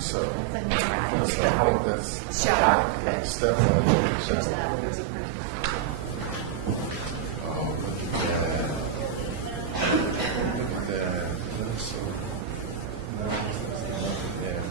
think so. That's I think that's step one. Oh, look at that. Look at that. That's so nice. Look at that.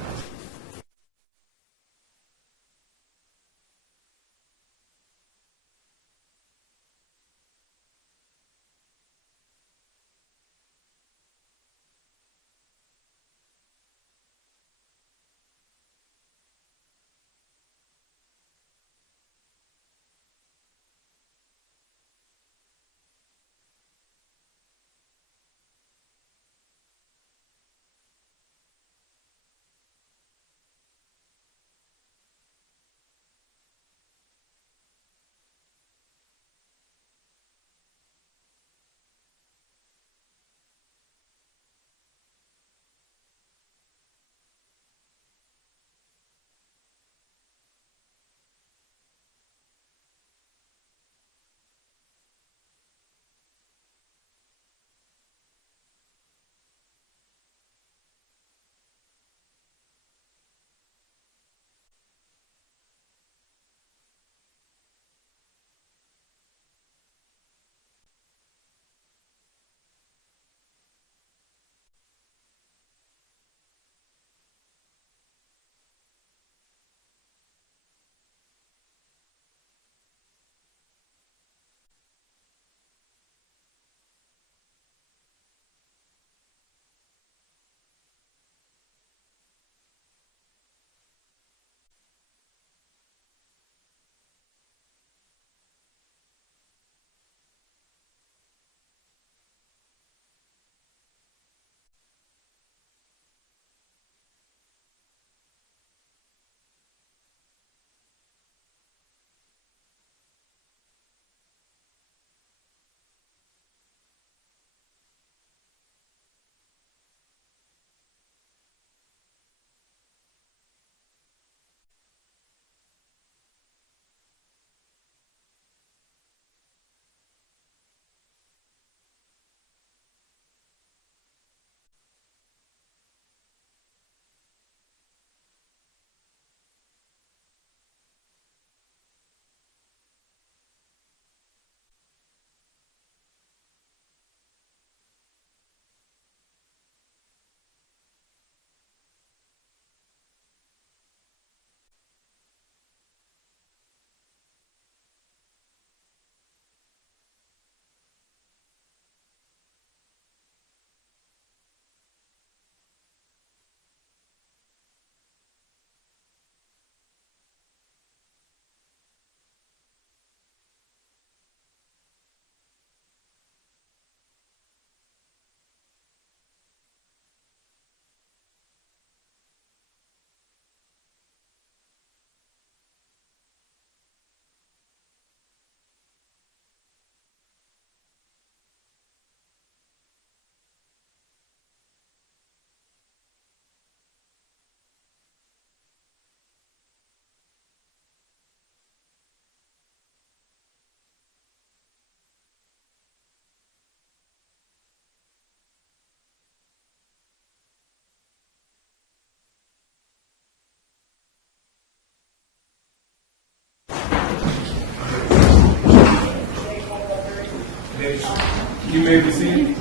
You may be seated.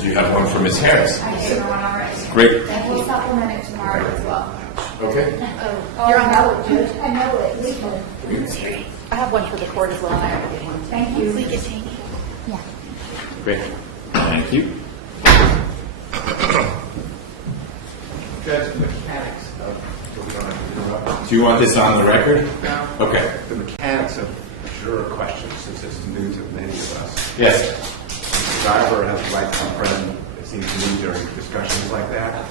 Do you have one for Ms. Harris? I gave her one already. Great. And we'll supplement it tomorrow as well. Okay. You're on that, Judge. I know it. We can. I have one for the court as well, and I have to get one. Thank you. We can take it. Yeah. Great. Thank you. Judge, the mechanics of, we don't have to interrupt. Do you want this on the record? No. Okay. The mechanics of juror questions, since it's new to many of us. Yes. McIver has the right to come present, it seems to me, during discussions like that.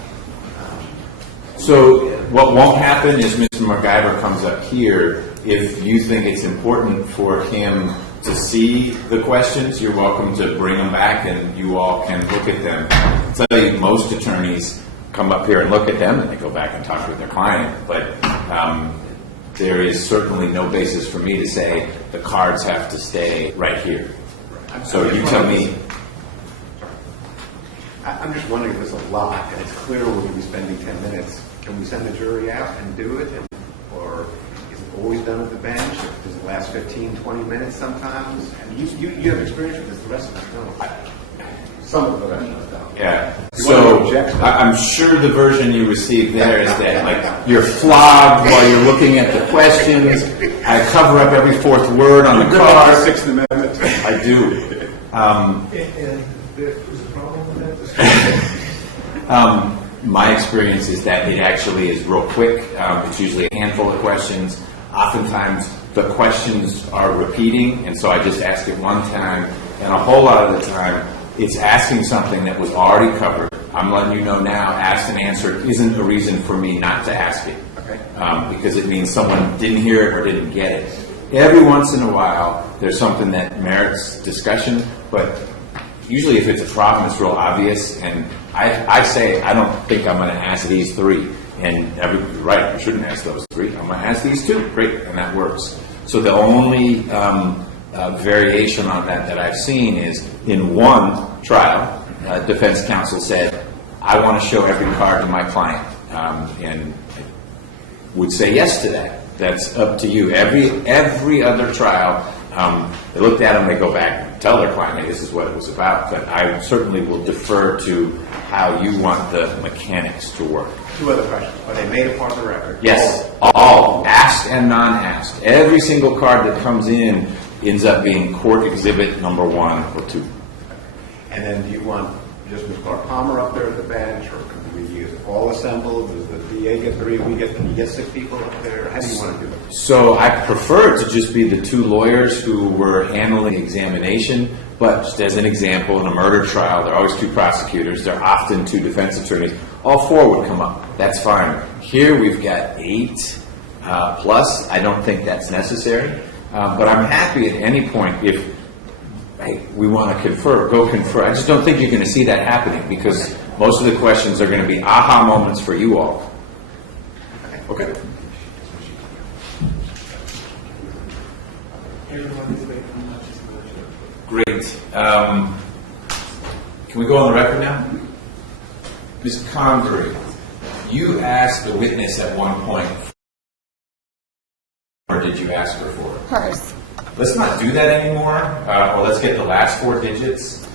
So what won't happen is Mr. McIver comes up here. If you think it's important for him to see the questions, you're welcome to bring them back and you all can look at them. I'll tell you, most attorneys come up here and look at them and they go back and talk with their client. But there is certainly no basis for me to say the cards have to stay right here. So you tell me. I'm just wondering if there's a lot, and it's clear we're going to be spending 10 minutes. Can we send the jury out and do it? Or is it always done at the bench? Does it last 15, 20 minutes sometimes? And you have experience with this, the rest of us don't. Some of the rest of us don't. Yeah. You want to So object? I'm sure the version you received there is that like you're flogged while you're looking at the questions. I cover up every fourth word on the card. Sixth Amendment. I do. My experience is that it actually is real quick. It's usually a handful of questions. Oftentimes the questions are repeating, and so I just ask it one time, and a whole lot of the time it's asking something that was already covered. I'm letting you know now, asked and answered isn't a reason for me not to ask it. Okay. Because it means someone didn't hear it or didn't get it. Every once in a while, there's something that merits discussion, but usually if it's a problem, it's real obvious, and I say, I don't think I'm going to ask these three, and you're right, you shouldn't ask those three. I'm going to ask these two. Great, and that works. So the only variation on that I've seen is in one trial, defense counsel said, I want to show every card to my client, and would say yes to that. That's up to you. Every other trial, they looked at them, they go back and tell their client, hey, this is what it was about. But I certainly will defer to how you want the mechanics to work. Two other questions. Are they made a part of the record? Yes, all, asked and non-asked. Every single card that comes in ends up being court exhibit number 1 or 2. And then do you want just Ms. Clark Palmer up there at the bench, or can we use it all assembled? Does the DA get 3? Can you get 6 people up there? How do you want to do it? So I prefer it to just be the 2 lawyers who were handling the examination, but just as an example, in a murder trial, there are always 2 prosecutors. There are often 2 defense attorneys. All 4 would come up. That's fine. Here we've got 8 plus. I don't think that's necessary. But I'm happy at any point if we want to confer, go confer. I just don't think you're going to see that happening because most of the questions are going to be aha moments for you all. Okay. Great. Can we go on the record now? Ms. Convery, you asked the witness at one point, or did you ask her for it? Hers. Let's not do that anymore, or let's get the last 4 digits.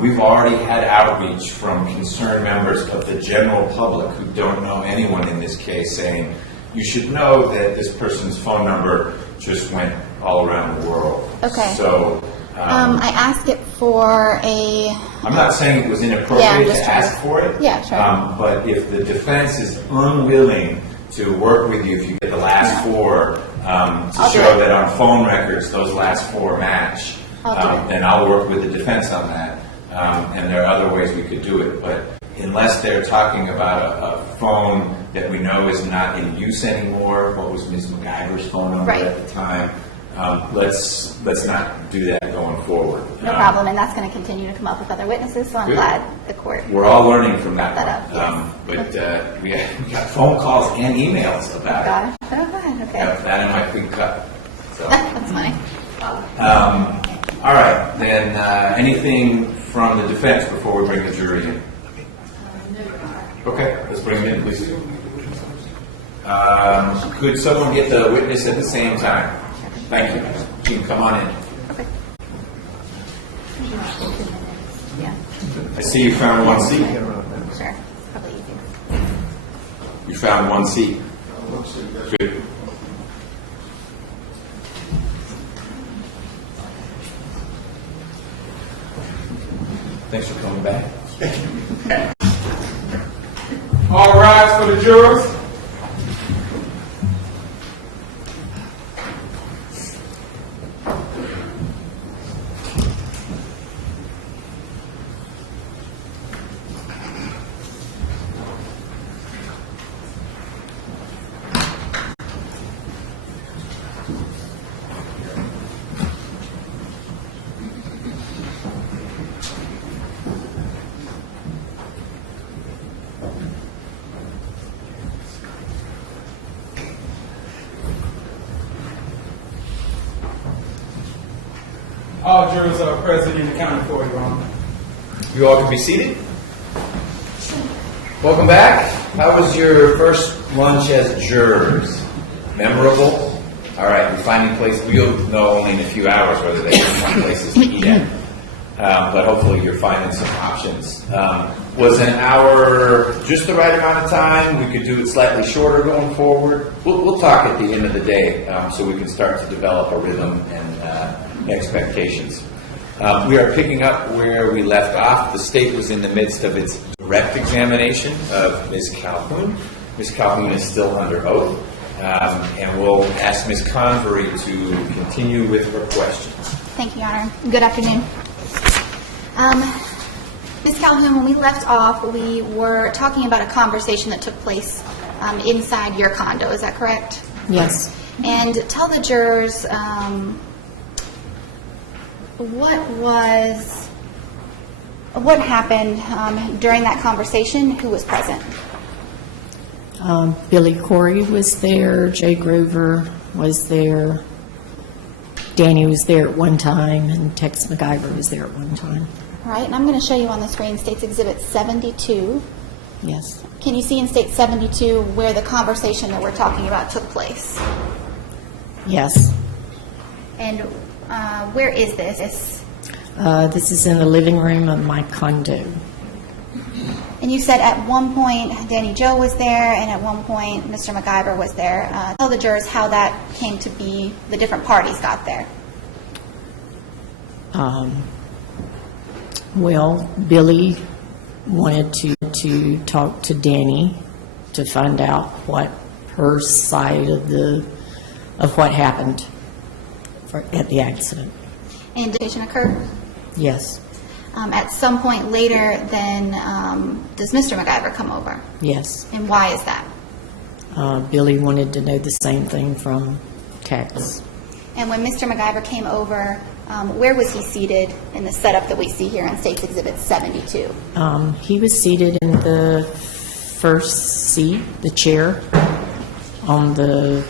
We've already had outreach from concerned members of the general public who don't know anyone in this case saying, you should know that this person's phone number just went all around the world. Okay. So, I asked it for a... I'm not saying it was inappropriate to ask for it. Yeah, sure. But if the defense is unwilling to work with you, if you get the last 4 to show that on phone records those last 4 match, then I'll work with the defense on that. And there are other ways we could do it. But unless they're talking about a phone that we know is not in use anymore, what was Ms. McIver's phone number at the time, let's not do that going forward. No problem, and that's going to continue to come up with other witnesses, so I'm Good. glad the court... We're all learning from that That one. up, yes. But we got phone calls and emails about it. Got it? Oh, good, okay. Yep, that in my quick cut. So, That's funny. all right, then anything from the defense before we bring the jury in? Okay, let's bring them in, please. Could someone get the witness at the same time? Thank you. You can come on in. Okay. Yeah, I see you found 1 seat. sure. Probably easier. You found 1 seat. Good. Thanks for coming back. All rise for the jurors. All jurors are present and accounted for, Your Honor. You all can be seated. Welcome back. How was your first lunch as jurors? Memorable? All right, you're finding places. We'll know only in a few hours whether they can find places to eat at. But hopefully you're finding some options. Was an hour just the right amount of time? We could do it slightly shorter going forward. We'll talk at the end of the day so we can start to develop a rhythm and expectations. We are picking up where we left off. The state was in the midst of its direct examination of Ms. Calhoun. Ms. Calhoun is still under oath, and we'll ask Ms. Convery to continue with her questions. Thank you, Your Honor. Good afternoon. Ms. Calhoun, when we left off, we were talking about a conversation that took place inside your condo. Is that correct? Yes. And tell the jurors what happened during that conversation. Who was present? Billy Corey was there, Jay Grover was there, Danny was there at one time, and Tex McIver was there at one time. All right, and I'm going to show you on the screen State's Exhibit 72. Yes. Can you see in State 72 where the conversation that we're talking about took place? Yes. And where is this? This is in the living room of my condo. And you said at one point Danny Joe was there, and at one point Mr. McIver was there. Tell the jurors how that came to be, the different parties got there. Well, Billy wanted to talk to Danny to find out what her side of what happened at the accident. And did the conversation occur? Yes. At some point later, then, does Mr. McIver come over? Yes. And why is that? Billy wanted to know the same thing from Tex. And when Mr. McIver came over, where was he seated in the setup that we see here in State's Exhibit 72? He was seated in the first seat, the chair, on the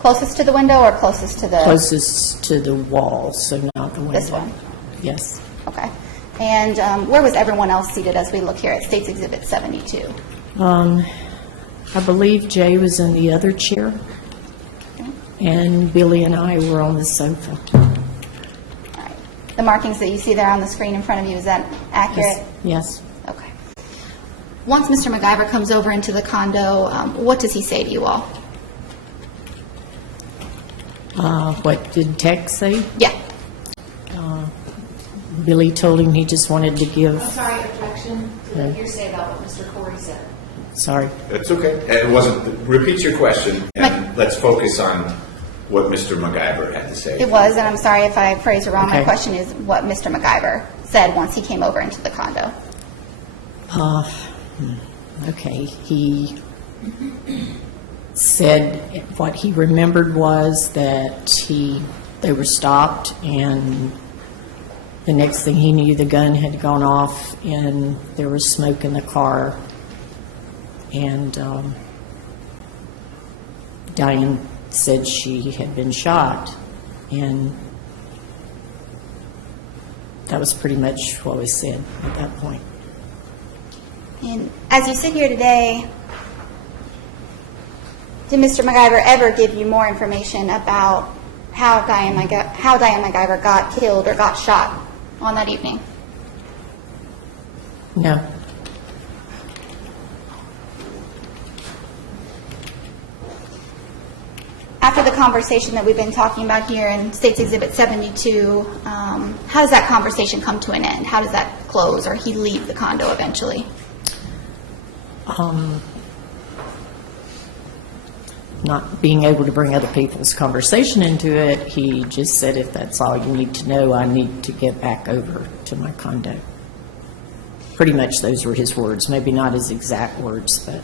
Closest to the window or closest to the... closest to the wall, so not the window. This one? Yes. Okay. And where was everyone else seated as we look here at State's Exhibit 72? I believe Jay was in the other chair, and Billy and I were on the sofa. All right. The markings that you see there on the screen in front of you, is that accurate? Yes. Okay. Once Mr. McIver comes over into the condo, what does he say to you all? What did Tex say? Yeah. Billy told him he just wanted to give... I'm sorry, objection to the hearsay about what Mr. Corey said. Sorry. That's okay. It wasn't. Repeat your question, and let's focus on what Mr. McIver had to say. It was, and I'm sorry if I phrased it wrong. My Okay. question is what Mr. McIver said once he came over into the condo. Okay. He said what he remembered was that they were stopped, and the next thing he knew, the gun had gone off, and there was smoke in the car. And Diane said she had been shot, and that was pretty much what was said at that point. And as you sit here today, did Mr. McIver ever give you more information about how Diane McIver got killed or got shot on that evening? No. After the conversation that we've been talking about here in State's Exhibit 72, how does that conversation come to an end? How does that close, or he leave the condo eventually? Not being able to bring other people's conversation into it, he just said, if that's all you need to know, I need to get back over to my condo. Pretty much those were his words, maybe not his exact words, but...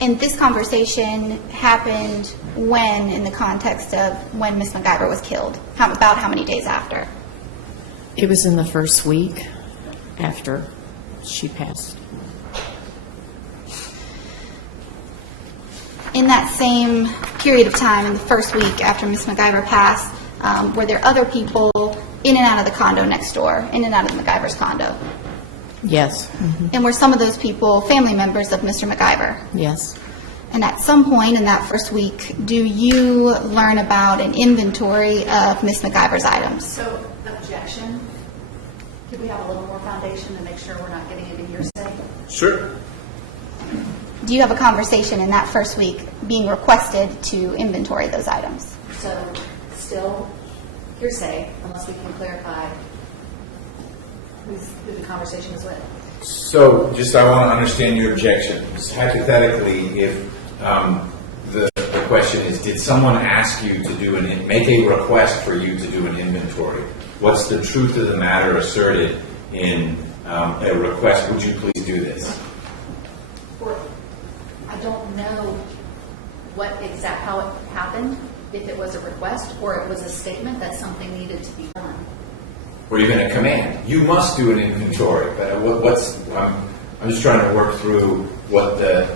And this conversation happened when, in the context of when Ms. McIver was killed? About how many days after? It was in the first week after she passed. In that same period of time, in the first week after Ms. McIver passed, were there other people in and out of the condo next door, in and out of McIver's condo? Yes, And were some of those people family members of Mr. McIver? yes. And at some point in that first week, do you learn about an inventory of Ms. McIver's items? So, objection. Could we have a little more foundation to make sure we're not getting into hearsay? Sure. Do you have a conversation in that first week being requested to inventory those items? So, still hearsay, unless we can clarify who the conversation is with. So, just I want to understand your objection. Just hypothetically, if the question is, did someone ask you to make a request for you to do an inventory? What's the truth of the matter asserted in a request? Would you please do this? Or, I don't know how it happened, if it was a request or it was a statement that something needed to be done. Or even a command. You must do an inventory. But I'm just trying to work through what the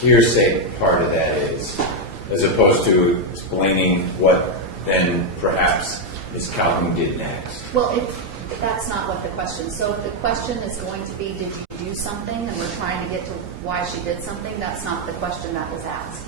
hearsay part of that is, as opposed to explaining what then perhaps Ms. Calhoun did next. Well, that's not what the question. So if the question is going to be, did you do something, and we're trying to get to why she did something, that's not the question that was asked.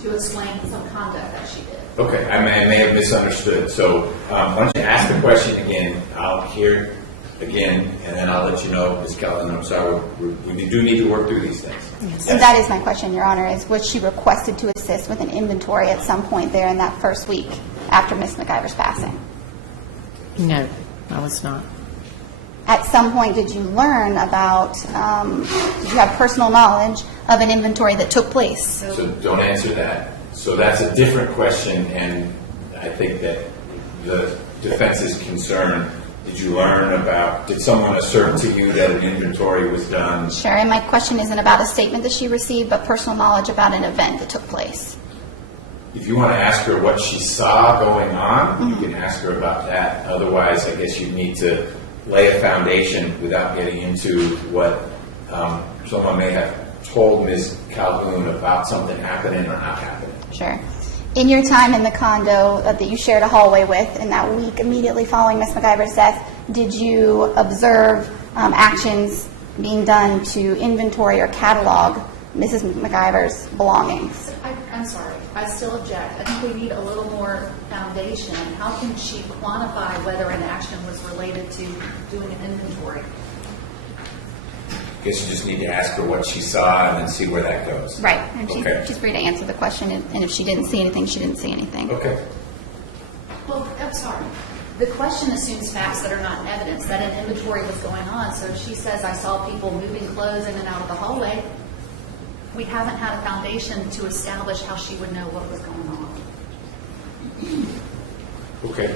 To explain some conduct that she did. Okay, I may have misunderstood. So why don't you ask the question again? I'll hear it again, and then I'll let you know, Ms. Calhoun. I'm sorry, we do need to work through these things. Yes. And that is my question, Your Honor, is was she requested to assist with an inventory at some point there in that first week after Ms. McIver's passing? No, I was not. At some point, did you learn about, did you have personal knowledge of an inventory that took place? So don't answer that. So that's a different question, and I think that the defense is concerned. Did you learn about, did someone assert to you that an inventory was done? Sure, and my question isn't about a statement that she received, but personal knowledge about an event that took place. If you want to ask her what she saw going on, you can ask her about that. Otherwise, I guess you need to lay a foundation without getting into what someone may have told Ms. Calhoun about something happening or not happening. Sure. In your time in the condo that you shared a hallway with in that week immediately following Ms. McIver's death, did you observe actions being done to inventory or catalog Mrs. McIver's belongings? I'm sorry. I still object. I think we need a little more foundation. How can she quantify whether an action was related to doing an inventory? I guess you just need to ask her what she saw and then see where that goes. Right. And Okay. she's free to answer the question, and if she didn't see anything, she didn't see anything. Okay. Well, I'm sorry. The question assumes facts that are not in evidence, that an inventory was going on. So she says, I saw people moving clothes in and out of the hallway. We haven't had a foundation to establish how she would know what was going on. Okay.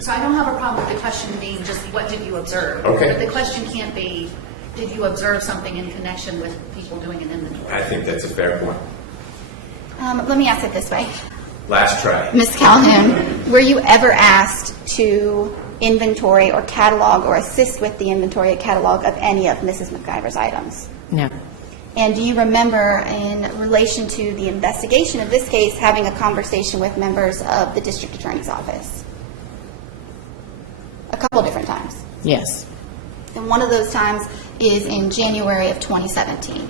So I don't have a problem with the question being just, what did you observe? Okay. But the question can't be, did you observe something in connection with people doing an inventory? I think that's a fair point. Let me ask it this way. Last try. Ms. Calhoun, were you ever asked to inventory or catalog or assist with the inventory or catalog of any of Mrs. McIver's items? No. And do you remember, in relation to the investigation of this case, having a conversation with members of the district attorney's office? A couple different times. Yes. And one of those times is in January of 2017.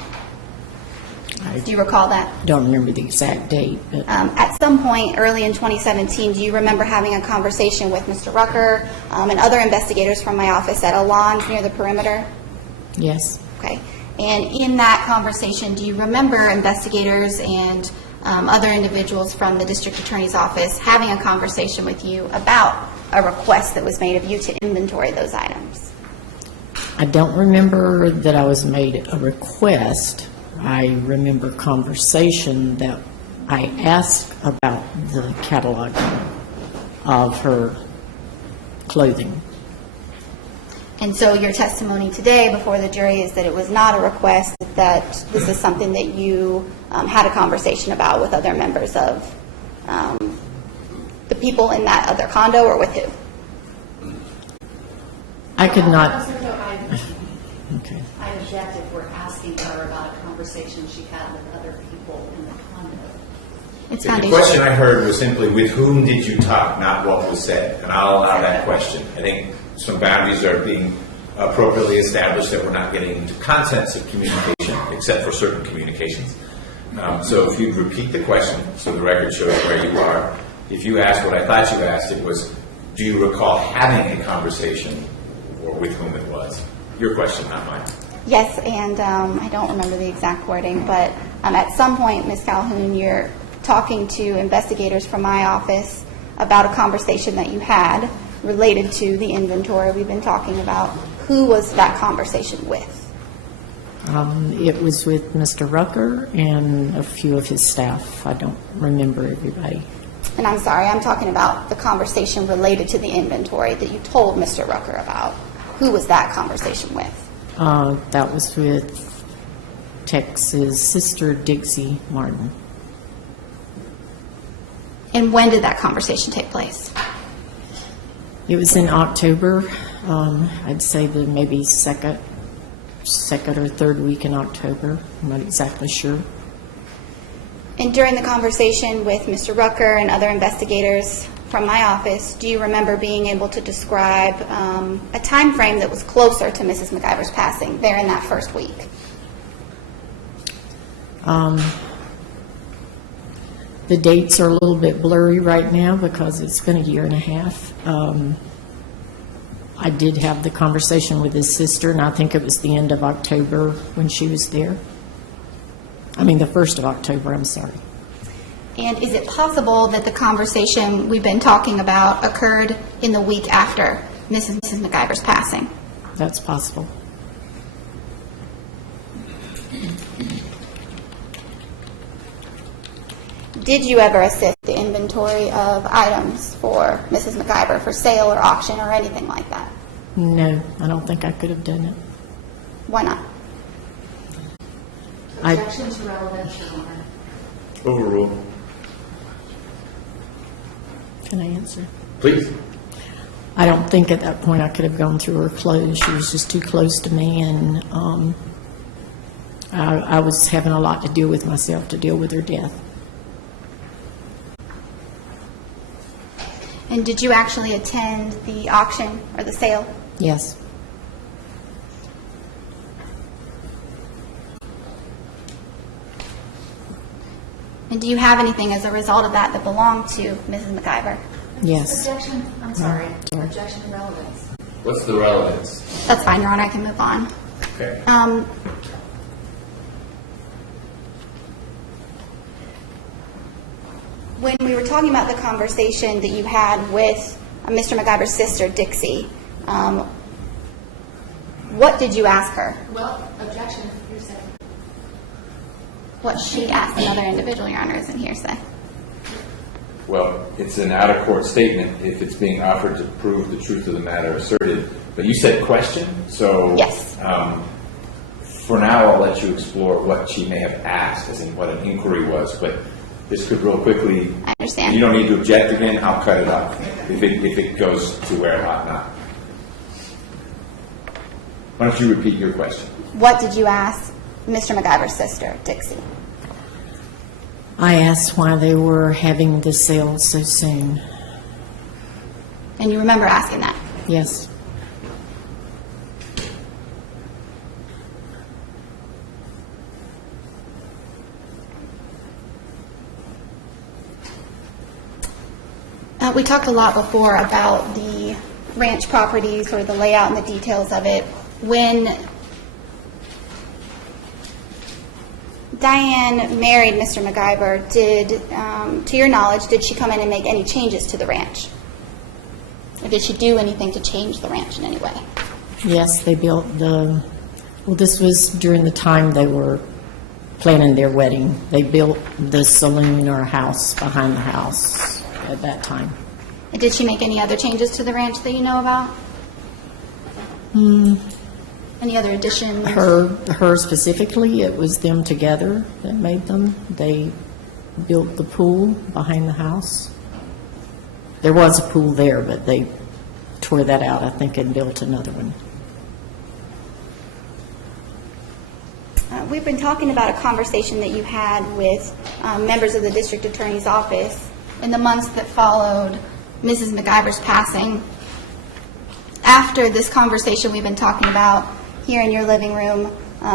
Do you recall that? Don't remember the exact date, but At some point early in 2017, do you remember having a conversation with Mr. Rucker and other investigators from my office at Alon's near the perimeter? yes. Okay. And in that conversation, do you remember investigators and other individuals from the district attorney's office having a conversation with you about a request that was made of you to inventory those items? I don't remember that I was made a request. I remember conversation that I asked about the cataloging of her clothing. And so your testimony today before the jury is that it was not a request, that this is something that you had a conversation about with other members of the people in that other condo, or with who? I could not. Okay. I object if we're asking her about a conversation she had with other people in the condo. It's The foundational. question I heard was simply, with whom did you talk, not what was said, and I'll allow that question. I think some boundaries are being appropriately established, that we're not getting into contents of communication, except for certain communications. So if you'd repeat the question, so the record shows where you are. If you asked what I thought you asked, it was, do you recall having a conversation, or with whom it was? Your question, not mine. Yes, and I don't remember the exact wording, but at some point, Ms. Calhoun, you're talking to investigators from my office about a conversation that you had related to the inventory we've been talking about. Who was that conversation with? It was with Mr. Rucker and a few of his staff. I don't remember everybody. And I'm sorry, I'm talking about the conversation related to the inventory that you told Mr. Rucker about. Who was that conversation with? That was with Tex's sister, Dixie Martin. And when did that conversation take place? It was in October. I'd say the maybe second or third week in October. I'm not exactly sure. And during the conversation with Mr. Rucker and other investigators from my office, do you remember being able to describe a time frame that was closer to Mrs. McIver's passing there in that first week? The dates are a little bit blurry right now because it's been a year and a half. I did have the conversation with his sister, and I think it was the end of October when she was there. I mean, the 1st of October, I'm sorry. And is it possible that the conversation we've been talking about occurred in the week after Mrs. McIver's passing? That's possible. Did you ever assist the inventory of items for Mrs. McIver for sale or auction or anything like that? No, I don't think I could have done it. Why not? Objection to relevance, Your Honor. Overruled. Can I answer? Please. I don't think at that point I could have gone through her clothes. She was just too close to me, and I was having a lot to deal with myself to deal with her death. And did you actually attend the auction or the sale? Yes. And do you have anything as a result of that that belonged to Mrs. McIver? Yes. Objection, I'm sorry. sorry. Objection to relevance. What's the relevance? That's fine, Your Honor, I can move on. Okay. When we were talking about the conversation that you had with Mr. McIver's sister, Dixie, what did you ask her? Well, objection, you're saying. What she asked another individual, Your Honor, isn't hearsay. Well, it's an out-of-court statement if it's being offered to prove the truth of the matter asserted. But you said question, so... Yes. For now, I'll let you explore what she may have asked, as in what an inquiry was, but this could real quickly... I understand. You don't need to object again, I'll cut it off if it goes to where it ought not. Why don't you repeat your question? What did you ask Mr. McIver's sister, Dixie? I asked why they were having the sale so soon. And you remember asking that? Yes. We talked a lot before about the ranch property, sort of the layout and the details of it. When Diane married Mr. McIver, to your knowledge, did she come in and make any changes to the ranch? Or did she do anything to change the ranch in any way? Yes, they built this was during the time they were planning their wedding. They built the saloon or house behind the house at that time. And did she make any other changes to the ranch that you know about? Any other additions? Her specifically, it was them together that made them. They built the pool behind the house. There was a pool there, but they tore that out, I think, and built another one. We've been talking about a conversation that you had with members of the district attorney's office in the months that followed Mrs. McIver's passing. After this conversation we've been talking about here in your living room,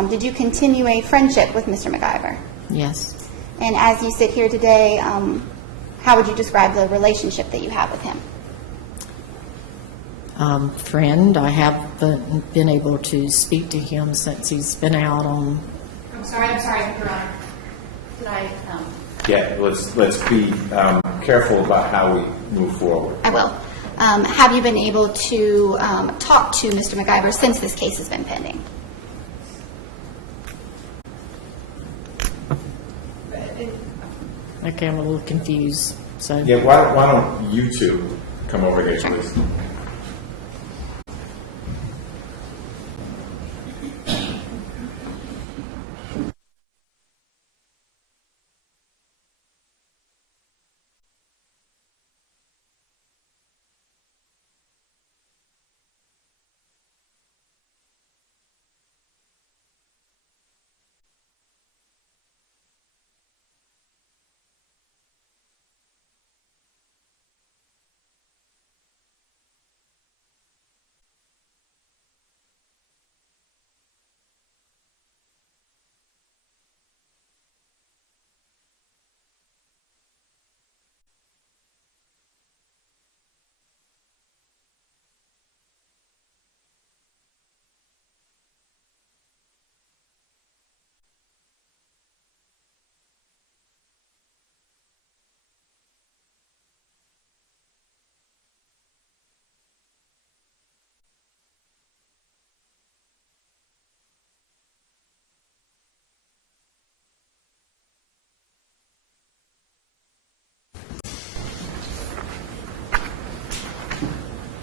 did you continue a friendship with Mr. McIver? Yes. And as you sit here today, how would you describe the relationship that you have with him? Friend, I haven't been able to speak to him since he's been out on. I'm sorry, Your Honor. Did I, Yeah, let's be careful about how we move forward. I will. Have you been able to talk to Mr. McIver since this case has been pending? Okay, I'm a little confused, so. Yeah, why don't you two come over here, please?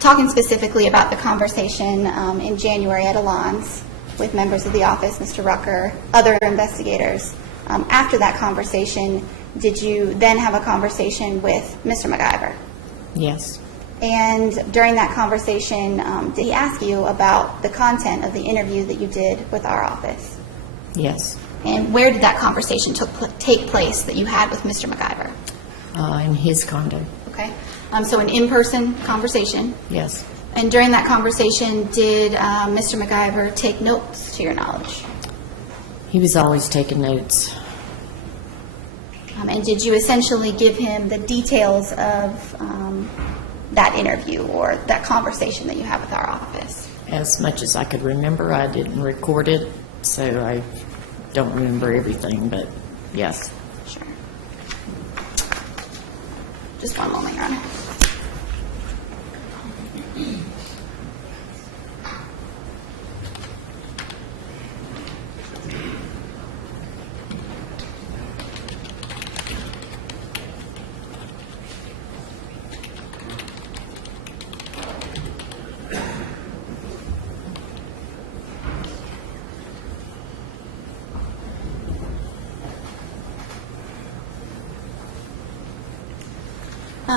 Talking specifically about the conversation in January at Alon's with members of the office, Mr. Rucker, other investigators. After that conversation, did you then have a conversation with Mr. McIver? Yes. And during that conversation, did he ask you about the content of the interview that you did with our office? Yes. And where did that conversation take place that you had with Mr. McIver? In his condo. Okay. So an in-person conversation. Yes. And during that conversation, did Mr. McIver take notes to your knowledge? He was always taking notes. And did you essentially give him the details of that interview or that conversation that you had with our office? As much as I could remember, I didn't record it, so I don't remember everything, but yes. Sure. Just one moment, Your Honor.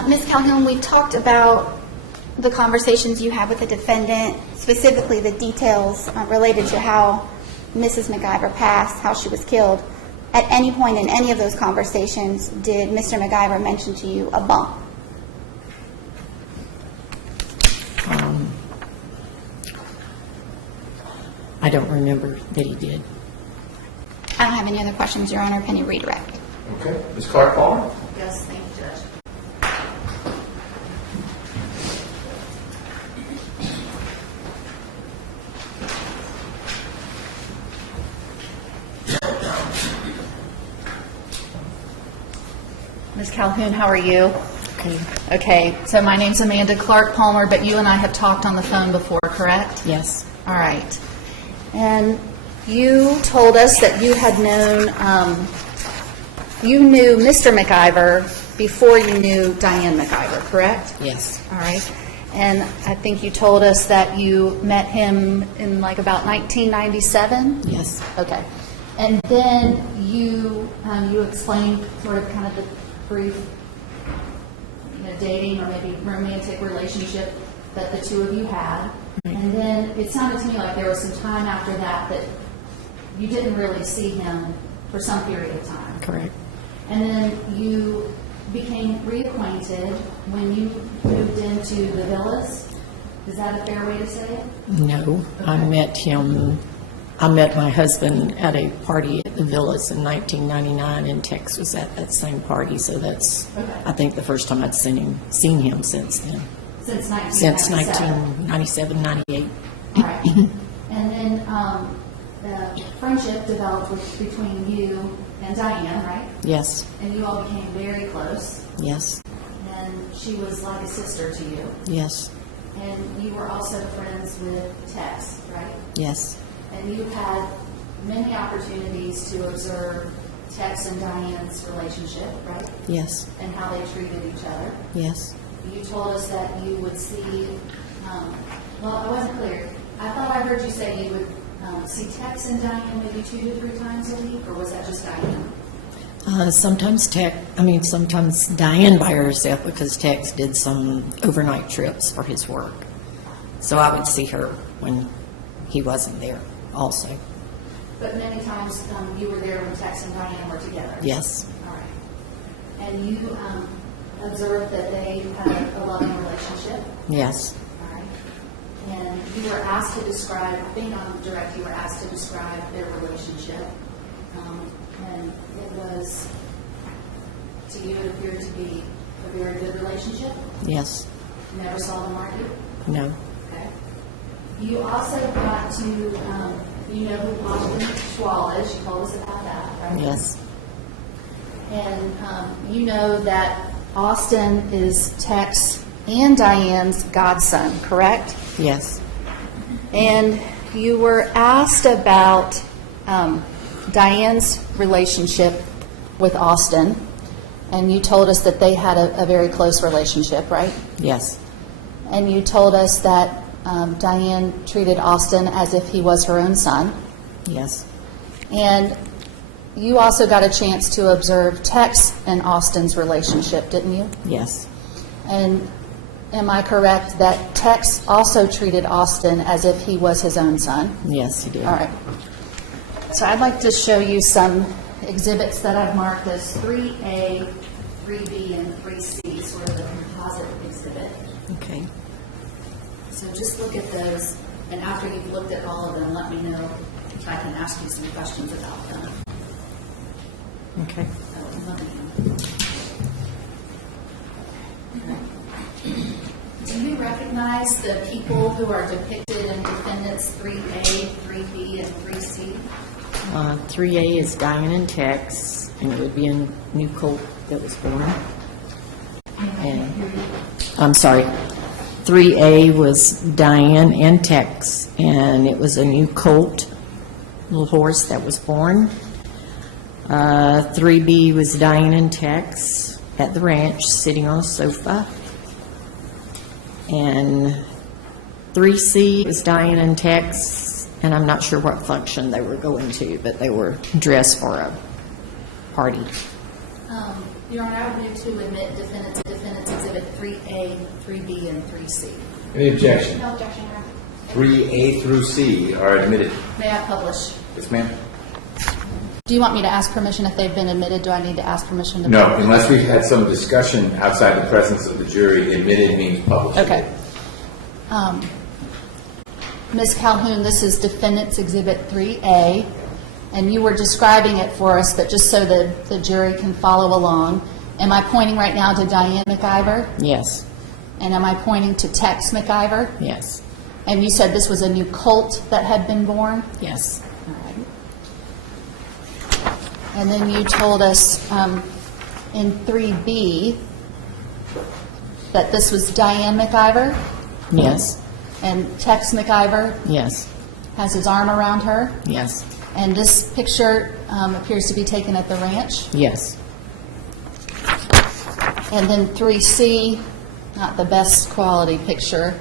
Ms. Calhoun, we talked about the conversations you had with the defendant, specifically the details related to how Mrs. McIver passed, how she was killed. At any point in any of those conversations, did Mr. McIver mention to you a bump? I don't remember that he did. I don't have any other questions, Your Honor. Can you redirect? Okay. Ms. Clark-Palmer? yes, thank you, Judge. Ms. Calhoun, how are you? Okay. Okay, so my name's Amanda Clark Palmer, but you and I have talked on the phone before, correct? Yes. All right. And you told us that you had known, you knew Mr. McIver before you knew Diane McIver, correct? Yes. All right. And I think you told us that you met him in like about 1997? Yes. Okay. And then you explained sort of kind of the brief dating or maybe romantic relationship that the two of you had. And then it sounded to me like there was some time after that that you didn't really see him for some period of time. Correct. And then you became reacquainted when you moved into the villas. Is that a fair way to say it? No, I met my husband at a party at the Villas in 1999, and Tex was at that same party, so that's, Okay. I think, the first time I'd seen him since then. Since Since 1997. 1997, 98. Right. And then the friendship developed between you and Diane, right? Yes, And you all became very close. yes, And she was like a sister to you. yes, And you were also friends with Tex, right? yes, And you had many opportunities to observe Tex and Diane's relationship, right? yes, And how they treated each other. yes. You told us that you would see, well, I wasn't clear. I thought I heard you say you would see Tex and Diane maybe 2 to 3 times a week, or was that just Diane? Sometimes Diane by herself, because Tex did some overnight trips for his work. So I would see her when he wasn't there also. But many times you were there when Tex and Diane were together. Yes, All right. And you observed that they had a loving relationship. yes, All right. And you were asked to describe, being on direct, you were asked to describe their relationship. And it was, to you, it appeared to be a very good relationship. yes, Never saw them argue. no, Okay. You also got to, you know who Austin Schwall is. You told us about that, right? yes, And you know that Austin is Tex and Diane's godson, correct? yes, And you were asked about Diane's relationship with Austin, and you told us that they had a very close relationship, right? yes, And you told us that Diane treated Austin as if he was her own son. yes, And you also got a chance to observe Tex and Austin's relationship, didn't you? yes, And am I correct that Tex also treated Austin as if he was his own son? yes, he did. All right. So I'd like to show you some exhibits that I've marked as 3A, 3B, and 3C, sort of the composite exhibit. Okay, So just look at those, and after you've looked at all of them, let me know if I can ask you some questions about them. okay. Do you recognize the people who are depicted in defendants 3A, 3B, and 3C? 3A is Diane and Tex, and it would be a new colt that was born. And, I'm sorry, 3A was Diane and Tex, and it was a new colt, little horse that was born. 3B was Diane and Tex at the ranch, sitting on a sofa. And 3C was Diane and Tex, and I'm not sure what function they were going to, but they were dressed for a party. Your Honor, I would move to admit defendants exhibit 3A, 3B, and 3C. Any objection? No objection, Your Honor. 3A through C are admitted. May I publish? Yes, ma'am? Do you want me to ask permission if they've been admitted? Do I need to ask permission to No, publish? unless we've had some discussion outside the presence of the jury, admitted means published. Okay. Ms. Calhoun, this is Defendant's Exhibit 3A, and you were describing it for us, that just so the jury can follow along. Am I pointing right now to Diane McIver? Yes, And am I pointing to Tex McIver? yes, And you said this was a new colt that had been born? yes, All right. And then you told us in 3B that this was Diane McIver, yes, and Tex McIver yes, has his arm around her. yes, And this picture appears to be taken at the ranch. yes, And then 3C, not the best quality picture.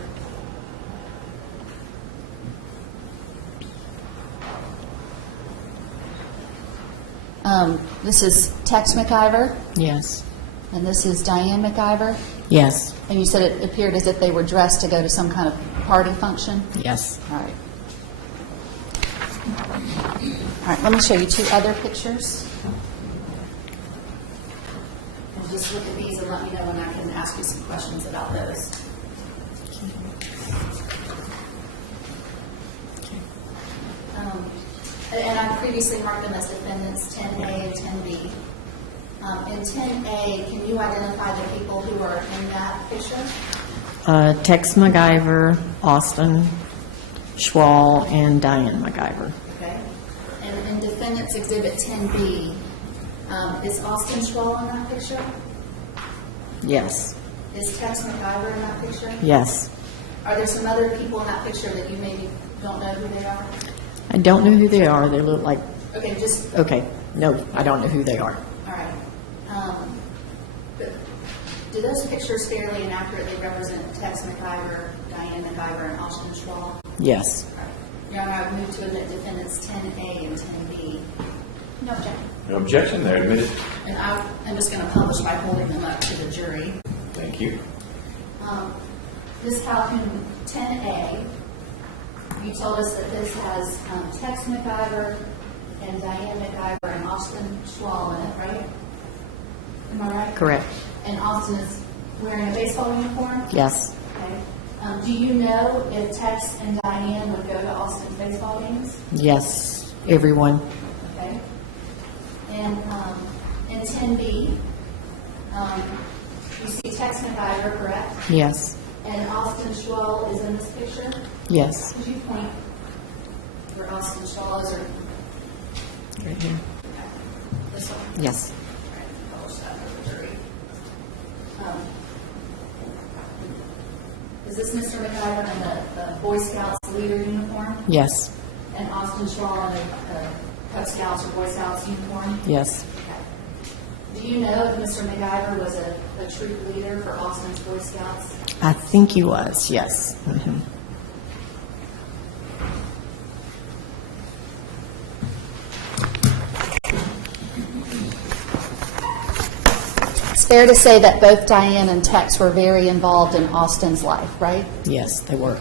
This is Tex McIver, yes, and this is Diane McIver. yes, And you said it appeared as if they were dressed to go to some kind of party function? yes. All right. All right, let me show you two other pictures. And just look at these and let me know when I can ask you some questions about those. And I previously marked them as defendants 10A and 10B. In 10A, can you identify the people who are in that picture? Tex McIver, Austin Schwall, and Diane McIver. Okay. And in defendants exhibit 10B, is Austin Schwall in that picture? Yes. Is Tex McIver in that picture? Yes. Are there some other people in that picture that you maybe don't know who they are? I don't know who they are. They look like, Okay, just, okay, no, I don't know who they are. all right. But do those pictures fairly and accurately represent Tex McIver, Diane McIver, and Austin Schwall? Yes. All right. Your Honor, I move to admit defendants 10A and 10B. No objection. No objection, they're admitted. And I'm just going to publish by holding them up to the jury. Thank you. This Calhoun 10A, you told us that this has Tex McIver and Diane McIver and Austin Schwall in it, right? Am I right? Correct. And Austin is wearing a baseball uniform? Yes. Okay. Do you know if Tex and Diane would go to Austin's baseball games? Yes. Everyone. Okay. And in 10B, you see Tex McIver, correct? Yes. And Austin Schwall is in this picture? Yes. Could you point where Austin Schwall is, or Right here. this one? Yes. All right, publish that for the jury. Is this Mr. McIver in the Boy Scouts leader uniform? Yes. And Austin Schwall in the Cub Scouts or Boy Scouts uniform? Yes. Okay. Do you know if Mr. McIver was a troop leader for Austin's Boy Scouts? I think he was, yes. Mm-hmm. It's fair to say that both Diane and Tex were very involved in Austin's life, right? Yes, they were.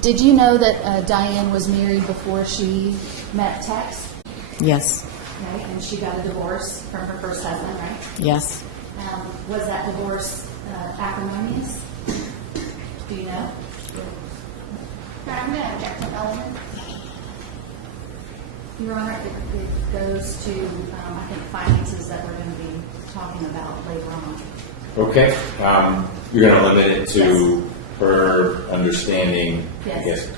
Did you know that Diane was married before she met Tex? Yes. Right, and she got a divorce from her first husband, right? Yes. Was that divorce acrimonious? Do you know? I'm going to object to element. Your Honor, it goes to, I think, finances that we're going to be talking about later on. Okay, you're going to limit it to her understanding, I Yes. guess,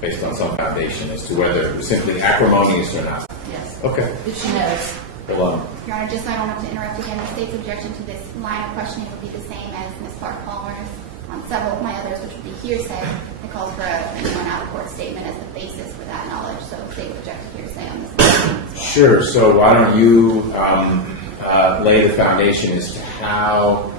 based on some foundation as to whether it was simply acrimonious or not. Yes. Okay. If she knows. Well, Your Honor, just so I don't have to interrupt again, the state's objection to this line of questioning would be the same as Ms. Clark Palmer's on several of my others, which would be hearsay. It calls for an out-of-court statement as the basis for that knowledge, so the state would object to hearsay on this one. sure, so why don't you lay the foundation as to how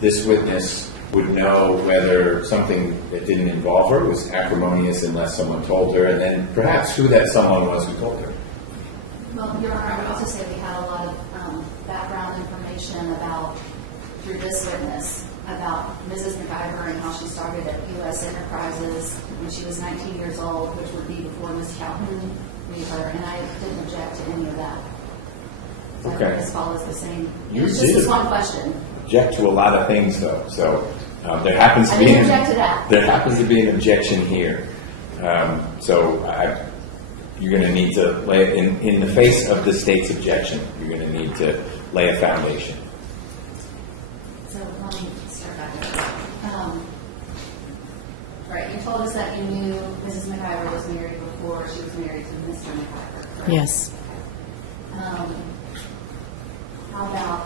this witness would know whether something that didn't involve her was acrimonious unless someone told her, and then perhaps who that someone was who told her. Well, Your Honor, I would also say we had a lot of background information about, through this witness, about Mrs. McIver and how she started at U.S. Enterprises when she was 19 years old, which would be before Ms. Calhoun knew her, and I didn't object to any of that. So I think Okay. this follows the same. You It's did. just this one question. Object to a lot of things, though. So there happens to I be didn't object to that. there happens to be an objection here. You're going to need to lay in the face of the state's objection. You're going to need to lay a foundation. So let me start back there. All right, you told us that you knew Mrs. McIver was married before she was married to Mr. McIver, correct? Yes. How about,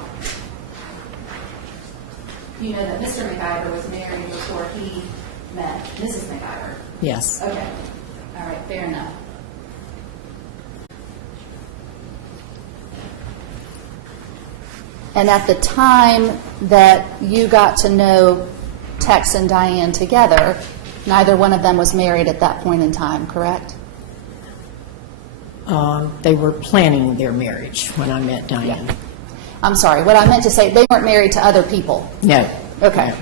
you know that Mr. McIver was married before he met Mrs. McIver? Yes. Okay. All right, fair enough. And at the time that you got to know Tex and Diane together, neither one of them was married at that point in time, correct? They were planning their marriage when I met Diane. I'm sorry, what I meant to say, they weren't married to other people. No. Okay.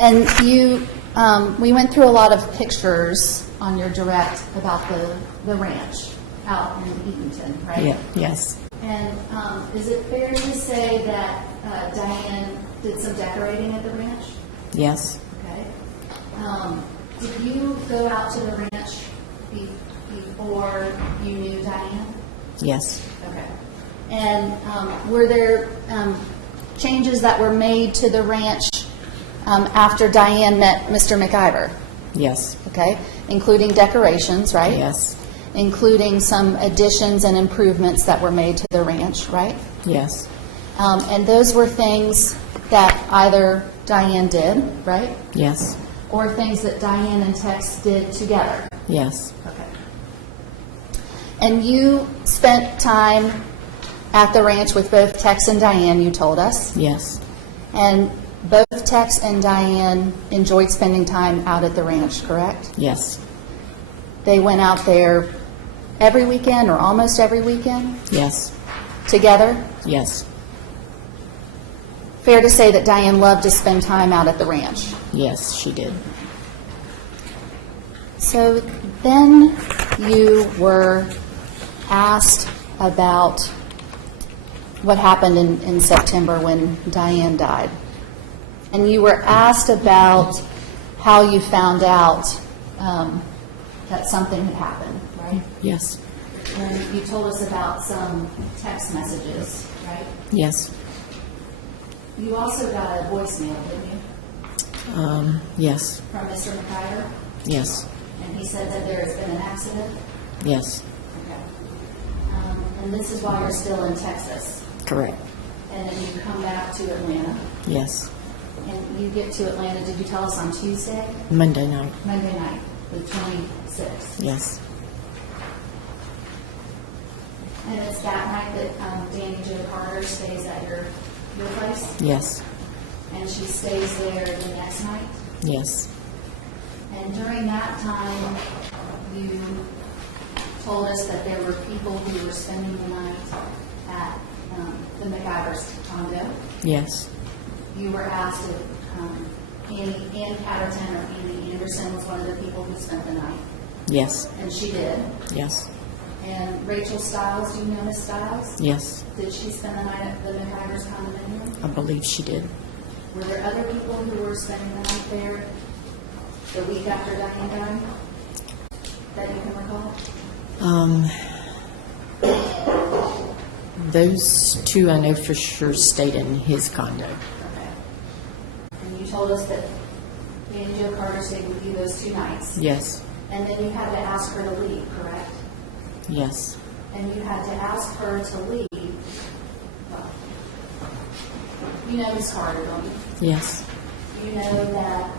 And you, we went through a lot of pictures on your direct about the ranch out in Eatonton, right? Yeah, yes, And is it fair to say that Diane did some decorating at the ranch? yes, Okay. Did you go out to the ranch before you knew Diane? yes, Okay. And were there changes that were made to the ranch after Diane met Mr. McIver? yes, Okay, including decorations, right? yes, Including some additions and improvements that were made to the ranch, right? yes, And those were things that either Diane did, right? yes, Or things that Diane and Tex did together. yes, Okay. And you spent time at the ranch with both Tex and Diane, you told us. yes, And both Tex and Diane enjoyed spending time out at the ranch, correct? yes, They went out there every weekend or almost every weekend yes, together? yes, Fair to say that Diane loved to spend time out at the ranch. yes, she did. So then you were asked about what happened in September when Diane died. And you were asked about how you found out that something had happened, right? Yes, And you told us about some text messages, right? yes, You also got a voicemail, didn't you, yes, from Mr. McIver? yes, And he said that there has been an accident? yes, Okay. And this is while you're still in Texas? correct, And then you come back to Atlanta? yes, And you get to Atlanta, did you tell us on Tuesday? Monday night, Monday night, the 26th? yes, And it's that night that Danny Jo Carter stays at your place? yes, And she stays there the next night? yes, And during that time, you told us that there were people who were spending the night at the McIver's condo. yes, You were asked if Ann Patterson or Annie Anderson was one of the people who spent the night, yes, and she did. yes, And Rachel Stiles, do you know Miss Stiles? yes, Did she spend the night at the McIver's condominium? I believe she did. Were there other people who were spending the night there the week after Diane died that you can recall? Those two I know for sure stayed in his condo. Okay. And you told us that Danny Jo Carter stayed with you those 2 nights. Yes, And then you had to ask her to leave, correct? yes, And you had to ask her to leave. Well, you know Miss Carter, don't you? yes, You know that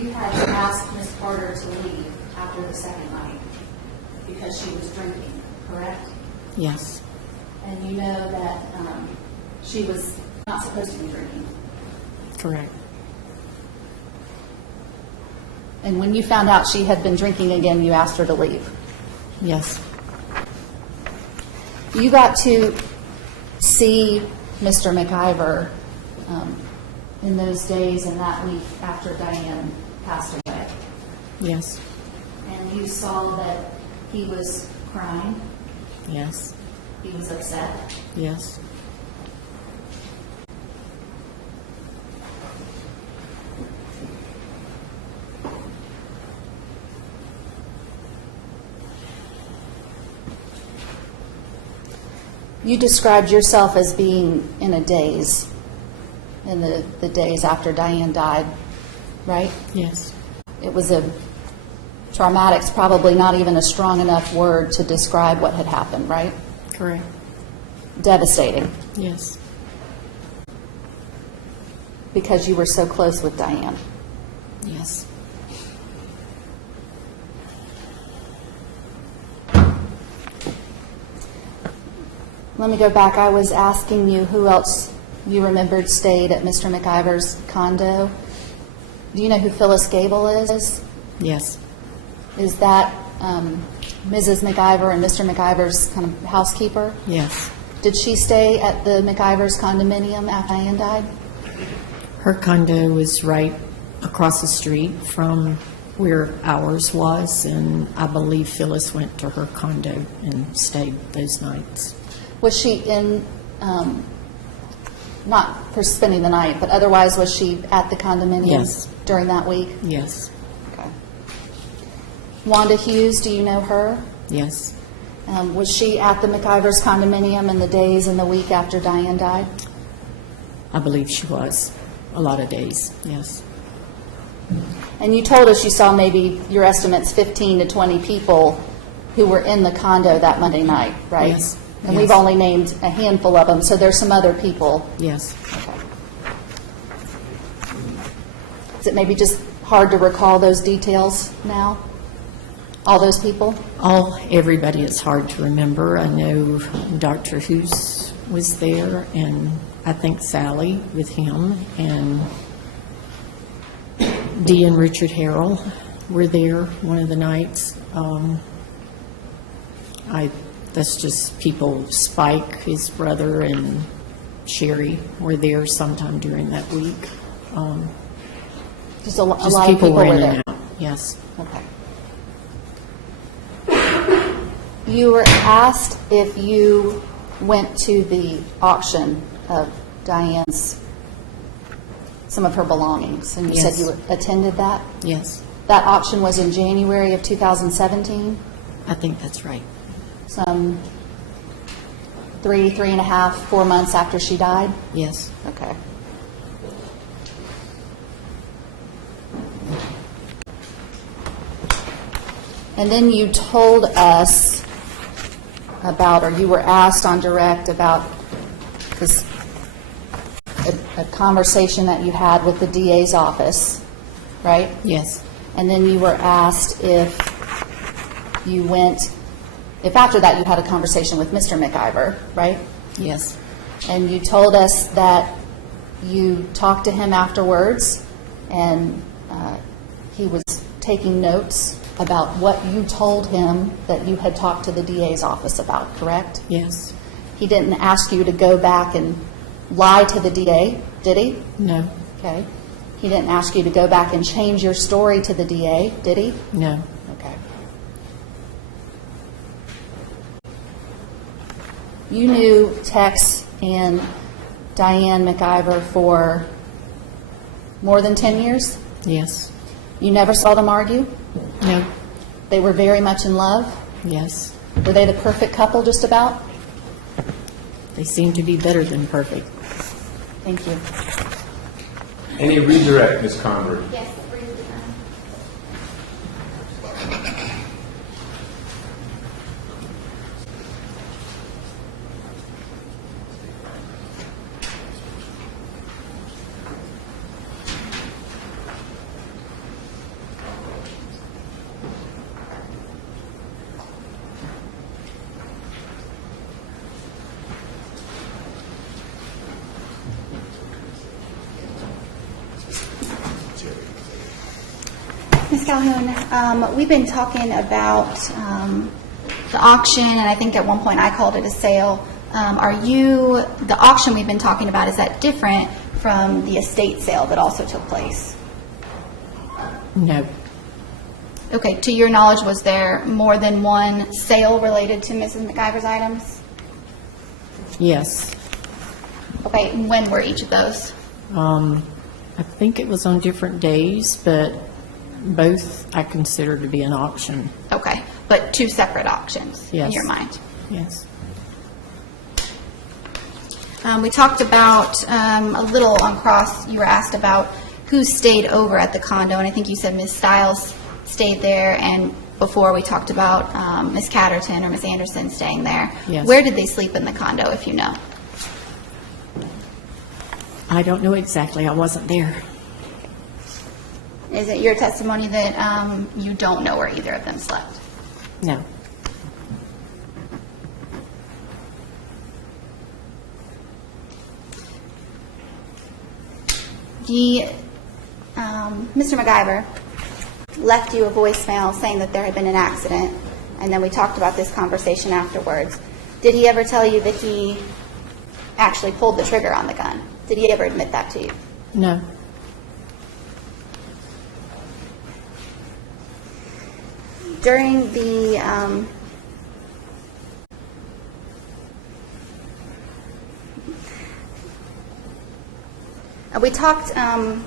you had to ask Miss Carter to leave after the second night because she was drinking, correct? yes, And you know that she was not supposed to be drinking. correct, And when you found out she had been drinking again, you asked her to leave. yes, You got to see Mr. McIver in those days and that week after Diane passed away. yes, And you saw that he was crying, yes, he was upset. yes, You described yourself as being in a daze in the days after Diane died, right? yes, It was traumatic's probably not even a strong enough word to describe what had happened, right? correct, Devastating, yes, because you were so close with Diane. yes. Let me go back. I was asking you who else you remembered stayed at Mr. McIver's condo. Do you know who Phyllis Gable is? Yes, Is that Mrs. McIver and Mr. McIver's kind of housekeeper? yes, Did she stay at the McIver's condominium after Diane died? Her condo was right across the street from where ours was, and I believe Phyllis went to her condo and stayed those nights. Was she in, not for spending the night, but otherwise was she at the condominium? Yes. During that week? Yes, Okay. Wanda Hughes, do you know her? yes, Was she at the McIver's condominium in the days in the week after Diane died? I believe she was. A lot of days, yes. And you told us you saw maybe, your estimate's 15 to 20 people who were in the condo that Monday night, right? Yes, And we've yes. only named a handful of them, so there's some other people. Yes. Okay. Is it maybe just hard to recall those details now? All those people? Everybody is hard to remember. I know Dr. Hoos was there, and I think Sally with him, and Dee and Richard Harrell were there one of the nights. That's just people, Spike, his brother, and Sherry were there sometime during that week. Just a lot Just of people were were in there. and out, yes. Okay. You were asked if you went to the auction of Diane's, some of her belongings, and you said Yes. you attended that? Yes, That auction was in January of 2017, I think that's right. some 3.5, 4 months after she died? Yes, Okay. And then you told us about, or you were asked on direct about this, a conversation that you had with the DA's office, right? yes, And then you were asked if you went, if after that you had a conversation with Mr. McIver, right? yes, And you told us that you talked to him afterwards, and he was taking notes about what you told him that you had talked to the DA's office about, correct? yes, He didn't ask you to go back and lie to the DA, did he? no, Okay. He didn't ask you to go back and change your story to the DA, did he? no, Okay. You knew Tex and Diane McIver for more than 10 years? yes, You never saw them argue? no, They were very much in love? yes. Were they the perfect couple, just about? They seem to be better than perfect. Thank you. Any redirect, Ms. Convery? Yes. Ms. Calhoun, we've been talking about the auction, and I think at one point I called it a sale. The auction we've been talking about, is that different from the estate sale that also took place? No, Okay, to your knowledge, was there more than one sale related to Mrs. McIver's items? yes. Okay, and when were each of those? I think it was on different days, but both I consider to be an auction, Okay, but two separate auctions in Yes. your mind? yes. We talked about, a little on cross, you were asked about who stayed over at the condo, and I think you said Ms. Stiles stayed there, and before we talked about Ms. Catterton or Ms. Anderson staying there. Yes. Where did they sleep in the condo, if you know? I don't know exactly, I wasn't there. Is it your testimony that you don't know where either of them slept? No, Mr. McIver left you a voicemail saying that there had been an accident, and then we talked about this conversation afterwards. Did he ever tell you that he actually pulled the trigger on the gun? Did he ever admit that to you? no, during the we talked on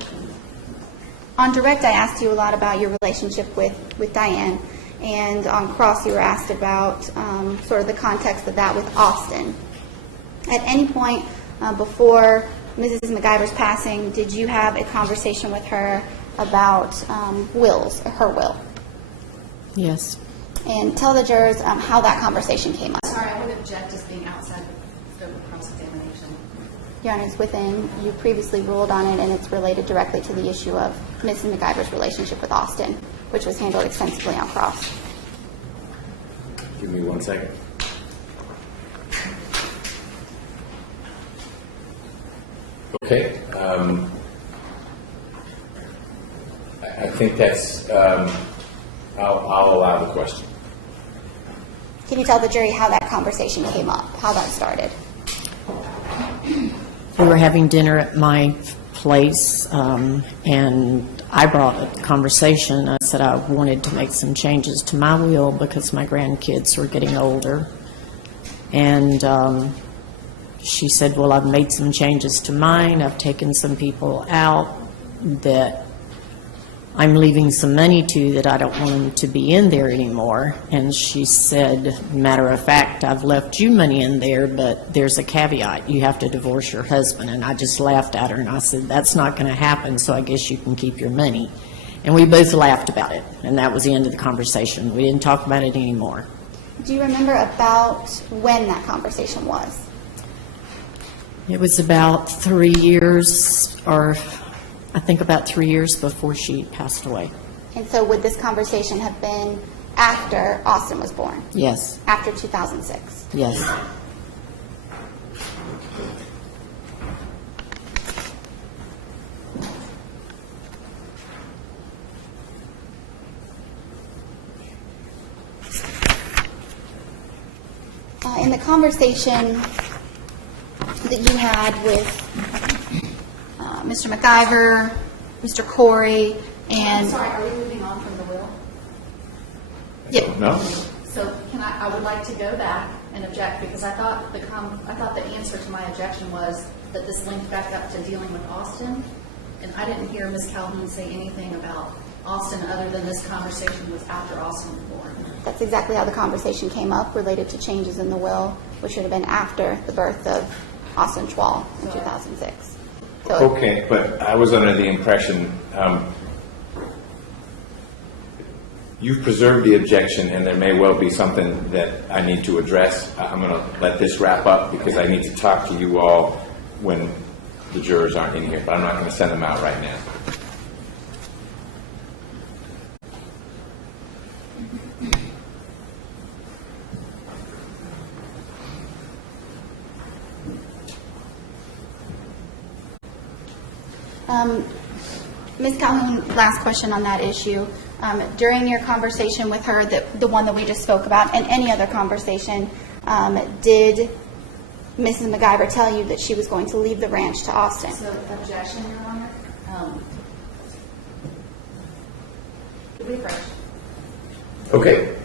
direct. I asked you a lot about your relationship with Diane, and on cross you were asked about sort of the context of that with Austin. At any point before Mrs. McIver's passing, did you have a conversation with her about wills, or her will? Yes. And tell the jurors how that conversation came up. Sorry, I would object as being outside the scope of cross-examination. Your Honor, it's within, you previously ruled on it, and it's related directly to the issue of Mrs. McIver's relationship with Austin, which was handled extensively on cross. Give me 1 second. Okay. I think that's, I'll allow the question. Can you tell the jury how that conversation came up, how that started? We were having dinner at my place, and I brought up the conversation. I said I wanted to make some changes to my will because my grandkids were getting older. And she said, well, I've made some changes to mine. I've taken some people out that I'm leaving some money to that I don't want them to be in there anymore. And she said, matter of fact, I've left you money in there, but there's a caveat. You have to divorce your husband. And I just laughed at her and I said, that's not going to happen, so I guess you can keep your money. And we both laughed about it. And that was the end of the conversation. We didn't talk about it anymore. Do you remember about when that conversation was? It was about 3 years, or I think about 3 years before she passed away. And so would this conversation have been after Austin was born? Yes, After 2006? yes. In the conversation that you had with Mr. McIver, Mr. Corey, I'm and... sorry, are we moving on from the will? Yeah. No? So I would like to go back and object because I thought the answer to my objection was that this linked back up to dealing with Austin. And I didn't hear Ms. Calhoun say anything about Austin other than this conversation was after Austin was born. That's exactly how the conversation came up, related to changes in the will, which should have been after the birth of Austin Schwall in 2006. So Okay, but I was under the impression, you've preserved the objection, and there may well be something that I need to address. I'm going to let this wrap up because I need to talk to you all when the jurors aren't in here, but I'm not going to send them out right now. Ms. Calhoun, last question on that issue. During your conversation with her, the one that we just spoke about, and any other conversation, did Mrs. McIver tell you that she was going to leave the ranch to Austin? So objection, Your Honor. Refresh. Okay.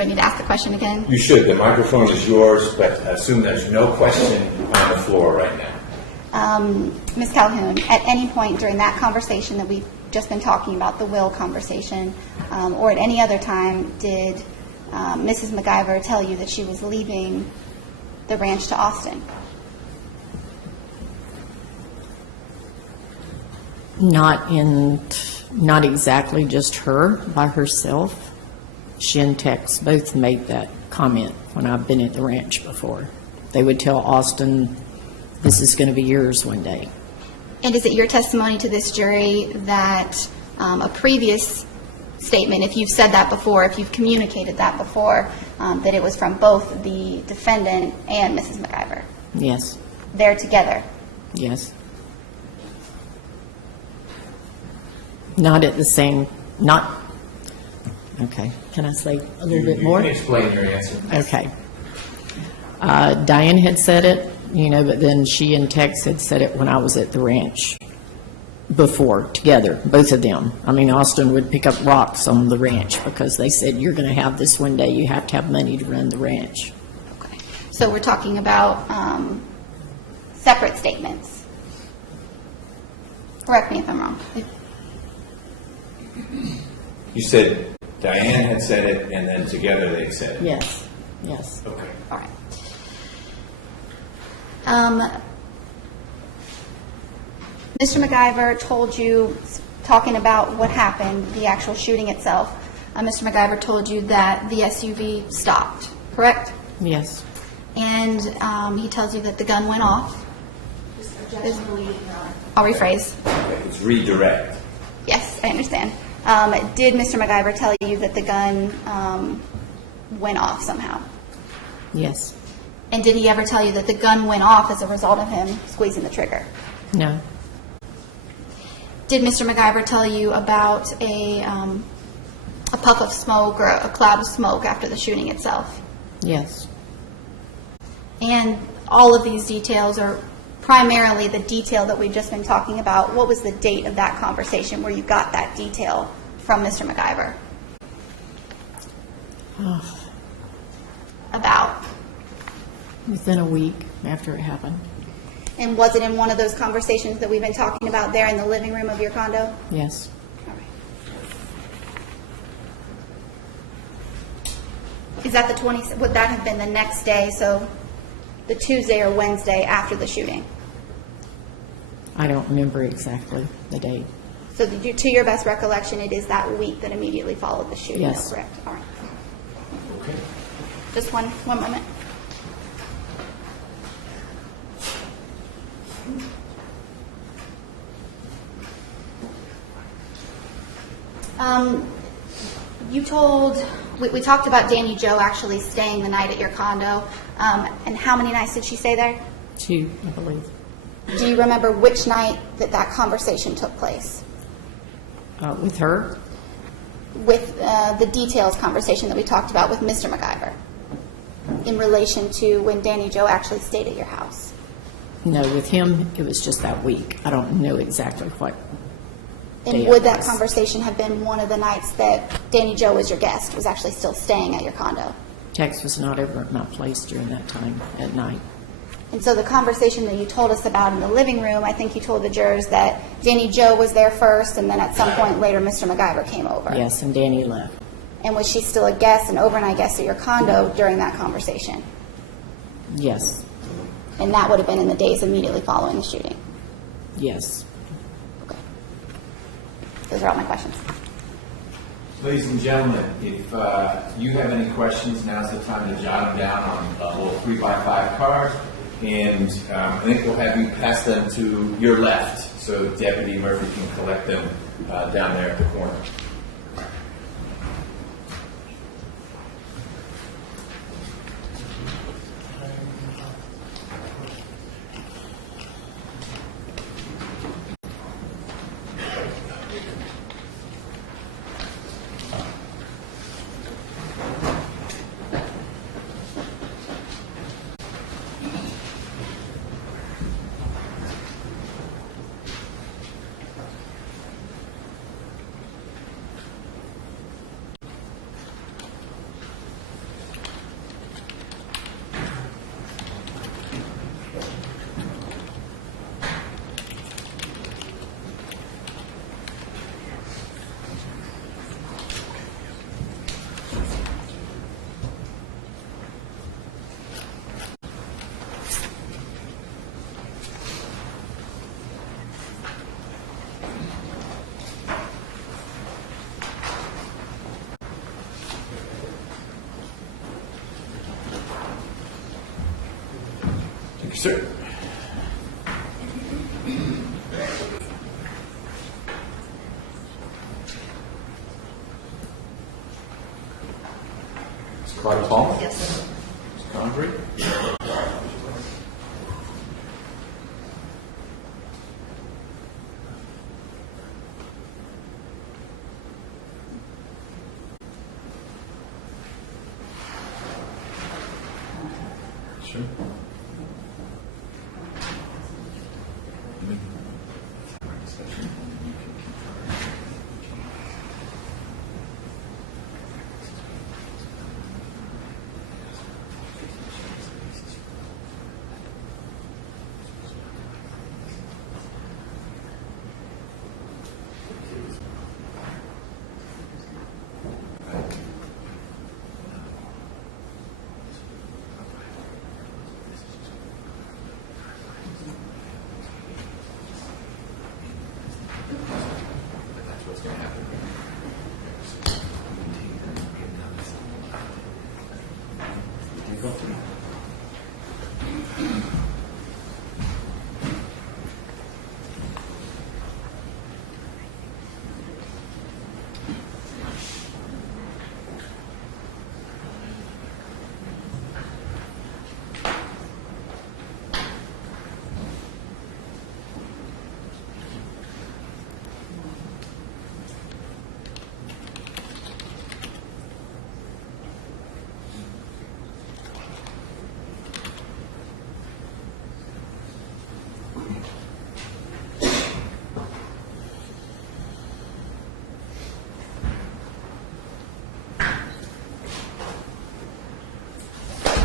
Do I need to ask the question again? You should. The microphone is yours, but assume there's no question on the floor right now. Ms. Calhoun, at any point during that conversation that we've just been talking about, the will conversation, or at any other time, did Mrs. McIver tell you that she was leaving the ranch to Austin? Not exactly just her by herself. She and Tex both made that comment when I've been at the ranch before. They would tell Austin, this is going to be yours one day. And is it your testimony to this jury that a previous statement, if you've said that before, if you've communicated that before, that it was from both the defendant and Mrs. McIver? Yes, They're together. yes. Not at the same, not, okay, can I say a little bit more? You can explain your answer. Okay. Diane had said it, but then she and Tex had said it when I was at the ranch before, together, both of them. I mean, Austin would pick up rocks on the ranch because they said, you're going to have this one day, you have to have money to run the ranch. Okay. So we're talking about separate statements. Correct me if I'm wrong. You said Diane had said it, and then together they said it. Yes, yes. Okay. All right. Mr. McIver told you, talking about what happened, the actual shooting itself, Mr. McIver told you that the SUV stopped, correct? Yes, And he tells you that the gun went off. I'll rephrase. Okay, it's redirect. Yes, I understand. Did Mr. McIver tell you that the gun went off somehow? yes, And did he ever tell you that the gun went off as a result of him squeezing the trigger? no, Did Mr. McIver tell you about a puff of smoke or a cloud of smoke after the shooting itself? yes, And all of these details are primarily the detail that we've just been talking about. What was the date of that conversation where you got that detail from Mr. McIver? About? within a week after it happened. And was it in one of those conversations that we've been talking about there in the living room of your condo? Yes, All right. Is that the 20, would that have been the next day, so the Tuesday or Wednesday after the shooting? I don't remember exactly the date. So to your best recollection, it is that week that immediately followed the shooting, Yes. though, correct? All right. Okay. Just one moment. You told, we talked about Danny Joe actually staying the night at your condo. And how many nights did she stay there? 2, I believe. Do you remember which night that conversation took place? With her? With the details conversation that we talked about with Mr. McIver in relation to when Danny Joe actually stayed at your house? No, with him, it was just that week. I don't know exactly what And day would it that was. conversation have been one of the nights that Danny Joe was your guest, was actually still staying at your condo? Tex was not over at my place during that time at night. And so the conversation that you told us about in the living room, I think you told the jurors that Danny Joe was there first, and then at some point later, Mr. McIver came over. Yes, and Danny left. And was she still a guest, an overnight guest at your condo during that conversation? Yes, And that would have been in the days immediately following the shooting? yes. Okay. Those are all my questions. Ladies and gentlemen, if you have any questions, now's the time to jot them down on a little 3x5 card, and I think we'll have you pass them to your left, so Deputy Murphy can collect them down there at the corner. Sir. Ms. Clark Paul? Yes, sir. Ms. Convery? Sure. That's what's going to happen.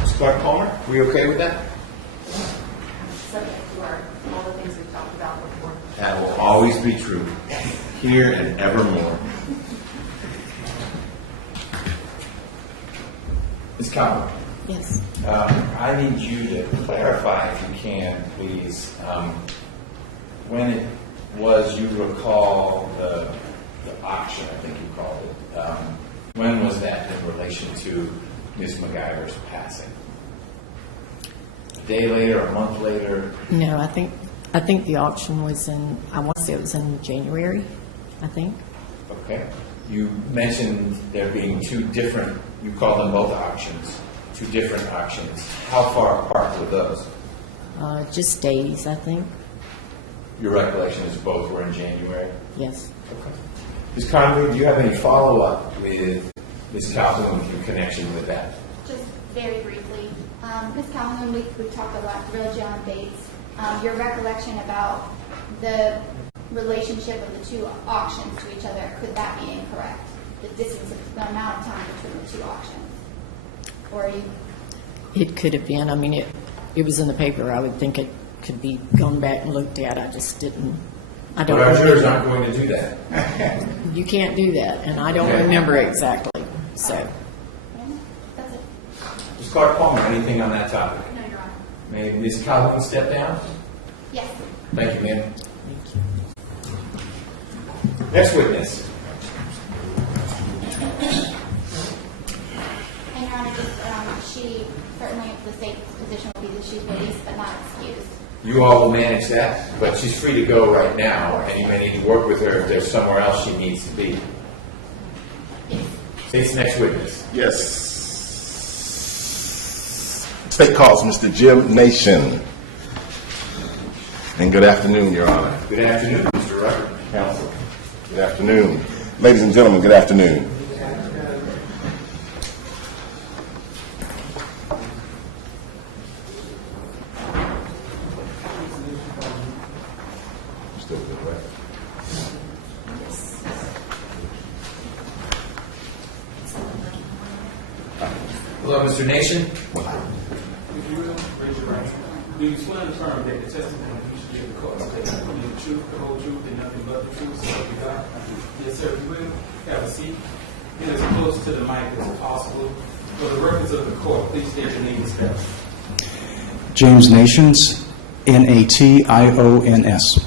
Ms. Clark Palmer, we okay with that? Subject to all the things we've talked about before. That will always be true, here and evermore. Ms. Convery? Yes. I need you to clarify, if you can, please, when it was you recall the auction, I think you called it, when was that in relation to Ms. McIver's passing? A day later, a month later? No, I think the auction was in, I want to say it was in January, I think. Okay. You mentioned there being two different, you called them both auctions, two different auctions. How far apart were those? Just days, I think. Your recollection is both were in January? Yes. Okay. Ms. Convery, do you have any follow-up with Ms. Calhoun in connection with that? Just very briefly, Ms. Calhoun, we talked a lot, grilled you on dates. Your recollection about the relationship of the two auctions to each other, could that be incorrect? The distance, the amount of time between the two auctions? Or are you? It could have been, I mean, it was in the paper. I would think it could be gone back and looked at. I just didn't, I don't. But our jurors aren't going to do that. You can't do that, and I don't Okay. remember exactly, so. That's it. Ms. Clark Palmer, anything on that topic? No, Your Honor. May Ms. Calhoun step down? Yes. Thank you, ma'am. Next witness. And Your Honor, she, certainly the state's position will be that she's released but not excused. You all will manage that, but she's free to go right now, and you may need to work with her if there's somewhere else she needs to be. State's next witness. Yes. State calls Mr. Jim Nation. And good afternoon, Your Honor. Good afternoon, Mr. Rucker. Counsel. Good afternoon. Ladies and gentlemen, good afternoon. Still good, right? Hello, Mr. Nation. If you will, raise your right hand. Do you swear and affirm that the testimony you should give the court today will be the truth, the whole truth, and nothing but the truth, so help you God? Yes, sir, if you will. Have a seat. Get as close to the mic as possible. For the records of the court, please state your name and spell. James Nations, Nations.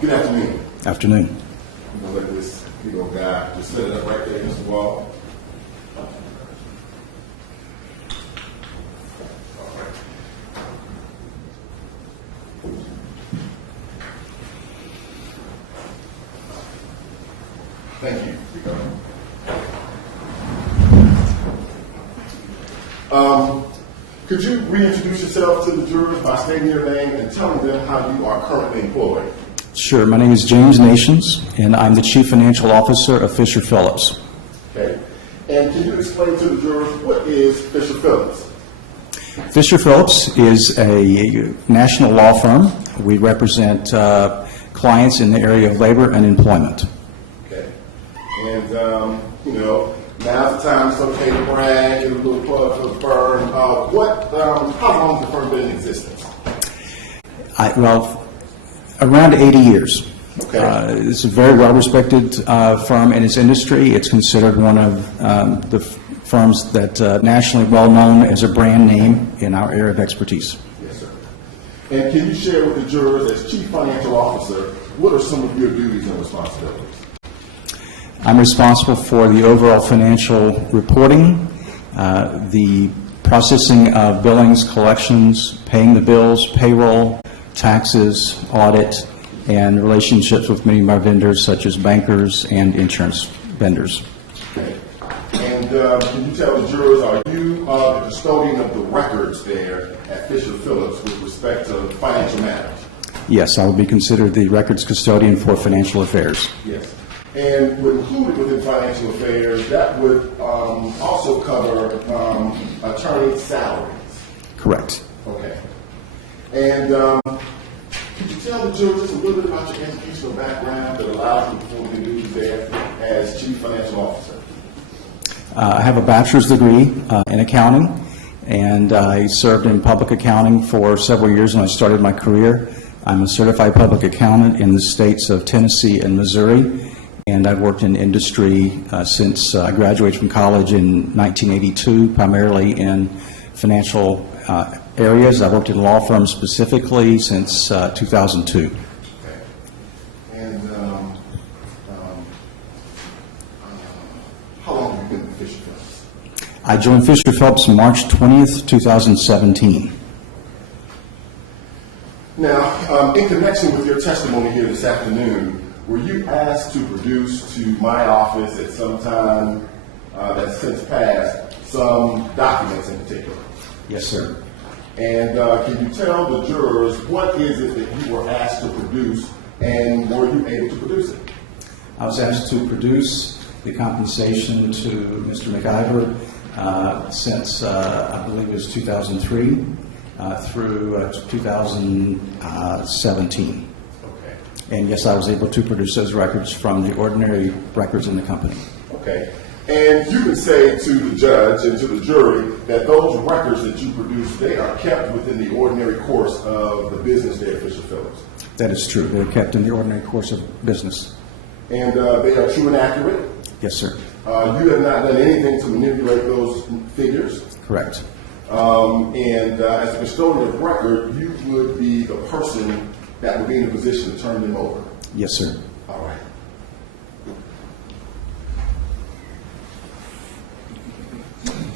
Good afternoon. Afternoon. I'm going to let this guy. Just set it up right there, Mr. Wall. Thank you. Could you reintroduce yourself to the jurors by stating your name and telling them how you are currently employed? Sure. My name is James Nations, and I'm the Chief Financial Officer of Fisher Phillips. Okay. And can you explain to the jurors what is Fisher Phillips? Fisher Phillips is a national law firm. We represent clients in the area of labor and employment. Okay. And, now's the time it's okay to brag and a little plug for the firm. How long has the firm been in existence? Around 80 years. Okay. It's a very well-respected firm in its industry. It's considered one of the firms that nationally well-known as a brand name in our area of expertise. Yes, sir. And can you share with the jurors, as Chief Financial Officer, what are some of your duties and responsibilities? I'm responsible for the overall financial reporting, the processing of billings, collections, paying the bills, payroll, taxes, audit, and relationships with many of our vendors, such as bankers and insurance vendors. Okay. And can you tell the jurors, are you the custodian of the records there at Fisher Phillips with respect to financial matters? Yes, I would be considered the records custodian for financial affairs. Yes. And would included within financial affairs, that would also cover attorney salaries. Correct. Okay. And could you tell the jurors just a little bit about your educational background that allows you to perform your duties there as Chief Financial Officer? I have a bachelor's degree in accounting, and I served in public accounting for several years when I started my career. I'm a certified public accountant in the states of Tennessee and Missouri, and I've worked in industry since I graduated from college in 1982, primarily in financial areas. I've worked in law firms specifically since 2002. Okay. And how long have you been with Fisher Phillips? I joined Fisher Phillips March 20th, 2017. Now, in connection with your testimony here this afternoon, were you asked to produce to my office at some time that's since passed some documents in particular? Yes, sir. And can you tell the jurors what is it that you were asked to produce, and were you able to produce it? I was asked to produce the compensation to Mr. McIver since I believe it was 2003 through 2017. Okay. And yes, I was able to produce those records from the ordinary records in the company. Okay. And you can say to the judge and to the jury that those records that you produce, they are kept within the ordinary course of the business there at Fisher Phillips. That is true. They're kept in the ordinary course of business. And they are true and accurate? Yes, sir. You have not done anything to manipulate those figures? Correct. And as a custodian of record, you would be the person that would be in a position to turn them over? Yes, sir. All right.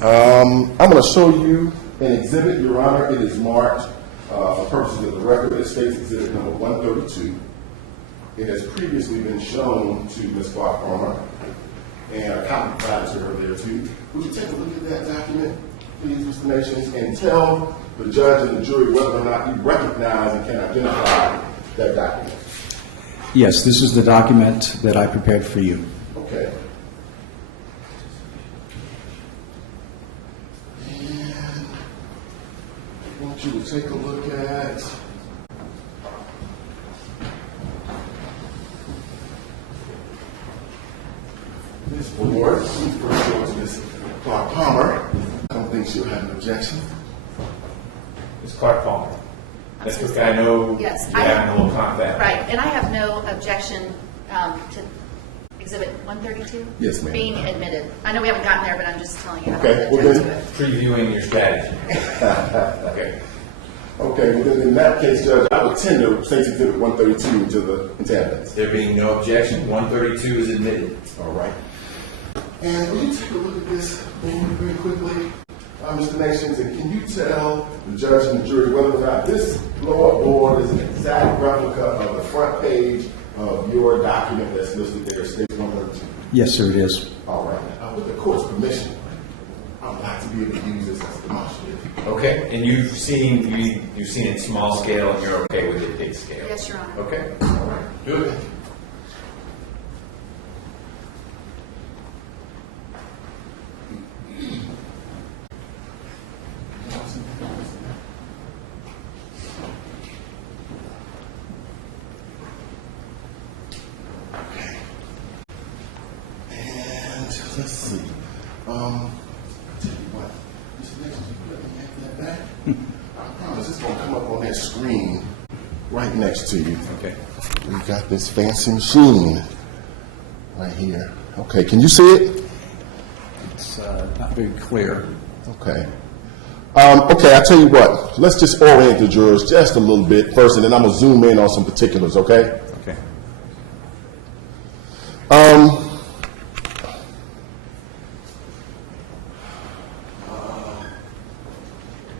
I'm going to show you an exhibit, Your Honor. It is marked for purposes of the record. It states exhibit number 132. It has previously been shown to Ms. Clark Palmer, and a copy provided to her there too. Would you take a look at that document, please, Mr. Nations, and tell the judge and the jury whether or not you recognize and can identify that document? Yes, this is the document that I prepared for you. Okay. And I want you to take a look at this board. First go to Ms. Clark Palmer. I don't think she'll have an objection. Ms. Clark Palmer. That's because I know Yes, you're having a little conflict. Right, and I have no objection to Exhibit 132? Yes, ma'am. Being admitted. I know we haven't gotten there, but I'm just telling you. Okay, how well to then- do it. Previewing your strategy. Okay. Okay, well then in that case, Judge, I would tender State's Exhibit 132 into evidence. There being no objection, 132 is admitted. All right. And will you take a look at this very quickly, Mr. Nations, and can you tell the judge and the jury whether or not this lower board is an exact replica of the front page of your document that's listed there, State 132? Yes, sir, it is. All right. With the court's permission, I would like to be able to use this as a demonstrative. Okay, and you've seen it small scale, and you're okay with it big scale? Yes, Your Honor. Okay, all right, good. And let's see. I'll tell you what, Mr. Nixon, you let me have that back. I promise it's going to come up on that screen right next to you. Okay. We got this fancy machine right here. Okay, can you see it? It's not very clear. Okay. Okay, I'll tell you what. Let's just orient the jurors just a little bit first, and then I'm going to zoom in on some particulars, okay? Okay.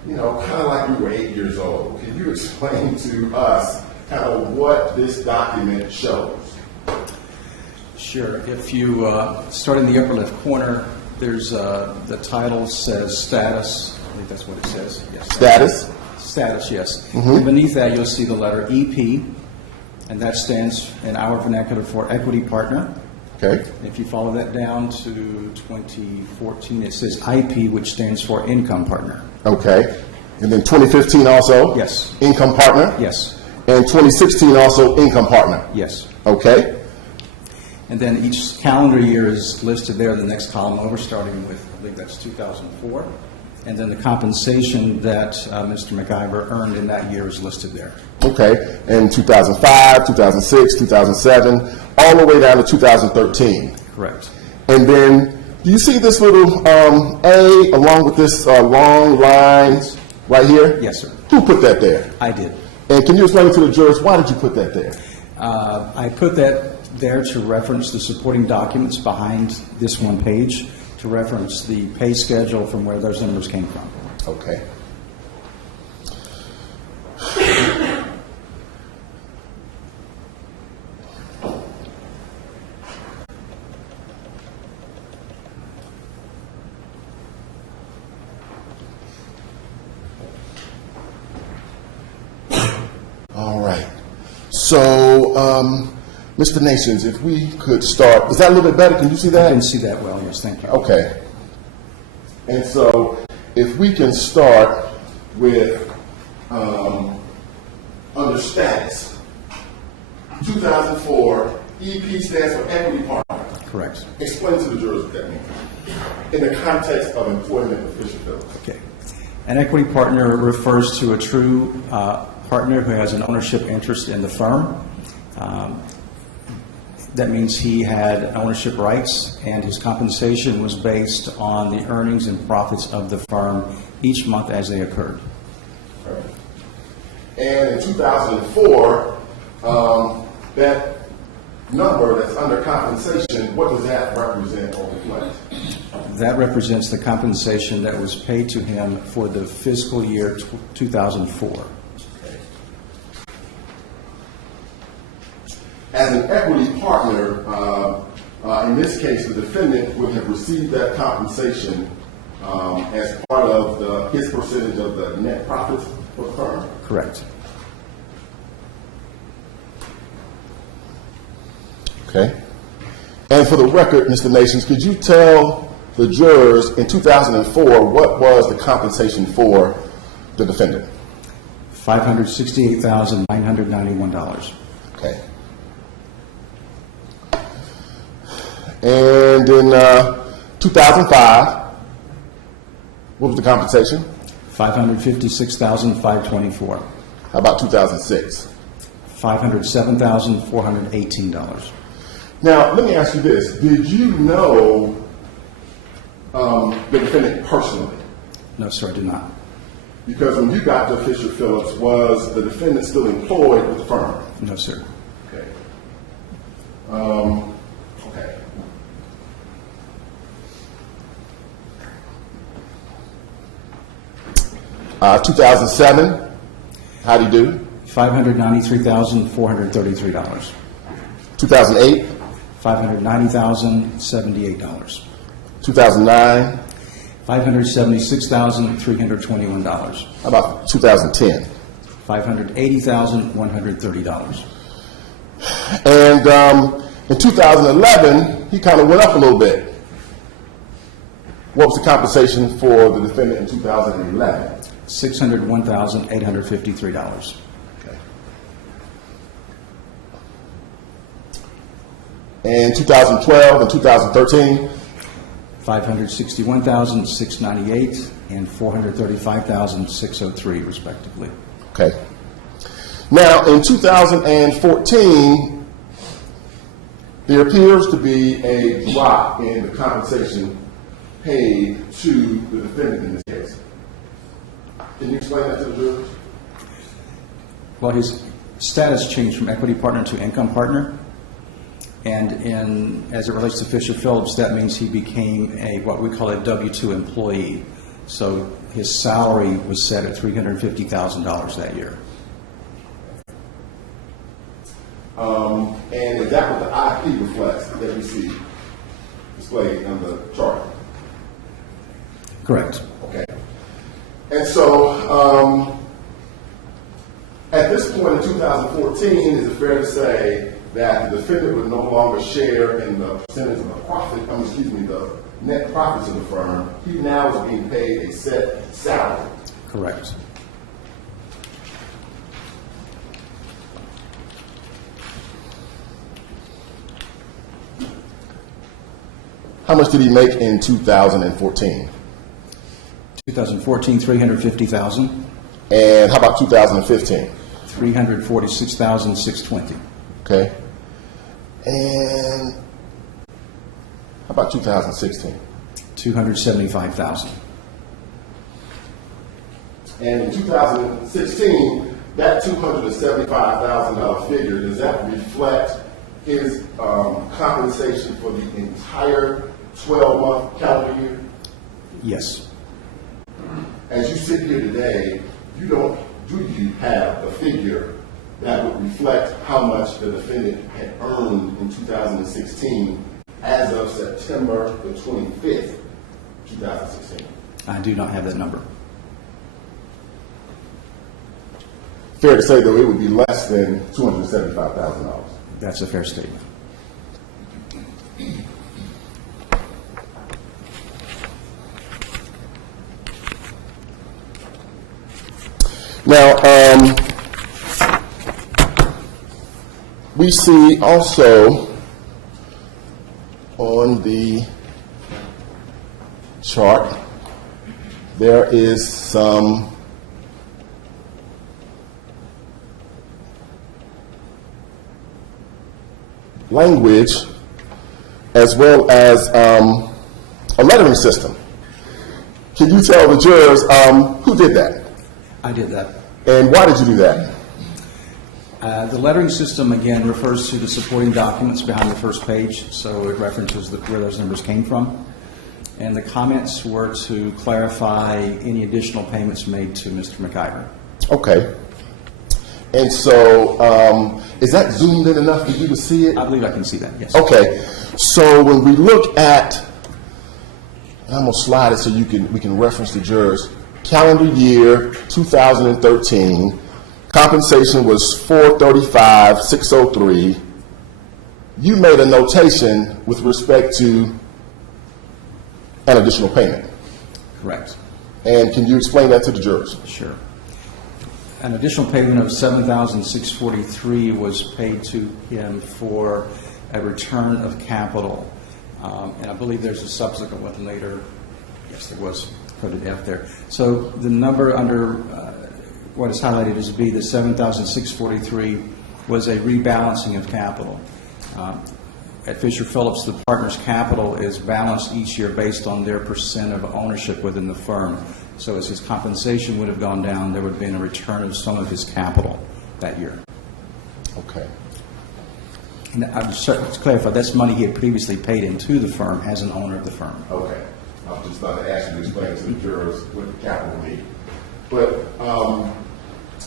You know, kind of like we were 8 years old. Can you explain to us kind of what this document shows? Sure. If you start in the upper left corner, there's the title says status. I think that's what it says. Yes. Status? Status, yes. And beneath that, you'll see the letter EP, and that stands in our vernacular for equity partner. Okay. If you follow that down to 2014, it says IP, which stands for income partner. Okay. And then 2015 also? Yes. Income partner? Yes. And 2016 also income partner? Yes. Okay. And then each calendar year is listed there, the next column over, starting with, I believe that's 2004. And then the compensation that Mr. McIver earned in that year is listed there. Okay. And 2005, 2006, 2007, all the way down to 2013. Correct. And then, do you see this little A along with this long line right here? Yes, sir. Who put that there? I did. And can you explain to the jurors, why did you put that there? I put that there to reference the supporting documents behind this one page, to reference the pay schedule from where those numbers came from. Okay. All right. So, Mr. Nations, if we could start, is that a little bit better? Can you see I that? didn't see that well, yes, thank you. Okay. And so, if we can start with under status, 2004, EP stands for equity partner. Correct. Explain to the jurors what that means in the context of employment official. Okay. An equity partner refers to a true partner who has an ownership interest in the firm. That means he had ownership rights, and his compensation was based on the earnings and profits of the firm each month as they occurred. And in 2004, that number that's under compensation, what does that represent or reflect? That represents the compensation that was paid to him for the fiscal year 2004. As an equity partner, in this case, the defendant would have received that compensation as part of his percentage of the net profits for the firm. Correct. Okay. And for the record, Mr. Nations, could you tell the jurors in 2004 what was the compensation for the defendant? $568,991. Okay. And in 2005, what was the compensation? $556,524. How about 2006? $507,418. Now, let me ask you this. Did you know the defendant personally? No, sir, I did not. Because when you got to Fisher Phillips, was the defendant still employed with the firm? No, sir. Okay. Okay. Uh, 2007, how'd he do? $593,433. 2008, $590,078. 2009, $576,321. how about 2010? $580,130. And in 2011, he kind of went up a little bit. What was the compensation for the defendant in 2011? $601,853. Okay. And 2012 and 2013, $561,698 and $435,603, respectively. okay. Now, in 2014, there appears to be a drop in the compensation paid to the defendant in this case. Can you explain that to the jurors? Well, his status changed from equity partner to income partner. And as it relates to Fisher Phillips, that means he became what we call a W-2 employee. So his salary was set at $350,000 that year. And is that what the IP reflects that we see displayed on the chart? Correct. Okay. And so, at this point in 2014, is it fair to say that the defendant would no longer share in the percentage of the profit, the net profits of the firm? He now is being paid a set salary. Correct. How much did he make in 2014? 2014, $350,000. And how about 2015? $346,620. Okay. And how about 2016? $275,000. And in 2016, that $275,000 figure, does that reflect his compensation for the entire 12-month calendar year? Yes. As you sit here today, do you have a figure that would reflect how much the defendant had earned in 2016 as of September the 25th, 2016? I do not have that number. Fair to say, though, it would be less than $275,000. That's a fair statement. Now, we see also on the chart, there is some language as well as a lettering system. Can you tell the jurors who did that? I did that. And why did you do that? The lettering system, again, refers to the supporting documents behind the first page, so it references where those numbers came from. And the comments were to clarify any additional payments made to Mr. McIver. Okay. And so, is that zoomed in enough for you to see it? I believe I can see that, yes. Okay. So when we look at, and I'm going to slide it so we can reference the jurors. Calendar year 2013, compensation was $435,603. You made a notation with respect to an additional payment. Correct. And can you explain that to the jurors? Sure. An additional payment of $7,643 was paid to him for a return of capital. And I believe there's a subsequent one later. Yes, there was. Put an F there. So the number under what is highlighted as B, the $7,643, was a rebalancing of capital. At Fisher Phillips, the partner's capital is balanced each year based on their percent of ownership within the firm. So as his compensation would have gone down, there would have been a return of some of his capital that year. Okay. And I'm certain to clarify, that's money he had previously paid into the firm as an owner of the firm. Okay. I was just about to ask you to explain to the jurors what the capital need. But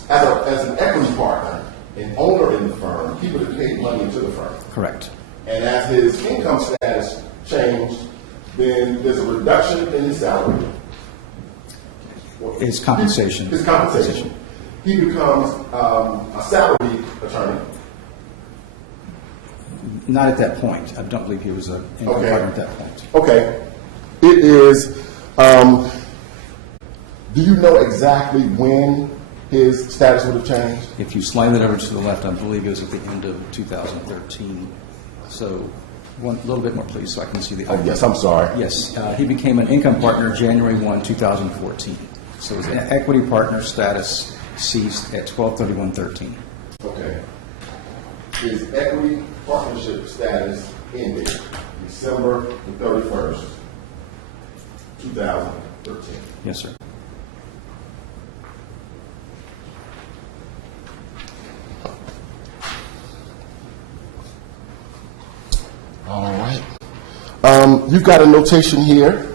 as an equity partner, an owner in the firm, he would have paid money into the firm. Correct. And as his income status changed, then there's a reduction in his salary. His compensation. His compensation. He becomes a salaried attorney. Not at that point. I don't believe he was an income Okay. partner at that point. Okay. It is, do you know exactly when his status would have changed? If you slide that over to the left, I believe it was at the end of 2013. So, a little bit more, please, so I can see the. Oh, yes, I'm sorry. Yes, he became an income partner January 1, 2014. So his equity partner status ceased at 12/31/13. Okay. His equity partnership status ended December the 31st, 2013. Yes, sir. All right. You've got a notation here.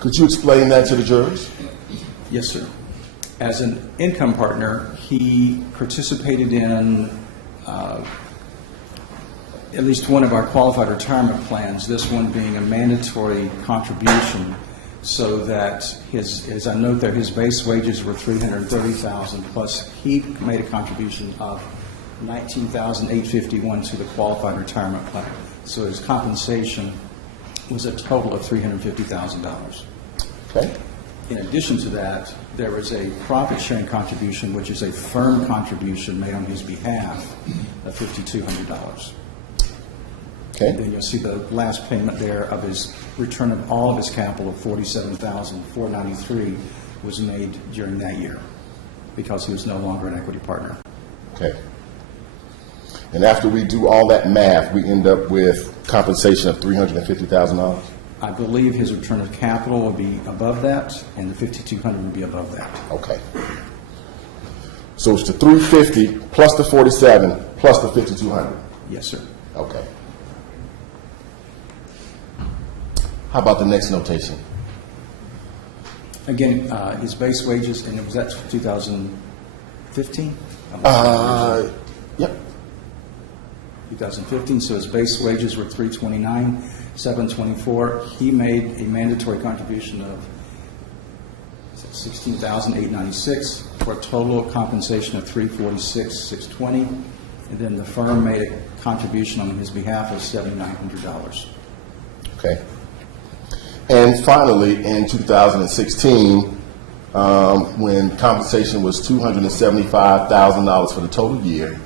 Could you explain that to the jurors? Yes, sir. As an income partner, he participated in at least one of our qualified retirement plans, this one being a mandatory contribution, so that his, as I note there, his base wages were $330,000, plus he made a contribution of $19,851 to the qualified retirement plan. So his compensation was a total of $350,000. Okay. In addition to that, there was a profit-sharing contribution, which is a firm contribution made on his behalf of $5,200. Okay. And then you'll see the last payment there of his return of all of his capital of $47,493 was made during that year because he was no longer an equity partner. Okay. And after we do all that math, we end up with compensation of $350,000? I believe his return of capital will be above that, and the $5,200 will be above that. Okay. So it's the 350 plus the 47 plus the 5,200. Yes, sir. Okay. How about the next notation? Again, his base wages, and was that 2015? Yep. 2015, so his base wages were $329,724. He made a mandatory contribution of $16,896 for a total compensation of $346,620, and then the firm made a contribution on his behalf of $7,900. Okay. And finally, in 2016, when compensation was $275,000 for the total year,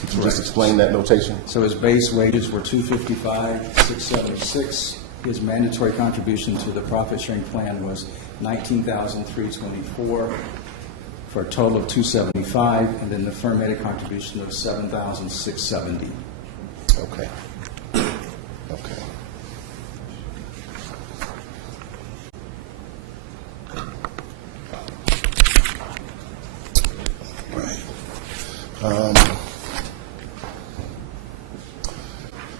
could you just explain that notation? So his base wages were $255,676. His mandatory contribution to the profit sharing plan was $19,324 for a total of $275, and then the firm made a contribution of $7,670. Okay. Okay. Right.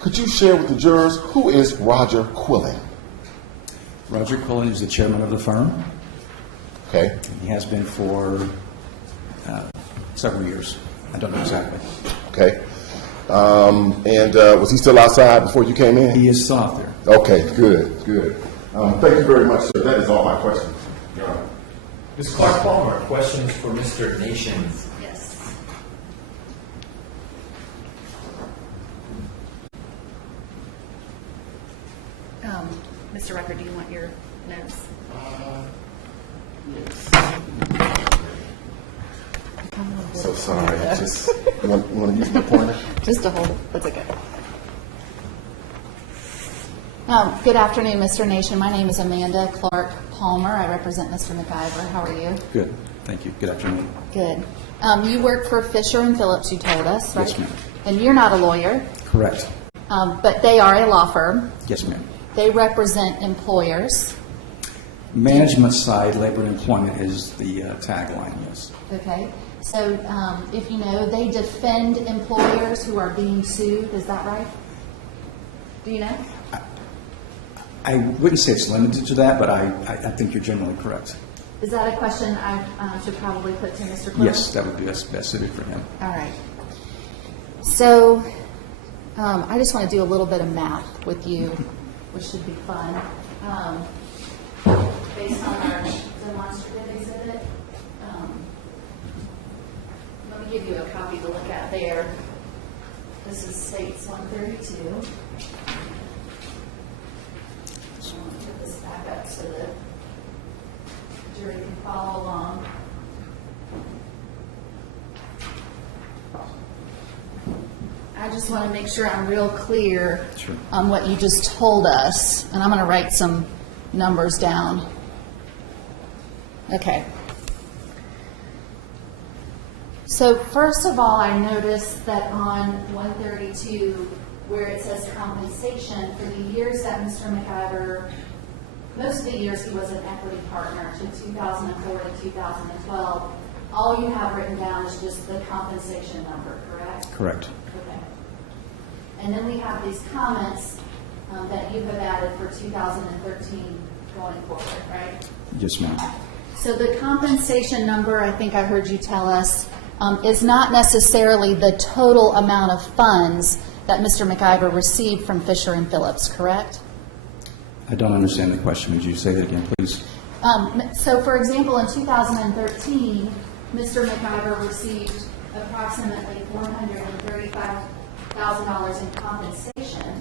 Could you share with the jurors who is Roger Quillen? Roger Quillen is the chairman of the firm. Okay. He has been for several years. I don't know exactly. Okay. And was he still outside before you came in? He is still out there. Okay, good, good. Thank you very much, sir. That is all my questions, Your Honor. Ms. Clark Palmer, questions for Mr. Nations. Yes. Mr. Record, do you want your notes? So sorry. I just want to use my pointer. Just to hold it. That's okay. Good afternoon, Mr. Nation. My name is Amanda Clark Palmer. I represent Mr. McIver. How are you? Good. Thank you. Good afternoon. Good. You work for Fisher and Phillips, you told us, right? Yes, ma'am. And you're not a lawyer, Correct. but they are a law firm. Yes, ma'am. They represent employers. Management side, labor and employment is the tagline, yes. Okay, so if you know, they defend employers who are being sued, is that right? Do you know? I wouldn't say it's limited to that, but I think you're generally correct. Is that a question I should probably put to Mr. Clerk? Yes, that would be best suited for him. All right. So I just want to do a little bit of math with you, which should be fun. Based on our demonstrative exhibit, let me give you a copy to look at there. This is States 132. I want to put this back up so that the jury can follow along. I just want to make sure I'm real clear Sure. on what you just told us, and I'm going to write some numbers down. Okay. So first of all, I noticed that on 132, where it says compensation, for the years that Mr. McIver, most of the years he was an equity partner, to 2004 to 2012, all you have written down is just the compensation number, correct? Correct. Okay. And then we have these comments that you have added for 2013 going forward, right? Yes, ma'am. So the compensation number, I think I heard you tell us, is not necessarily the total amount of funds that Mr. McIver received from Fisher and Phillips, correct? I don't understand the question. Would you say that again, please? So, for example, in 2013, Mr. McIver received approximately $435,000 in compensation,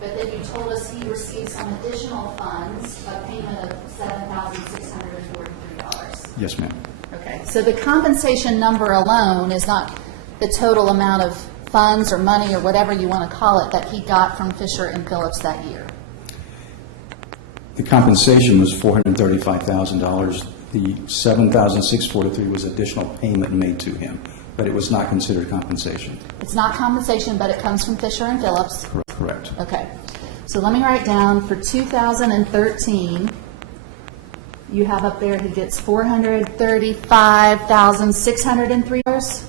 but then you told us he received some additional funds, a payment of $7,643. Yes, ma'am. Okay, so the compensation number alone is not the total amount of funds or money or whatever you want to call it that he got from Fisher and Phillips that year. The compensation was $435,000. The $7,643 was additional payment made to him, but it was not considered compensation. It's not compensation, but it comes from Fisher and Phillips. Correct. Okay, so let me write down for 2013, you have up there he gets $435,603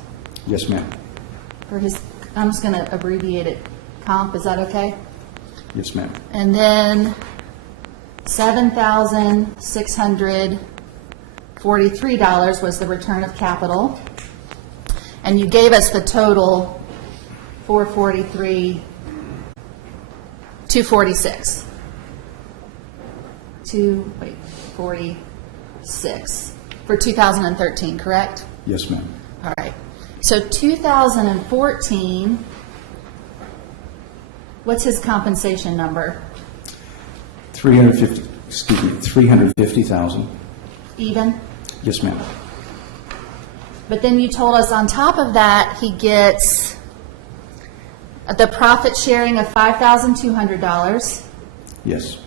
Yes, ma'am. for his, I'm just going to abbreviate it, comp, is that okay? Yes, ma'am. And then $7,643 was the return of capital. And you gave us the total, 246. 246 for 2013, correct? Yes, ma'am. All right. So 2014, what's his compensation number? $350,000. Even? Yes, ma'am. But then you told us on top of that, he gets the profit sharing of $5,200. Yes.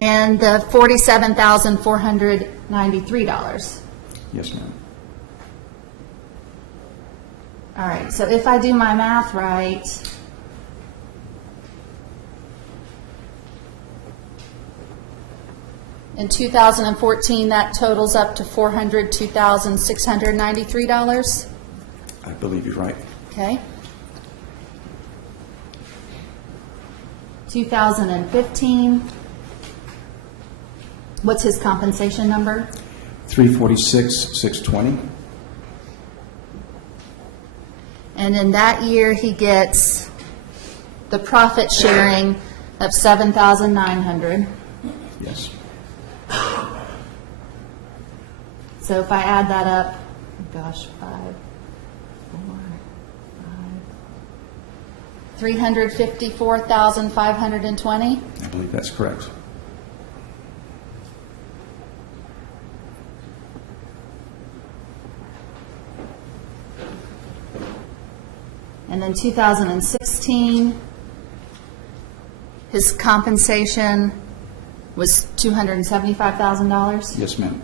And the $47,493. Yes, ma'am. All right, so if I do my math right, in 2014, that totals up to $402,693. I believe you're right. Okay. 2015, what's his compensation number? $346,620. And in that year, he gets the profit sharing of $7,900. Yes. So if I add that up, oh gosh, 354,520. I believe that's correct. And then 2016, his compensation was $275,000. Yes, ma'am.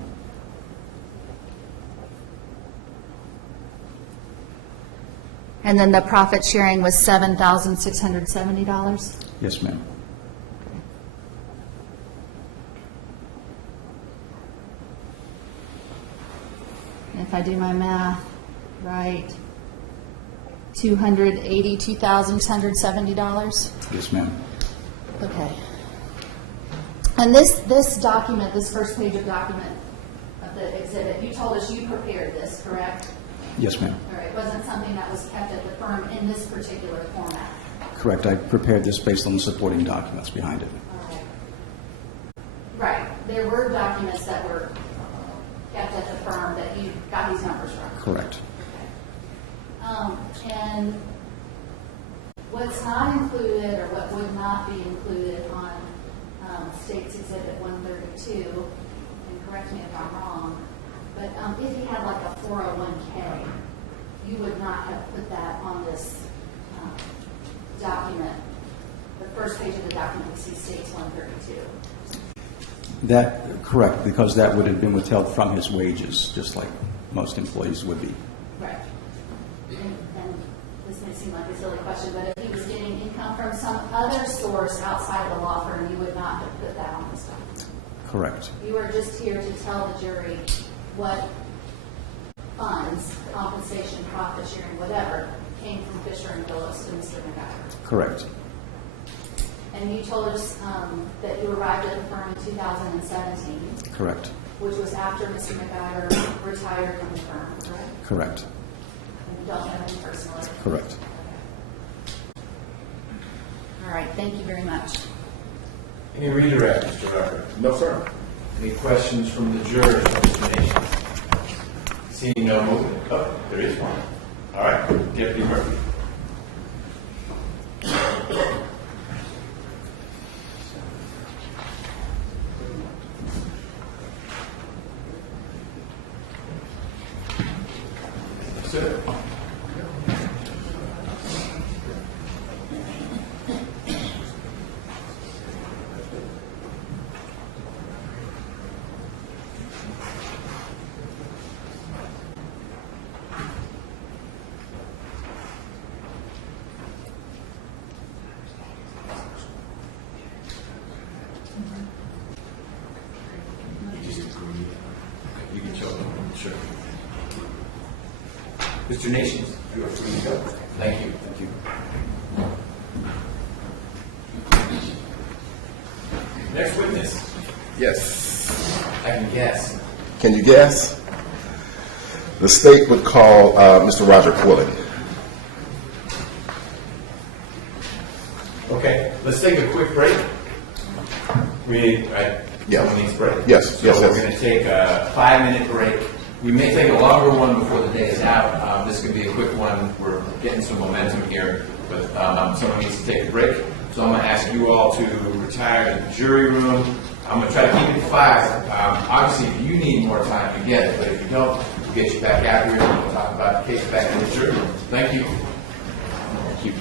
And then the profit sharing was $7,670? Yes, ma'am. If I do my math right, $282,670? Yes, ma'am. Okay. And this document, this first page of document of the exhibit, you told us you prepared this, correct? Yes, ma'am. All right, it wasn't something that was kept at the firm in this particular format? Correct. I prepared this based on the supporting documents behind it. All right. Right, there were documents that were kept at the firm that you got these numbers from? Correct. And what's not included, or what would not be included on State's Exhibit 132, and correct me if I'm wrong, but if you had like a 401k, you would not have put that on this document. The first page of the document, you see State's 132. That, correct, because that would have been withheld from his wages, just like most employees would be. Right. And this may seem like a silly question, but if he was getting income from some other source outside of the law firm, you would not have put that on this document. Correct. You are just here to tell the jury what funds, compensation, profit sharing, whatever, came from Fisher and Phillips to Mr. McIver. Correct. And you told us that you arrived at the firm in 2017, Correct. which was after Mr. McIver retired from the firm, correct? Correct. And you don't know him personally? Correct. All right, thank you very much. Any redirect, Mr. Rucker? No, sir. Any questions from the jury, Mr. Nation? Seeing no movement. Oh, there is one. All right, Deputy Murphy. Sir. You can show them. Sure. Mr. Nations, you are free to go. Thank you. Thank you. Next witness. Yes. I can guess. Can you guess? The state would call Mr. Roger Quillen. Okay, let's take a quick break. Right? Yeah. Someone needs a break? Yes, So yes, we're yes. going to take a 5-minute break. We may take a longer one before the day is out. This could be a quick one. We're getting some momentum here, but someone needs to take a break. So I'm going to ask you all to retire to the jury room. I'm going to try to keep it to 5. Obviously, if you need more time, you get it. But if you don't, we'll get you back out here and we'll talk about the case back in the jury room. Thank you. Thank you.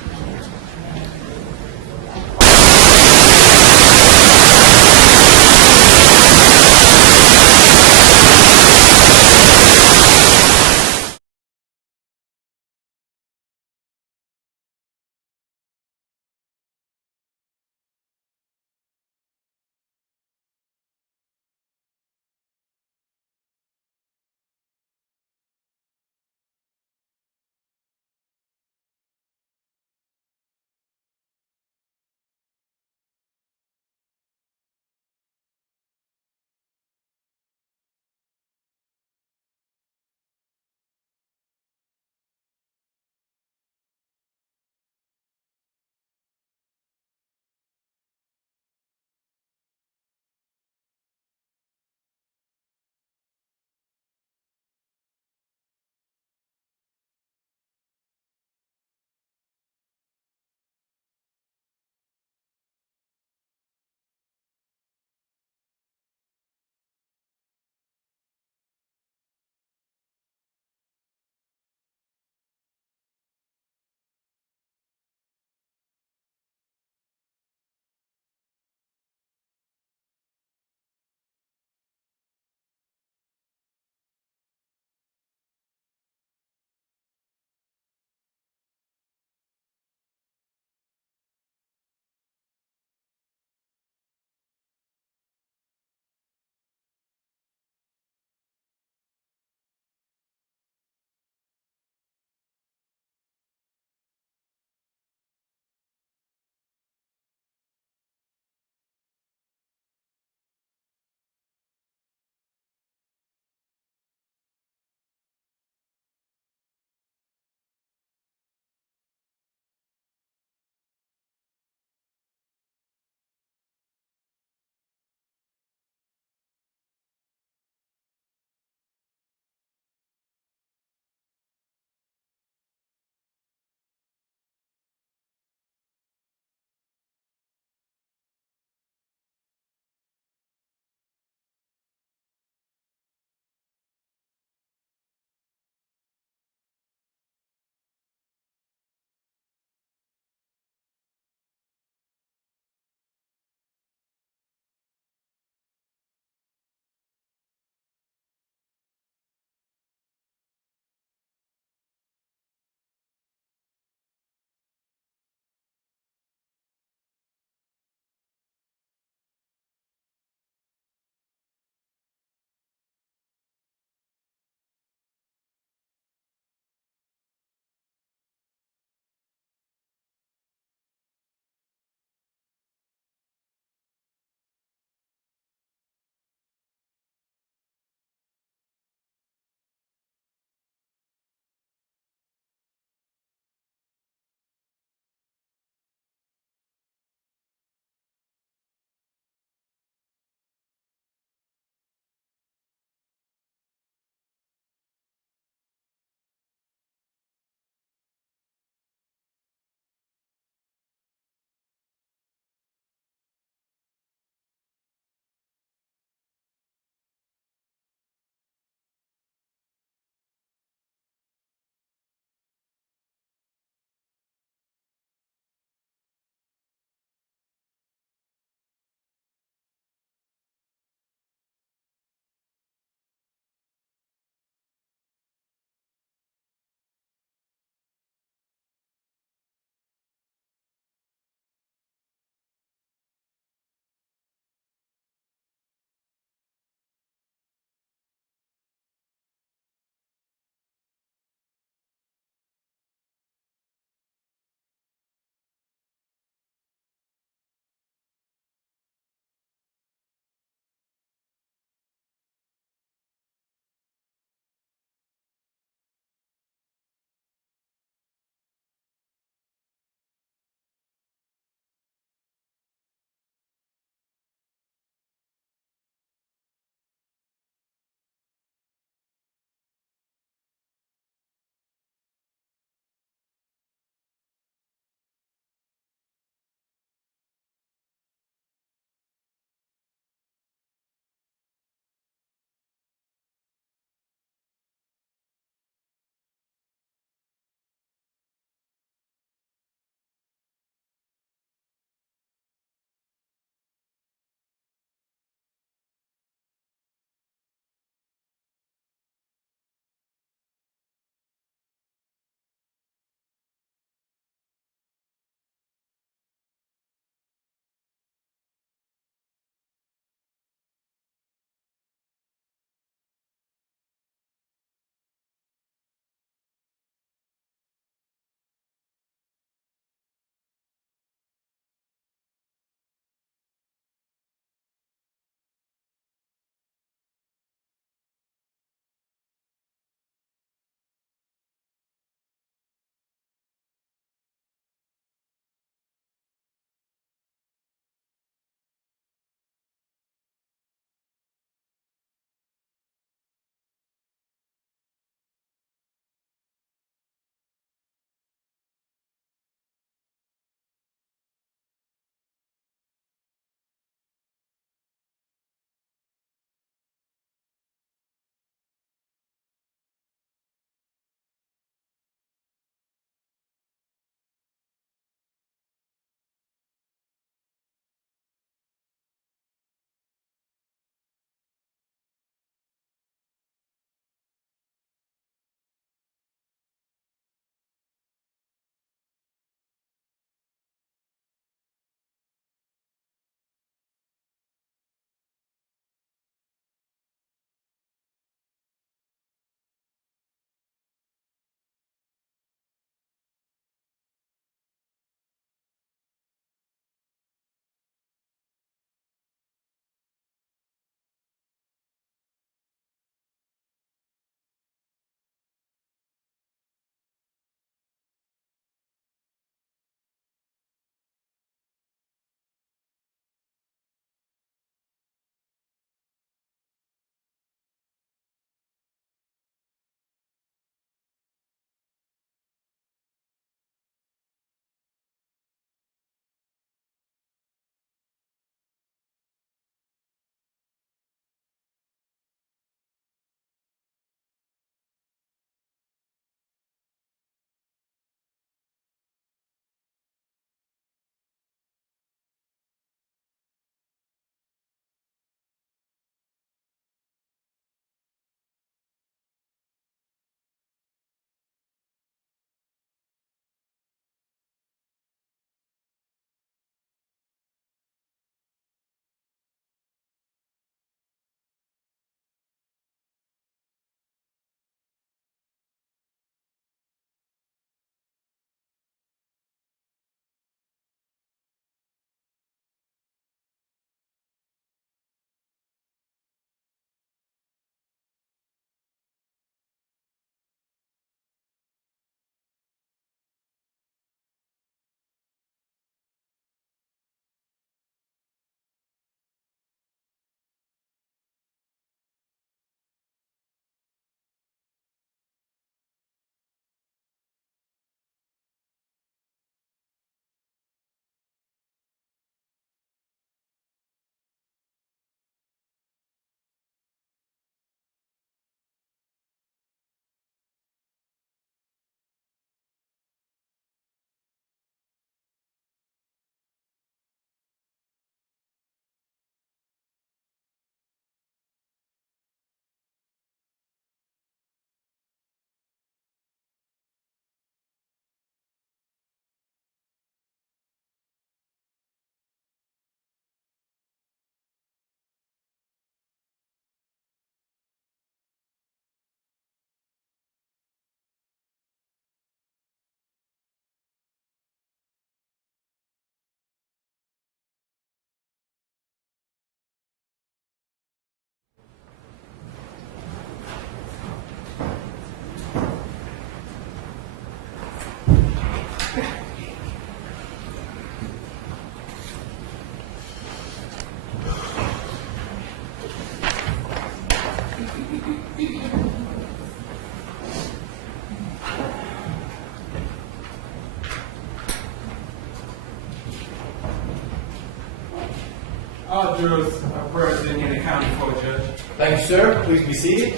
All jurors are present in the county court, Judge. Thank you, sir. Please be seated.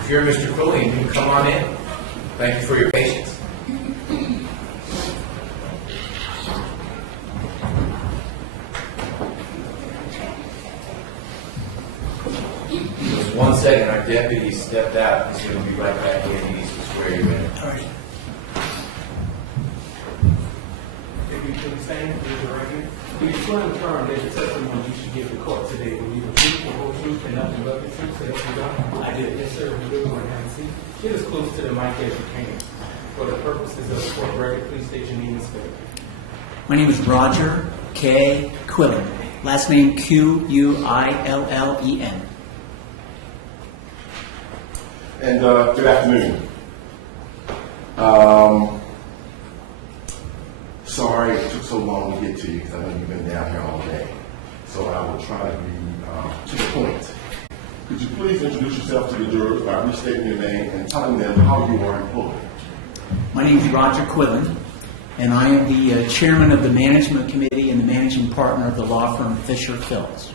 If you're Mr. Quillian, you can come on in. Thank you for your patience. Just 1 second, our deputy stepped out. He's going to be right back in. He needs to swear you in. All right. If you can stand, raise your right hand. Do you swear and affirm that the testimony you should give the court today will be the truth, the whole truth, and nothing but the truth, so help you God? I did. Yes, sir. We do. Go ahead and see. Get as close to the mic as you can. For the purposes of the court record, please state your name and spelling. My name is Roger K. Quillen. Last name Quillen. And good afternoon. Sorry it took so long to get to you because I know you've been down here all day. So I will try to be to the point. Could you please introduce yourself to the jurors by restating your name and telling them how you are employed? My name is Roger Quillen, and I am the chairman of the management committee and the managing partner of the law firm Fisher Phillips.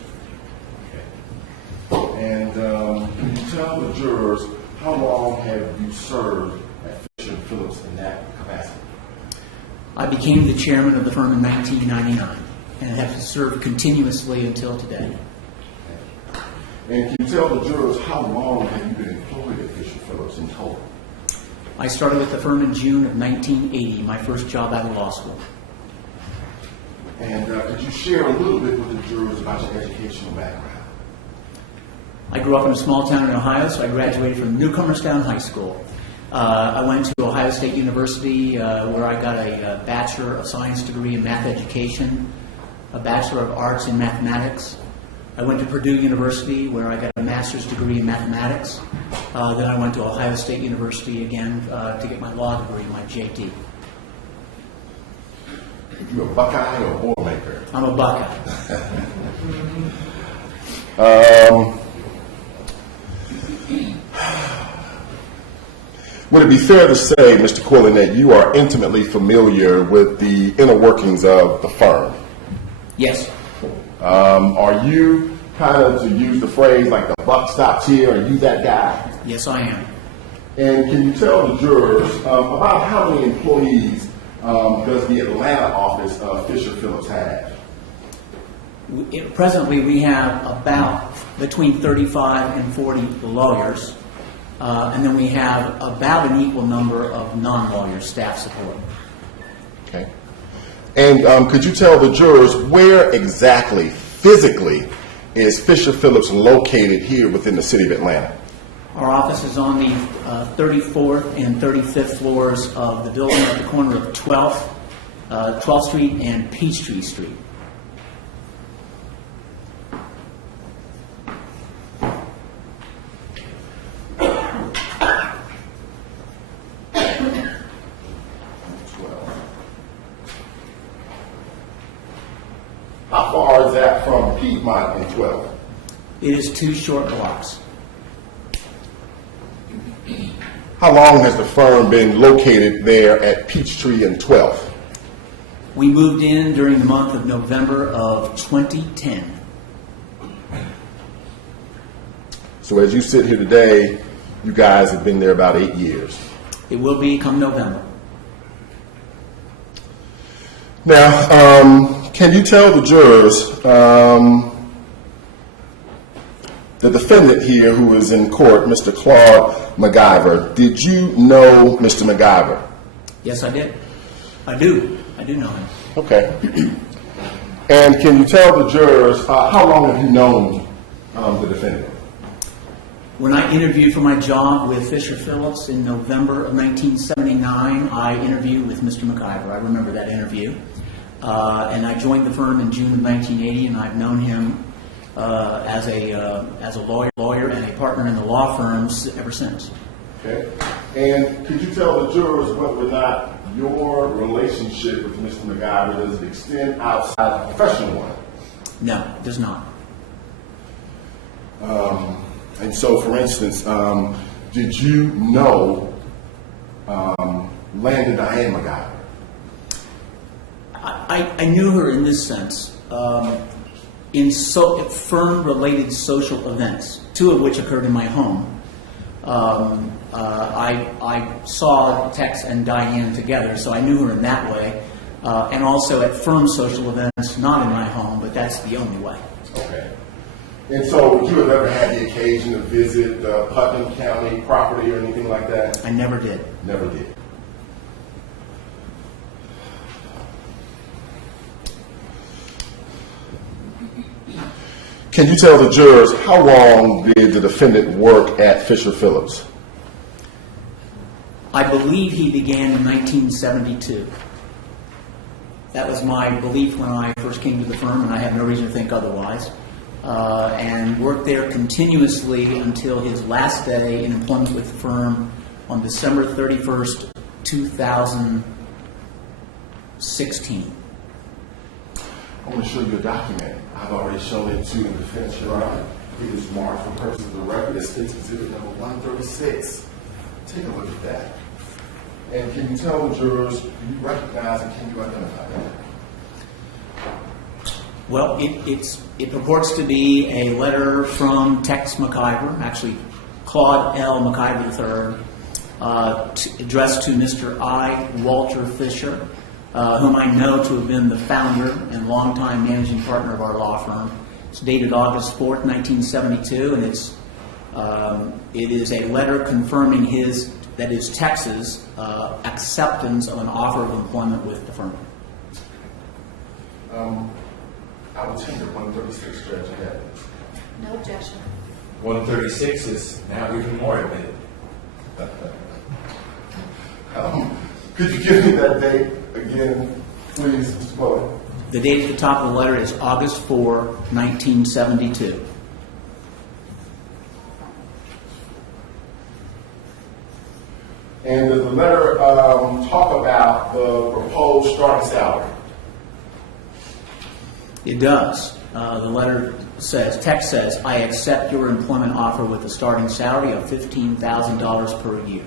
And can you tell the jurors how long have you served at Fisher Phillips in that capacity? I became the chairman of the firm in 1999 and have served continuously until today. And can you tell the jurors how long have you been employed at Fisher Phillips in total? I started with the firm in June of 1980, my first job out of law school. And could you share a little bit with the jurors about your educational background? I grew up in a small town in Ohio, so I graduated from Newcomerstown High School. I went to Ohio State University, where I got a Bachelor of Science degree in math education, a Bachelor of Arts in mathematics. I went to Purdue University, where I got a master's degree in mathematics. Then I went to Ohio State University again to get my law degree, my JD. You a Buckeye or a Boilermaker? I'm a Buckeye. Would it be fair to say, Mr. Quillen, that you are intimately familiar with the inner workings of the firm? Yes. Are you kind of, to use the phrase, like the buck stops here, are you that guy? Yes, I am. And can you tell the jurors about how many employees does the Atlanta office of Fisher Phillips have? Presently, we have about between 35 and 40 lawyers, and then we have about an equal number of non-lawyer staff support. Okay. And could you tell the jurors where exactly, physically, is Fisher Phillips located here within the city of Atlanta? Our office is on the 34th and 35th floors of the building at the corner of 12th Street and Peachtree Street. How far is that from Piedmont and 12th? It is 2 short blocks. How long has the firm been located there at Peachtree and 12th? We moved in during the month of November of 2010. So as you sit here today, you guys have been there about 8 years. It will be come November. Now, can you tell the jurors, the defendant here who is in court, Mr. Claude McIver, did you know Mr. McIver? Yes, I did. I do know him. Okay. And can you tell the jurors, how long have you known the defendant? When I interviewed for my job with Fisher Phillips in November of 1979, I interviewed with Mr. McIver. I remember that interview. And I joined the firm in June of 1980, and I've known him as a lawyer and a partner in the law firms ever since. Okay. And could you tell the jurors whether or not your relationship with Mr. McIver does it extend outside the professional one? No, it does not. And so, for instance, did you know Landon Diane McIver? I knew her in this sense. In firm-related social events, two of which occurred in my home. I saw Tex and Diane together, so I knew her in that way. And also at firm social events, not in my home, but that's the only way. Okay. And so would you have ever had the occasion to visit the Putnam County property or anything like that? I never did. Never did. Can you tell the jurors how long did the defendant work at Fisher Phillips? I believe he began in 1972. That was my belief when I first came to the firm, and I have no reason to think otherwise. And worked there continuously until his last day in employment with the firm on December 31st, 2016. I want to show you a document. I've already shown it to the defense, Your Honor. It is marked for purposes of the record as State's Exhibit number 136. Take a look at that. And can you tell the jurors, do you recognize and can you identify that? Well, it purports to be a letter from Tex McIver, actually Claude L. McIver III, addressed to Mr. I. Walter Fisher, whom I know to have been the founder and longtime managing partner of our law firm. It's dated August 4th, 1972, and it is a letter confirming Tex's acceptance of an offer of employment with the firm. I will tender 136, Judge. Ahead. No objection. 136 is now even more admitted. Could you give me that date again, please, Mr. Bowen? The date at the top of the letter is August 4, 1972. And does the letter talk about the proposed starting salary? It does. The letter says, Tex says, I accept your employment offer with a starting salary of $15,000 per year.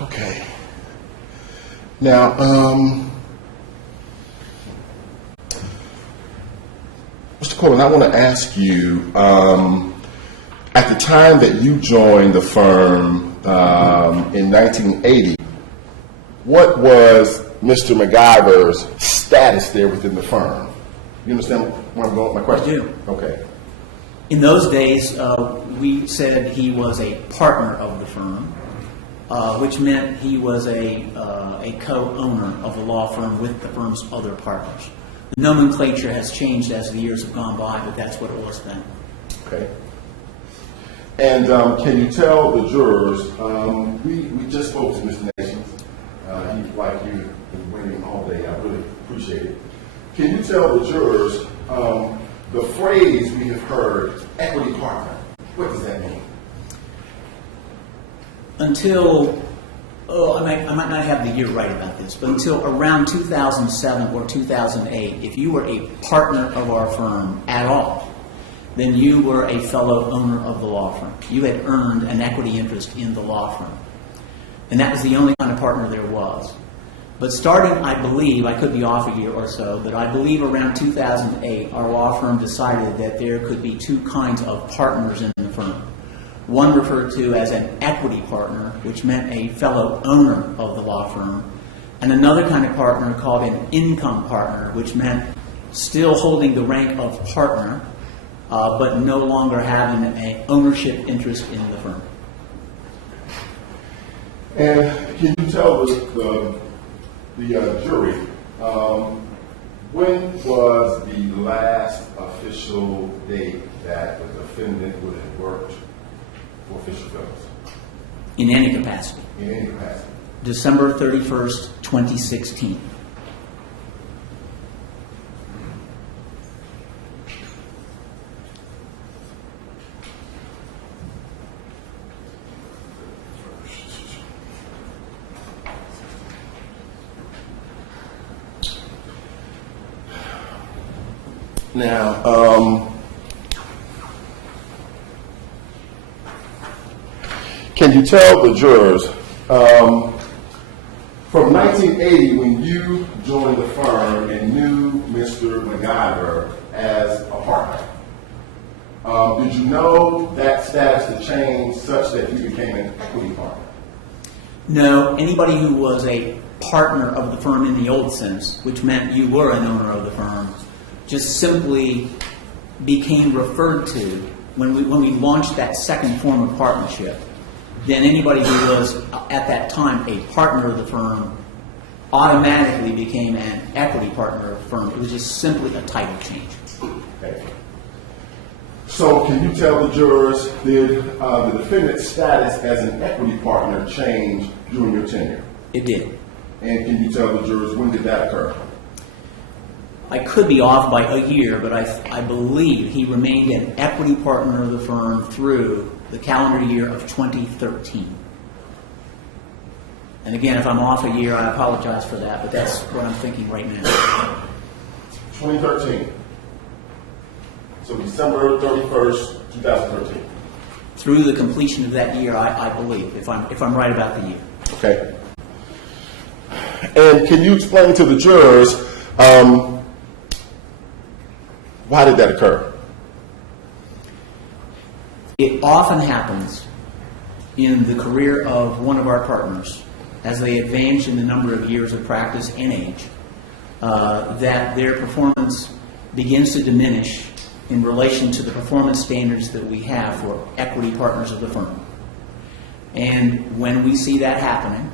Okay. Now, Mr. Corbin, I want to ask you, at the time that you joined the firm in 1980, what was Mr. McIver's status there within the firm? You understand where I'm going with my question? I do. Okay. In those days, we said he was a partner of the firm, which meant he was a co-owner of the law firm with the firm's other partners. The nomenclature has changed as the years have gone by, but that's what it was then. Okay. And can you tell the jurors, we just spoke to Mr. Nations. He, like you, been waiting all day. I really appreciate it. Can you tell the jurors the phrase we have heard, equity partner, what does that mean? Until, I might not have the year right about this, but until around 2007 or 2008, if you were a partner of our firm at all, then you were a fellow owner of the law firm. You had earned an equity interest in the law firm. And that was the only kind of partner there was. But starting, I believe, I could be off a year or so, but I believe around 2008, our law firm decided that there could be two kinds of partners in the firm. One referred to as an equity partner, which meant a fellow owner of the law firm, and another kind of partner called an income partner, which meant still holding the rank of partner, but no longer having an ownership interest in the firm. And can you tell the jury, when was the last official date that the defendant would have worked for Fisher Phillips? In any capacity. In any capacity. December 31st, 2016. Now, can you tell the jurors, from 1980, when you joined the firm and knew Mr. McIver as a partner, did you know that status to change such that you became an equity partner? No, anybody who was a partner of the firm in the old sense, which meant you were an owner of the firm, just simply became referred to when we launched that second form of partnership. Then anybody who was at that time a partner of the firm automatically became an equity partner of the firm. It was just simply a title change. Okay. So can you tell the jurors, did the defendant's status as an equity partner change during your tenure? It did. And can you tell the jurors, when did that occur? I could be off by a year, but I believe he remained an equity partner of the firm through the calendar year of 2013. And again, if I'm off a year, I apologize for that, but that's what I'm thinking right now. 2013. So December 31st, 2013. Through the completion of that year, I believe, if I'm right about the year. Okay. And can you explain to the jurors, why did that occur? It often happens in the career of one of our partners, as they advance in the number of years of practice and age, that their performance begins to diminish in relation to the performance standards that we have for equity partners of the firm. And when we see that happening,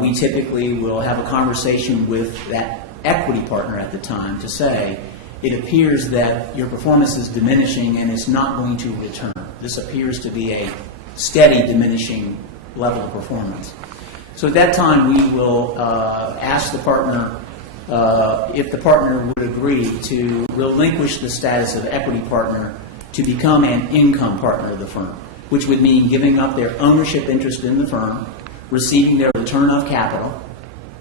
we typically will have a conversation with that equity partner at the time to say, it appears that your performance is diminishing and it's not going to return. This appears to be a steady diminishing level of performance. So at that time, we will ask the partner if the partner would agree to relinquish the status of equity partner to become an income partner of the firm, which would mean giving up their ownership interest in the firm, receiving their return of capital,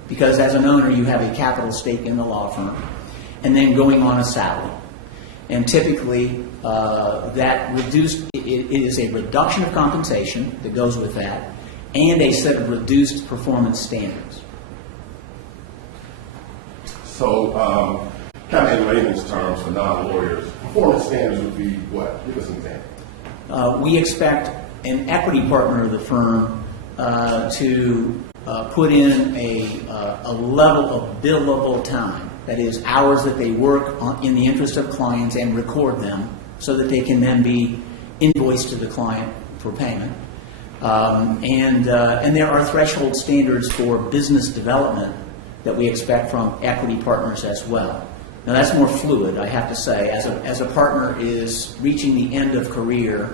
because as an owner you have a capital stake in the law firm, and then going on a salary. And typically that it is a reduction of compensation that goes with that, and a set of reduced performance standards. So, kind of in layman's terms for non-lawyers, performance standards would be what? Give us an example. We expect an equity partner of the firm to put in a level of billable time, that is, hours that they work in the interest of clients and record them so that they can then be invoiced to the client for payment. And there are threshold standards for business development that we expect from equity partners as well. Now that's more fluid, I have to say. As a partner is reaching the end of career,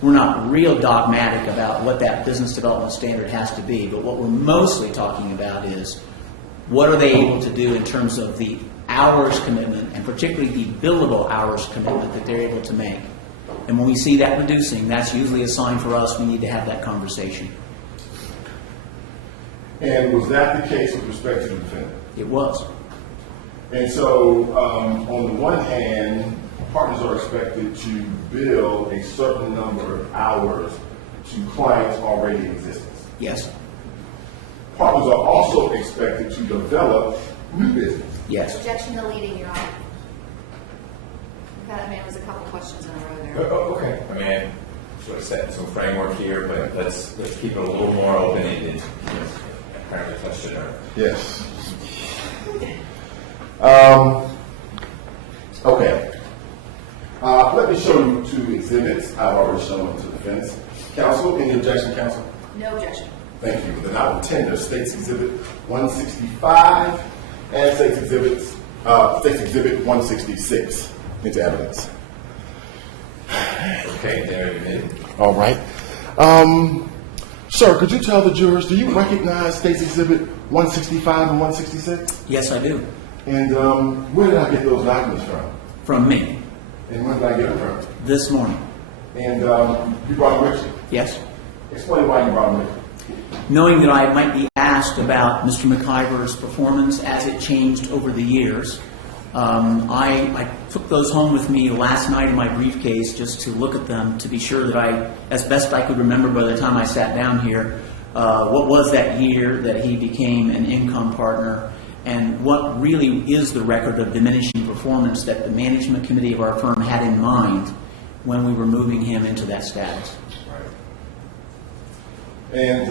we're not real dogmatic about what that business development standard has to be, but what we're mostly talking about is what are they able to do in terms of the hours commitment, and particularly the billable hours commitment that they're able to make. And when we see that reducing, that's usually a sign for us we need to have that conversation. And was that the case with respect to the defendant? It was. And so, on the one hand, partners are expected to bill a certain number of hours to clients already in existence. Yes. Partners are also expected to develop new business. Yes. Objection to leading, Your Honor. That, man, was a couple questions in a row there. Okay. I mean, sort of set some framework here, but let's keep it a little more open-ended. Apparently touched it earlier. Yes. Okay. Let me show you two exhibits. I've already shown them to the defense. Counsel, any objection, counsel? No objection. Thank you. Then I will tender State's Exhibit 165 and State's Exhibit 166 into evidence. Okay, there it is. All right. Sir, could you tell the jurors, do you recognize State's Exhibit 165 and 166? Yes, I do. And where did I get those documents from? From me. And when did I get them from? This morning. And you brought them with you? Yes. Explain why you brought them with you. Knowing that I might be asked about Mr. McIver's performance as it changed over the years, I took those home with me last night in my briefcase just to look at them to be sure that as best I could remember by the time I sat down here, what was that year that he became an income partner, and what really is the record of diminishing performance that the management committee of our firm had in mind when we were moving him into that status. And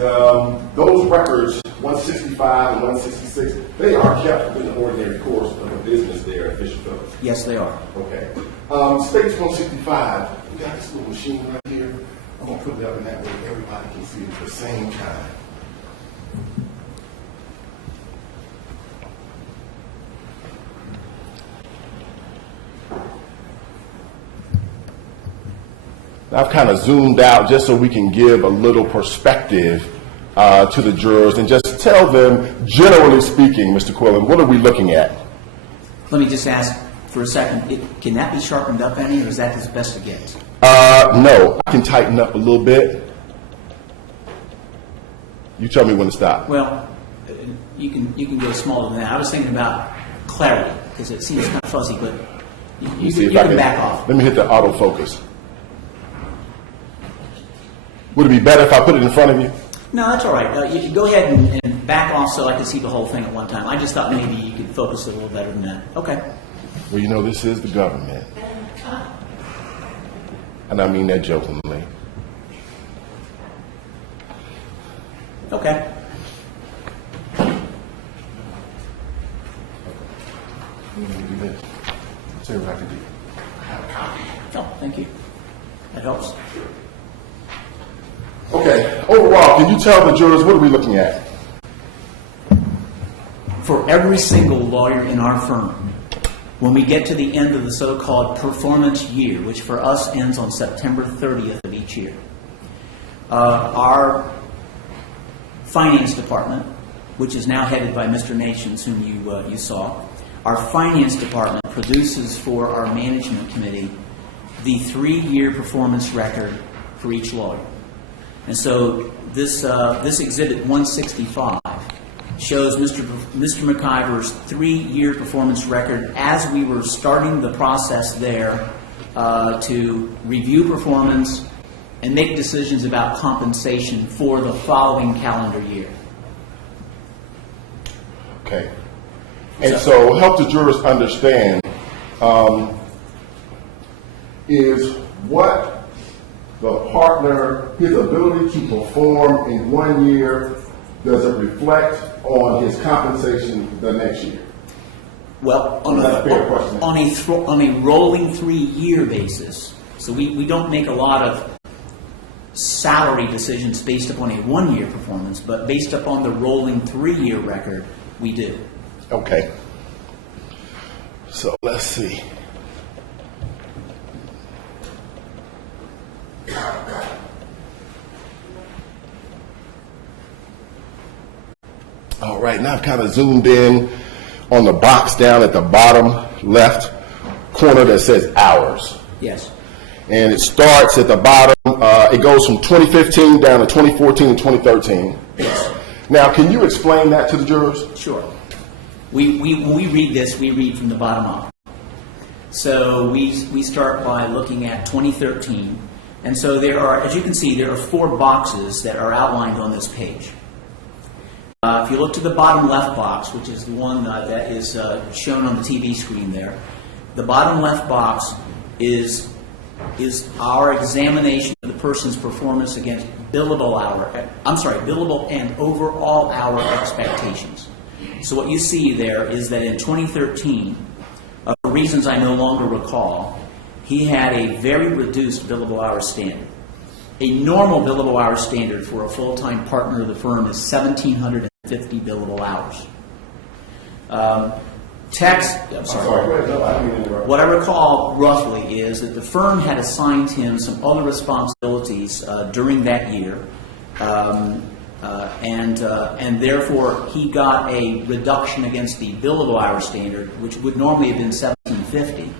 those records, 165 and 166, they are kept in the ordinary course of a business there at Fisher Phillips. Yes, they are. Okay. Space 165, we got this little machine right here. I'm going to put it up in that way everybody can see it at the same time. I've kind of zoomed out just so we can give a little perspective to the jurors and just tell them, generally speaking, Mr. Quillen, what are we looking at? Let me just ask for a second, can that be sharpened up any, or is that as best it gets? No, I can tighten up a little bit. You tell me when to stop. Well, you can go smaller than that. I was thinking about clarity, because it seems kind of fuzzy, but you can back off. Let me hit the autofocus. Would it be better if I put it in front of you? No, that's all right. You can go ahead and back off so I can see the whole thing at one time. I just thought maybe you could focus it a little better than that. Okay. Well, you know, this is the government. And I mean that jokingly. Okay. I'm going to do this. See what I can do. I have a copy. Oh, thank you. That helps. Okay, overall, can you tell the jurors what are we looking at? For every single lawyer in our firm, when we get to the end of the so-called performance year, which for us ends on September 30th of each year, our finance department, which is now headed by Mr. Nations, whom you saw, our finance department produces for our management committee the 3-year performance record for each lawyer. And so this exhibit 165 shows Mr. McIver's 3-year performance record as we were starting the process there to review performance and make decisions about compensation for the following calendar year. Okay. And so help the jurors understand is what the partner, his ability to perform in 1 year, does it reflect on his compensation the next year? Well, on a rolling 3-year basis, so we don't make a lot of salary decisions based upon a 1-year performance, but based upon the rolling 3-year record, we do. Okay. So let's see. All right, now I've kind of zoomed in on the box down at the bottom left corner that says hours. Yes. And it starts at the bottom. It goes from 2015 down to 2014 and 2013. Yes. Now, can you explain that to the jurors? Sure. When we read this, we read from the bottom up. So we start by looking at 2013. And so there are, as you can see, there are 4 boxes that are outlined on this page. If you look to the bottom left box, which is the one that is shown on the TV screen there, the bottom left box is our examination of the person's performance against billable and overall hour expectations. So what you see there is that in 2013, for reasons I no longer recall, he had a very reduced billable hour standard. A normal billable hour standard for a full-time partner of the firm is 1,750 billable hours. What I recall roughly is that the firm had assigned him some other responsibilities during that year, and therefore he got a reduction against the billable hour standard, which would normally have been 1,750,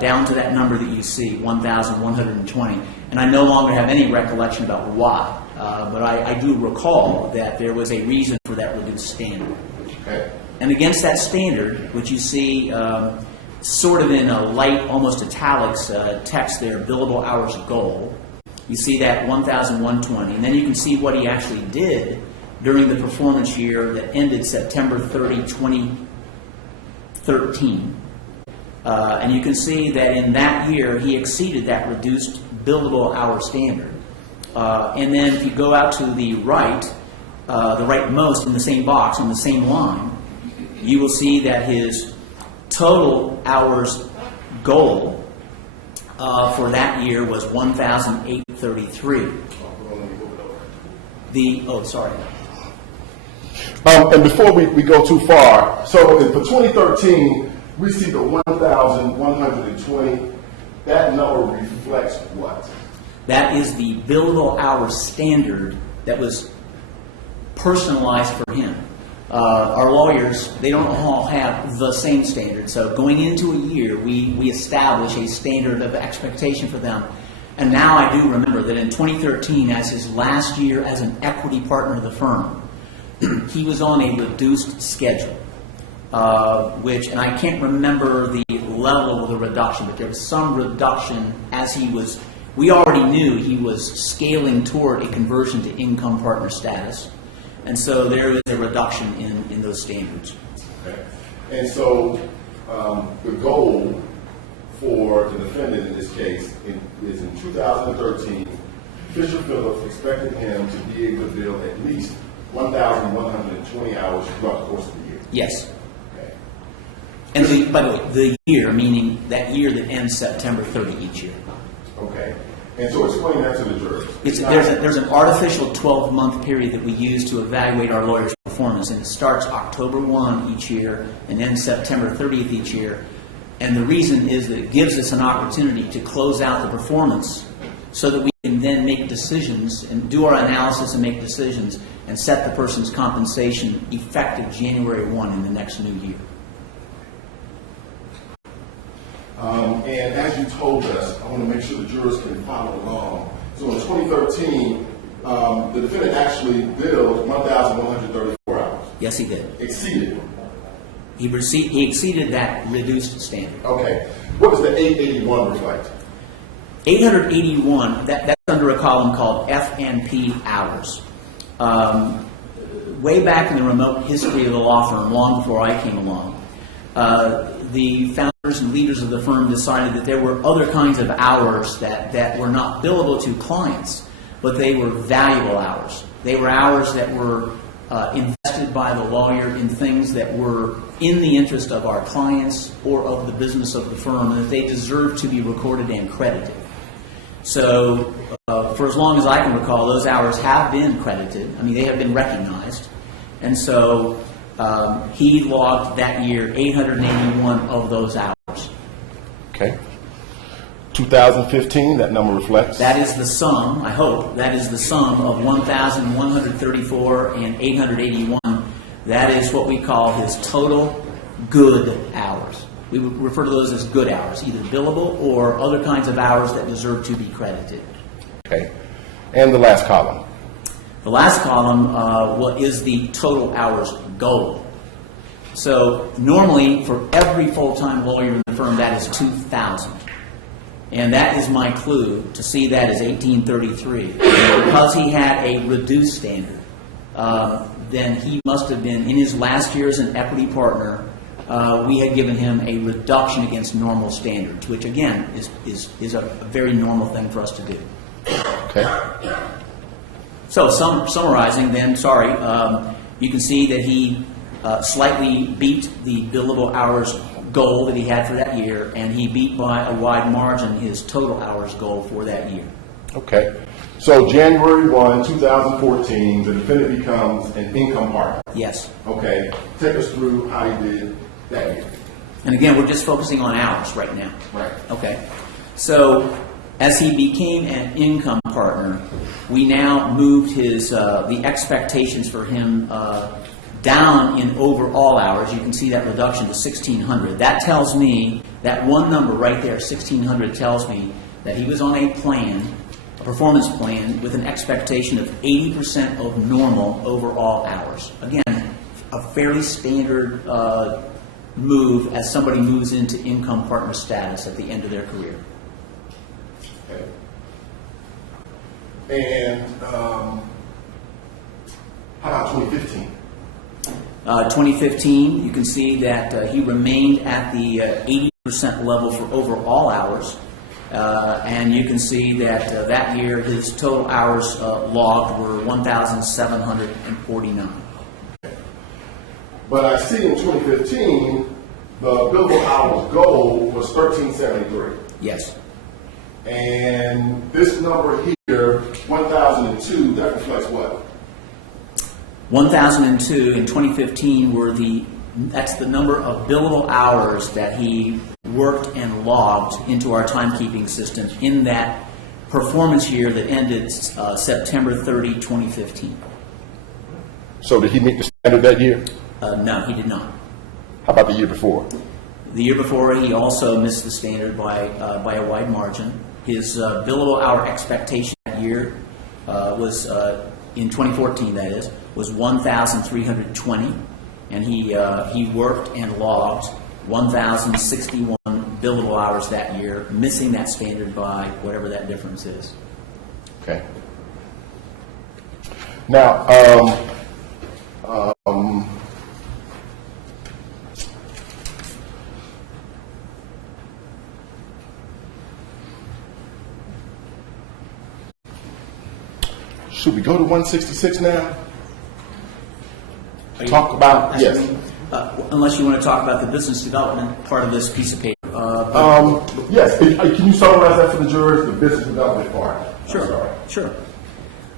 down to that number that you see, 1,120. And I no longer have any recollection about why, but I do recall that there was a reason for that reduced standard. Okay. And against that standard, which you see sort of in a light, almost italics text there, billable hours goal, you see that 1,120. And then you can see what he actually did during the performance year that ended September 30, 2013. And you can see that in that year, he exceeded that reduced billable hour standard. And then if you go out to the rightmost in the same box, on the same line, you will see that his total hours goal for that year was 1,833. And before we go too far, so for 2013, we see the 1,120. That number reflects what? That is the billable hour standard that was personalized for him. Our lawyers, they don't all have the same standard. So going into a year, we establish a standard of expectation for them. And now I do remember that in 2013, as his last year as an equity partner of the firm, he was on a reduced schedule, and I can't remember the level of the reduction, but there was some reduction as we already knew he was scaling toward a conversion to income partner status. And so there is a reduction in those standards. Okay. And so the goal for the defendant in this case is in 2013, Fisher Phillips expected him to be able to bill at least 1,120 hours throughout the course of the year. Yes. Okay. And by the way, the year, meaning that year that ends September 30 each year. Okay. And so explain that to the jury. There's an artificial 12-month period that we use to evaluate our lawyers' performance, and it starts October 1 each year and ends September 30th each year. And the reason is that it gives us an opportunity to close out the performance so that we can then make decisions and do our analysis and make decisions and set the person's compensation effective January 1 in the next new year. And as you told us, I want to make sure the jurors can follow along. So in 2013, the defendant actually billed 1,134 hours. Yes, he did. Exceeded. He exceeded that reduced standard. Okay. What does the 881 reflect? 881, that's under a column called F&P hours. Way back in the remote history of the law firm, long before I came along, the founders and leaders of the firm decided that there were other kinds of hours that were not billable to clients, but they were valuable hours. They were hours that were invested by the lawyer in things that were in the interest of our clients or of the business of the firm, and that they deserved to be recorded and credited. So for as long as I can recall, those hours have been credited. I mean, they have been recognized. And so he logged that year 881 of those hours. Okay. 2015, that number reflects? That is the sum, I hope, that is the sum of 1,134 and 881. That is what we call his total good hours. We would refer to those as good hours, either billable or other kinds of hours that deserve to be credited. Okay. And the last column? The last column is the total hours goal. So normally for every full-time lawyer in the firm, that is 2,000. And that is my clue to see that as 1833. Because he had a reduced standard, then he must have been, in his last year as an equity partner, we had given him a reduction against normal standards, which again is a very normal thing for us to do. Okay. So summarizing then, you can see that he slightly beat the billable hours goal that he had for that year, and he beat by a wide margin his total hours goal for that year. Okay. So January 1, 2014, the defendant becomes an income partner. Yes. Okay. Take us through how he did that year. And again, we're just focusing on hours right now. Right. Okay. So as he became an income partner, we now moved the expectations for him down in overall hours. You can see that reduction to 1,600. That tells me, that one number right there, 1,600, tells me that he was on a plan, a performance plan, with an expectation of 80% of normal overall hours. Again, a fairly standard move as somebody moves into income partner status at the end of their career. Okay. And how about 2015? 2015, you can see that he remained at the 80% level for overall hours. And you can see that that year his total hours logged were 1,749. But I see in 2015, the billable hours goal was 1,373. Yes. And this number here, 1,002, that reflects what? 1,002 in 2015 that's the number of billable hours that he worked and logged into our timekeeping system in that performance year that ended September 30, 2015. So did he meet the standard that year? No, he did not. How about the year before? The year before, he also missed the standard by a wide margin. His billable hour expectation that year was, in 2014 that is, was 1,320, and he worked and logged 1,061 billable hours that year, missing that standard by whatever that difference is. Okay. Now, should we go to 166 now? Talk about, yes. Unless you want to talk about the business development part of this piece of paper. Yes, can you summarize that for the jurors, the business development part? Sure, I'm sorry. sure.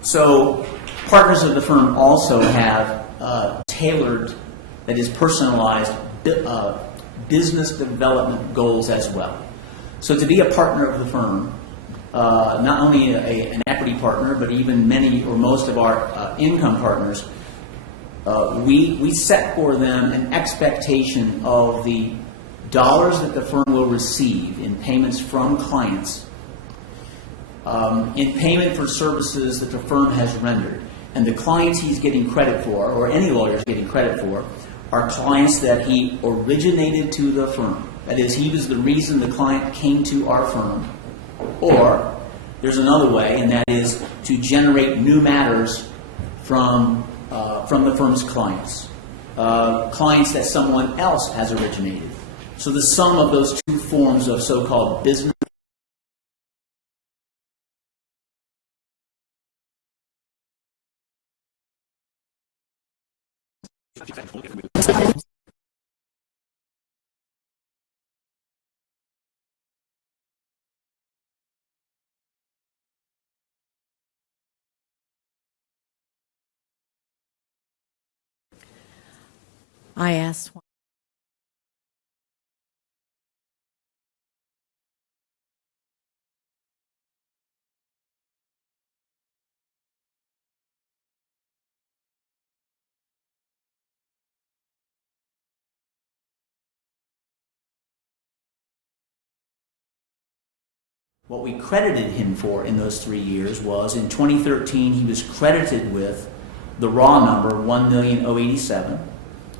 So partners of the firm also have tailored, that is personalized, business development goals as well. So to be a partner of the firm, not only an equity partner, but even many or most of our income partners, we set for them an expectation of the dollars that the firm will receive in payments from clients, in payment for services that the firm has rendered. And the clients he's getting credit for, or any lawyer is getting credit for, are clients that he originated to the firm. That is, he was the reason the client came to our firm. Or there's another way, and that is to generate new matters from the firm's clients, clients that someone else has originated. So the sum of those two forms of so-called business I asked. What we credited him for in those 3 years was, in 2013, he was credited with the raw number, $1,087,000.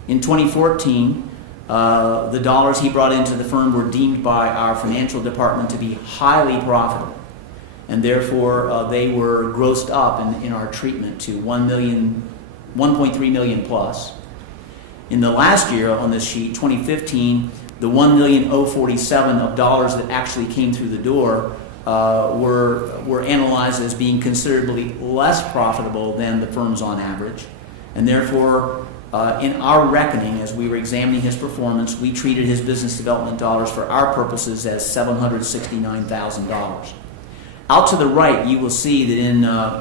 In 2014, the dollars he brought into the firm were deemed by our financial department to be highly profitable, and therefore they were grossed up in our treatment to $1.3 million plus. In the last year on this sheet, 2015, the $1,047,000 of dollars that actually came through the door were analyzed as being considerably less profitable than the firms on average, and therefore, in our reckoning, as we were examining his performance, we treated his business development dollars for our purposes as $769,000. Out to the right, you will see that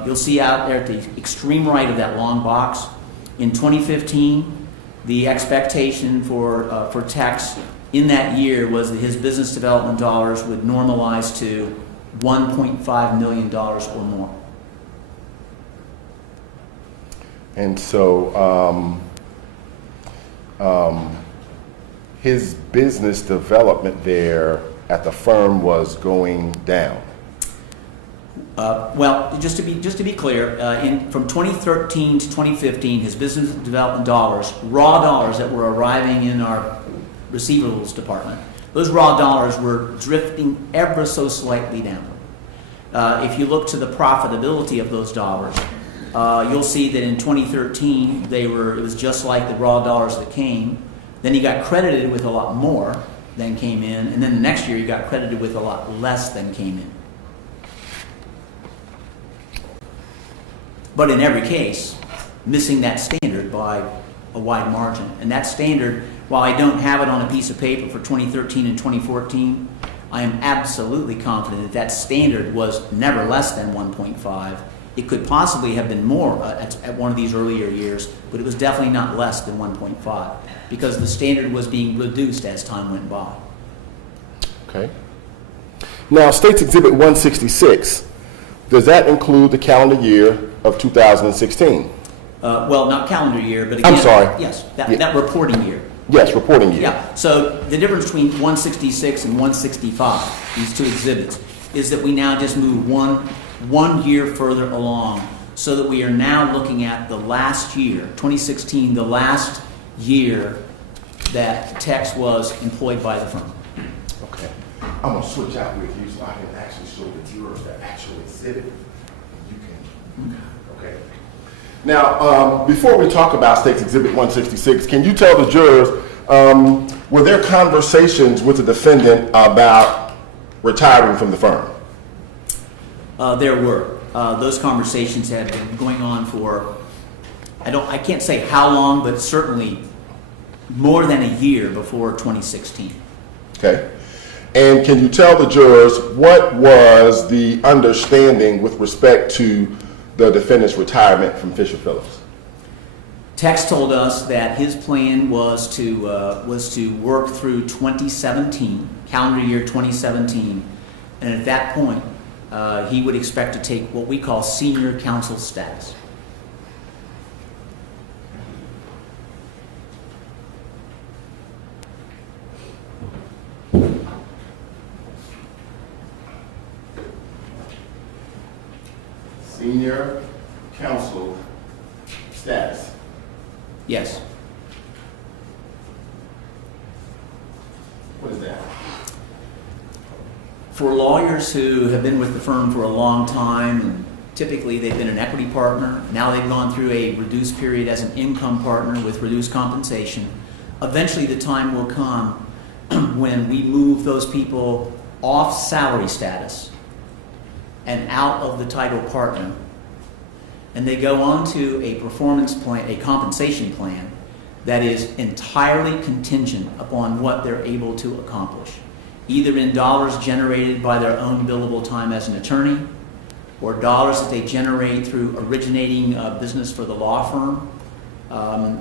you'll see out there at the extreme right of that long box, in 2015, the expectation for Tex in that year was that his business development dollars would normalize to $1.5 million or more. And so his business development there at the firm was going down. Well, just to be clear, from 2013 to 2015, his business development dollars, raw dollars that were arriving in our receivables department, those raw dollars were drifting ever so slightly down. If you look to the profitability of those dollars, you'll see that in 2013 it was just like the raw dollars that came. Then he got credited with a lot more than came in, and then the next year he got credited with a lot less than came in. But in every case, missing that standard by a wide margin. And that standard, while I don't have it on a piece of paper for 2013 and 2014, I am absolutely confident that that standard was never less than 1.5. It could possibly have been more at one of these earlier years, but it was definitely not less than 1.5 because the standard was being reduced as time went by. Okay. Now, State's Exhibit 166, does that include the calendar year of 2016? Well, not calendar year, but again... I'm sorry. Yes, that reporting year. Yes, reporting year. Yeah, so the difference between 166 and 165, these two exhibits, is that we now just move one year further along so that we are now looking at the last year, 2016, the last year that Tex was employed by the firm. Okay. I'm going to switch out with you so I can actually show the jurors the actual exhibit. You can. Okay. Now, before we talk about State's Exhibit 166, can you tell the jurors, were there conversations with the defendant about retiring from the firm? There were. Those conversations had been going on for, I can't say how long, but certainly more than a year before 2016. Okay. And can you tell the jurors what was the understanding with respect to the defendant's retirement from Fisher Phillips? Tex told us that his plan was to work through 2017, calendar year 2017, and at that point, he would expect to take what we call senior counsel status. Senior counsel status. Yes. What is that? For lawyers who have been with the firm for a long time, and typically they've been an equity partner, now they've gone through a reduced period as an income partner with reduced compensation, eventually the time will come when we move those people off salary status and out of the title partner, and they go on to a performance plan, a compensation plan that is entirely contingent upon what they're able to accomplish, either in dollars generated by their own billable time as an attorney or dollars that they generate through originating business for the law firm.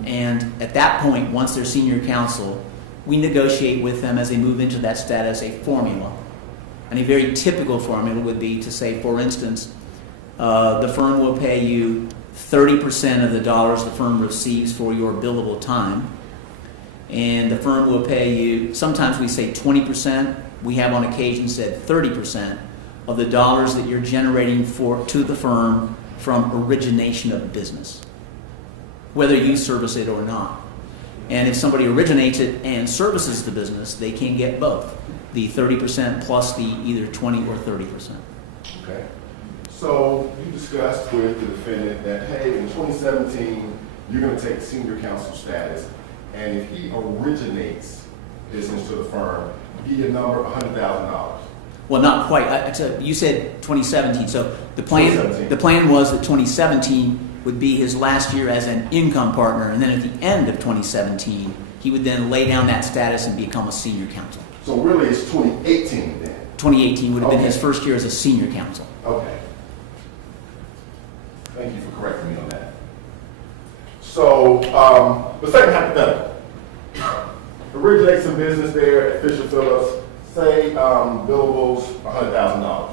And at that point, once they're senior counsel, we negotiate with them as they move into that status a formula. And a very typical formula would be to say, for instance, the firm will pay you 30% of the dollars the firm receives for your billable time. And the firm will pay you, sometimes we say 20%, we have on occasion said 30% of the dollars that you're generating to the firm from origination of business, whether you service it or not. And if somebody originates it and services the business, they can get both, the 30% plus the either 20 or 30%. Okay. So you discussed with the defendant that, hey, in 2017, you're going to take senior counsel status, and if he originates business to the firm, give you a number, $100,000. Well, not quite. You said 2017. So the plan 2017. The plan was that 2017 would be his last year as an income partner, and then at the end of 2017, he would then lay down that status and become a senior counsel. So really, it's 2018 then. 2018 would have been Okay. his first year as a senior counsel. Okay. Thank you for correcting me on that. So, the second hypothetical. Originate some business there at Fisher Phillips, say billables $100,000.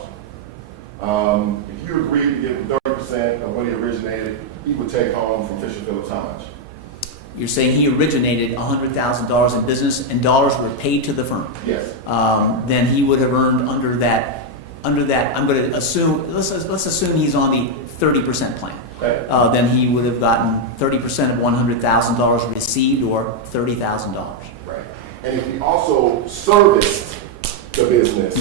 If you agreed to give him 30% of what he originated, he would take home from Fisher Phillips how much? You're saying he originated $100,000 in business and dollars were paid to the firm. Yes. Then he would have earned under under that, I'm going to assume, let's assume he's on the 30% plan. Okay. Then he would have gotten 30% of $100,000 received, or $30,000. Right. And if he also serviced the business,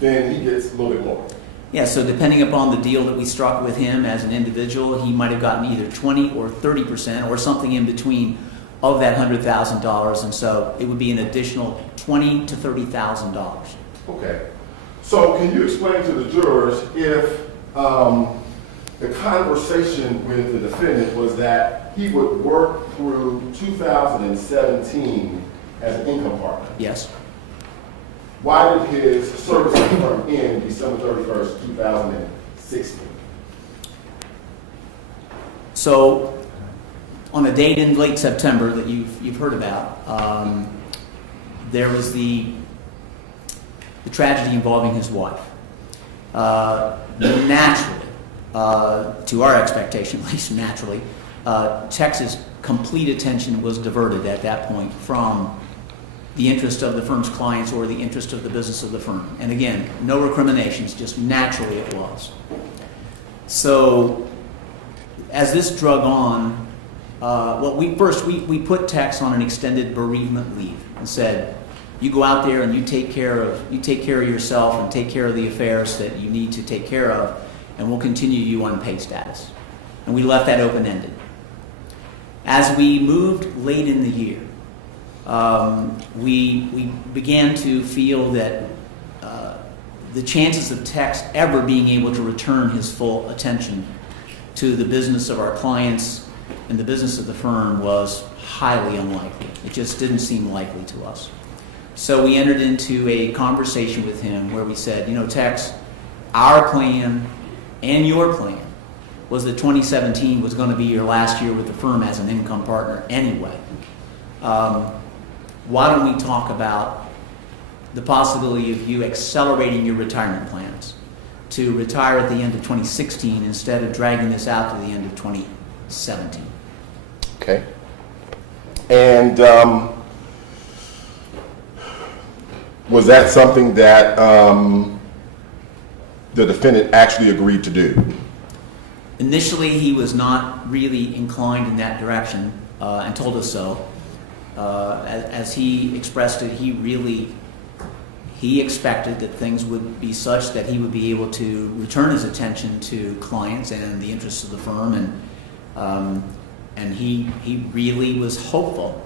then he gets a little bit more. Yeah, so depending upon the deal that we struck with him as an individual, he might have gotten either 20 or 30% or something in between of that $100,000, and so it would be an additional $20,000 to $30,000. Okay. So can you explain to the jurors if the conversation with the defendant was that he would work through 2017 as an income partner? Yes. Why did his service term end December 31st, 2016? So, on a date in late September that you've heard about, there was the tragedy involving his wife. Naturally, to our expectation, at least naturally, Tex's complete attention was diverted at that point from the interest of the firm's clients or the interest of the business of the firm. And again, no recriminations, just naturally it was. So, as this drug on, we put Tex on an extended bereavement leave and said, you go out there and you take care of yourself and take care of the affairs that you need to take care of, and we'll continue you on pay status. And we left that open-ended. As we moved late in the year, we began to feel that the chances of Tex ever being able to return his full attention to the business of our clients and the business of the firm was highly unlikely. It just didn't seem likely to us. So we entered into a conversation with him where we said, Tex, our plan and your plan was that 2017 was going to be your last year with the firm as an income partner anyway. Why don't we talk about the possibility of you accelerating your retirement plans to retire at the end of 2016 instead of dragging this out to the end of 2017? Okay. And was that something that the defendant actually agreed to do? Initially, he was not really inclined in that direction and told us so. As he expressed it, he expected that things would be such that he would be able to return his attention to clients and the interests of the firm, and he really was hopeful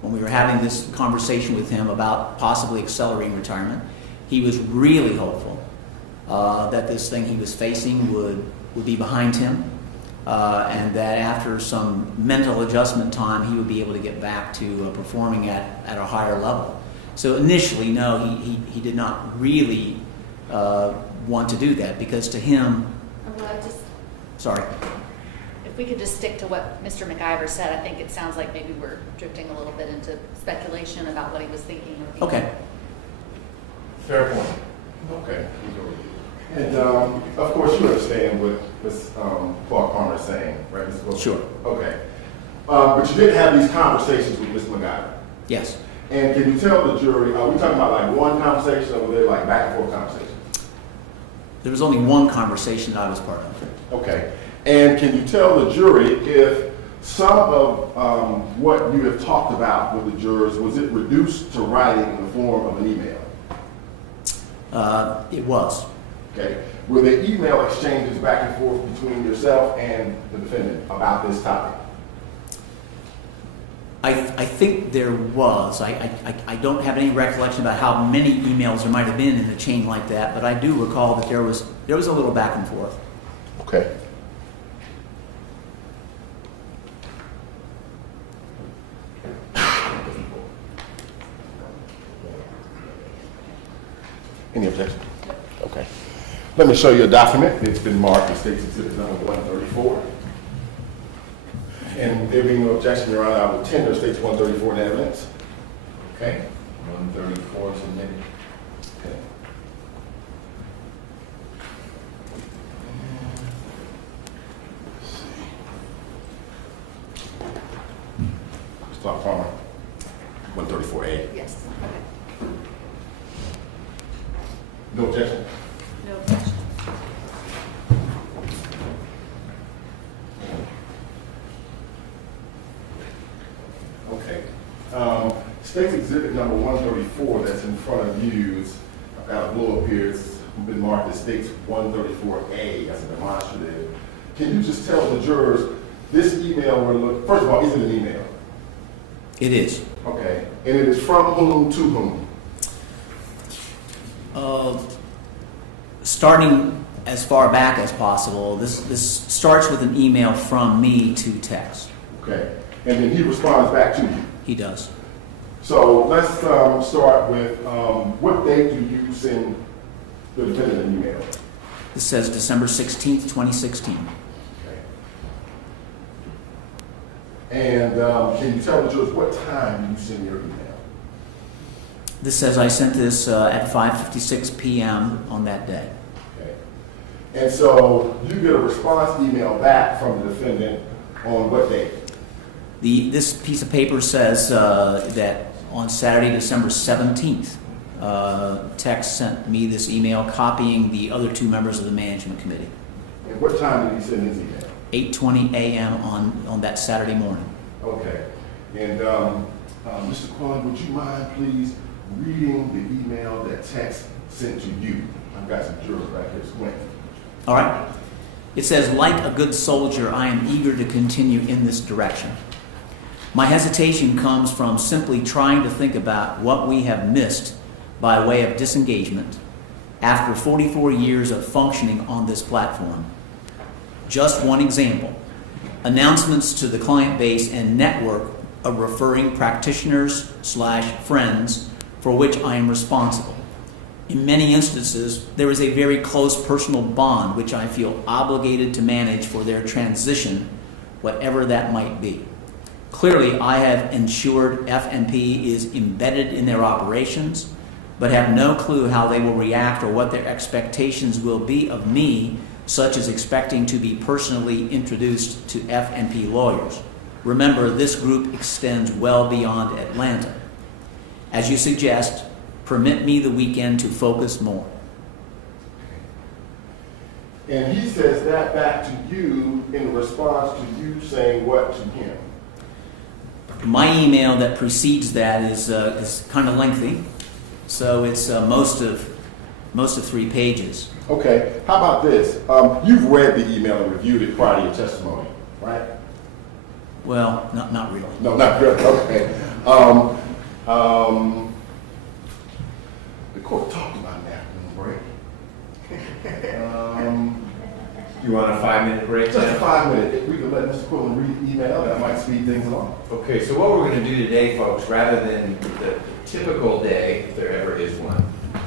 when we were having this conversation with him about possibly accelerating retirement. He was really hopeful that this thing he was facing would be behind him, and that after some mental adjustment time, he would be able to get back to performing at a higher level. So initially, no, he did not really want to do that, because to him... Sorry. If we could just stick to what Mr. McIver said, I think it sounds like maybe we're drifting a little bit into speculation about what he was thinking. Okay. Fair point. Okay. And of course, you understand what Ms. Clark Palmer is saying, right, Mr. Wilson? Sure. Okay. But you did have these conversations with Ms. McIver. Yes. And can you tell the jury, are we talking about like one conversation, or were there like back and forth conversations? There was only one conversation that I was part of. Okay. And can you tell the jury if some of what you have talked about with the jurors, was it reduced to writing in the form of an email? It was. Okay. Were there email exchanges back and forth between yourself and the defendant about this topic? I think there was. I don't have any recollection about how many emails there might have been in a chain like that, but I do recall that there was a little back and forth. Okay. Any objection? Okay. Let me show you a document. It's been marked as State's Exhibit number 134. And there being no objection, Your Honor, I will tender State's 134 in evidence. Okay, 134 submitted. Okay. Stop Palmer. 134A. Yes. No objection? number 134 that's in front of you, I've got a blow up here, it's been marked as states 134A as a demonstrative. Can you just tell the jurors, this email we're looking, first of all, is it an email? It is. Okay. And it is from whom to whom? Starting as far back as possible, this starts with an email from me to Tex. Okay. And then he responds back to you. He does. So let's start with what date do you send the defendant an email? This says December 16th, 2016. Okay. And can you tell the jurors what time do you send your email? This says I sent this at 5:56 p.m. on that day. Okay. And so you get a response email back from the defendant on what date? This piece of paper says that on Saturday, December 17th, Tex sent me this email copying the other two members of the management committee. And what time did he send his email? 8:20 a.m. on that Saturday morning. Okay. And Mr. Quillen, would you mind please reading the email that Tex sent to you? I've got some jurors back here squinting. All right. It says, like a good soldier, I am eager to continue in this direction. My hesitation comes from simply trying to think about what we have missed by way of disengagement after 44 years of functioning on this platform. Just one example, announcements to the client base and network of referring practitioners/friends for which I am responsible. In many instances, there is a very close personal bond which I feel obligated to manage for their transition, whatever that might be. Clearly, I have ensured F&P is embedded in their operations, but have no clue how they will react or what their expectations will be of me, such as expecting to be personally introduced to F&P lawyers. Remember, this group extends well beyond Atlanta. As you suggest, permit me the weekend to focus more. And he says that back to you in response to you saying what to him? My email that precedes that is kind of lengthy, so it's most of 3 pages. Okay. How about this? You've read the email and reviewed it prior to your testimony, right? Well, not really. No, not really. Okay. The court talked about an afternoon break. You want a 5-minute break? Just a then? 5 minute. If we could let Mr. Quillen read the email, that might speed things along. Okay, so what we're going to do today, folks, rather than the typical day, if there ever is one,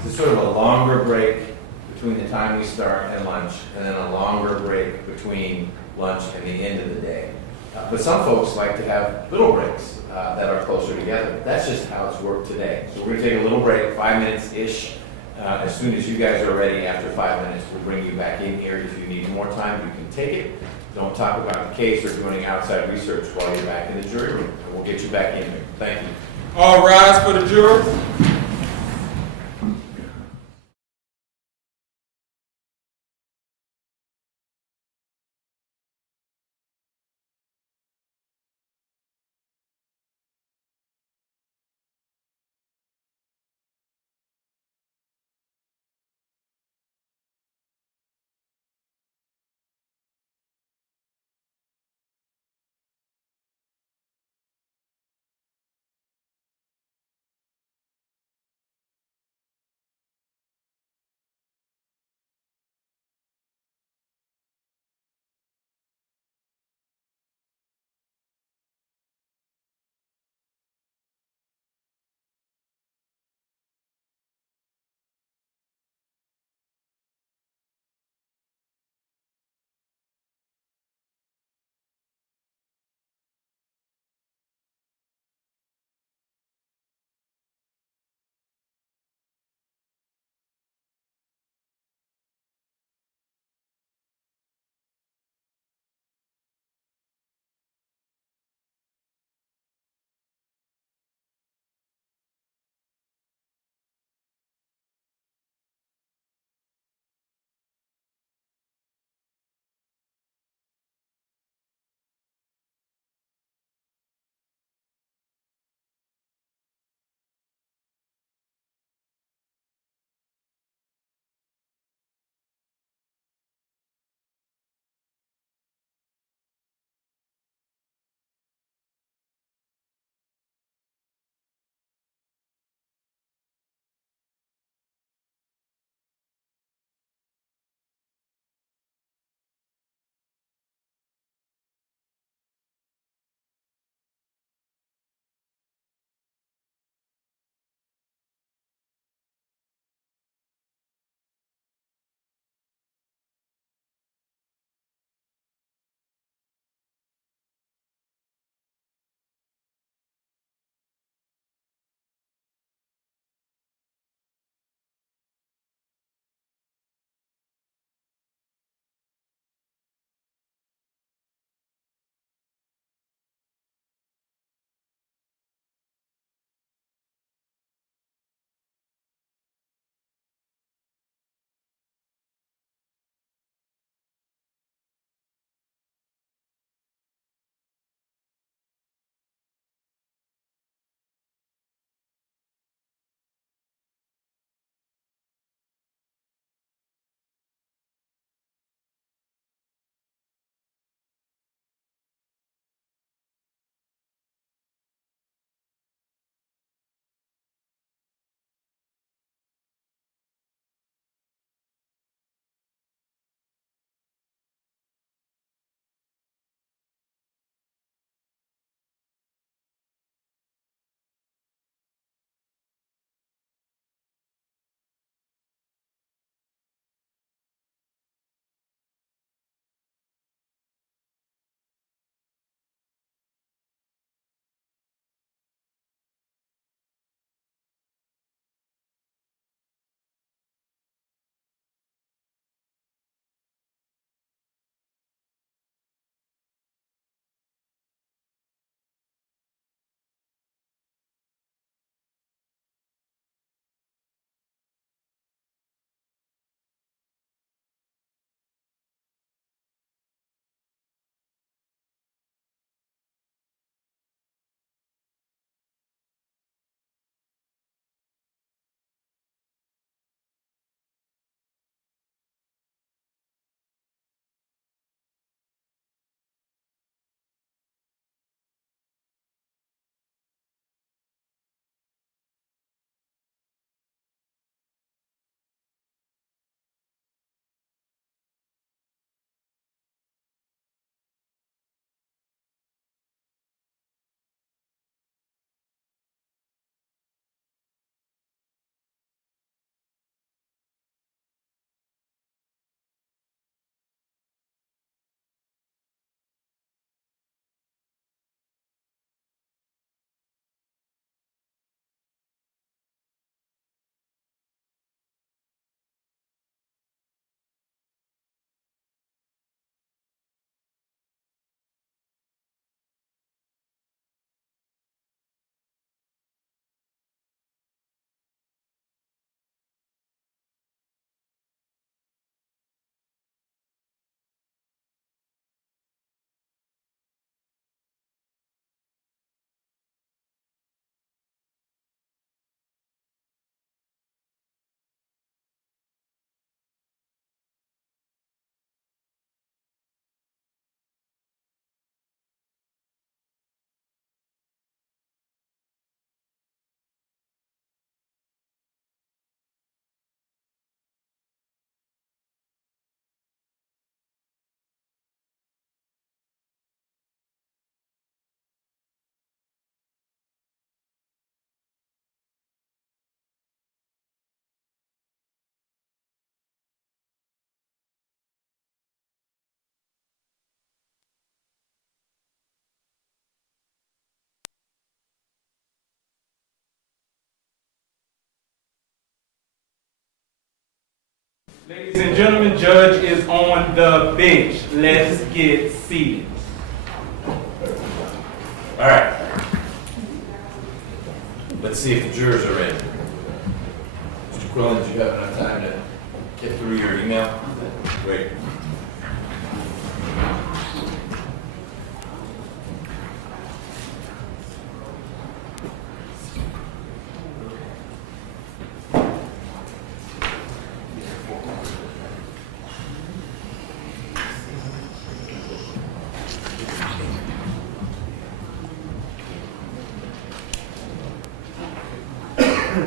is sort of a longer break between the time we start and lunch, and then a longer break between lunch and the end of the day. But some folks like to have little breaks that are closer together. That's just how it's worked today. So we're going to take a little break, 5 minutes-ish. As soon as you guys are ready, after 5 minutes, we'll bring you back in here. If you need more time, you can take it. Don't talk about the case or doing outside research while you're back in the jury room, and we'll get you back in here. Thank you. All rise for the jurors. Ladies and gentlemen, judge is on the bench. Let's get seated. All right. Let's see if the jurors are ready. Mr. Quillen, did you have enough time to get through your email? Great.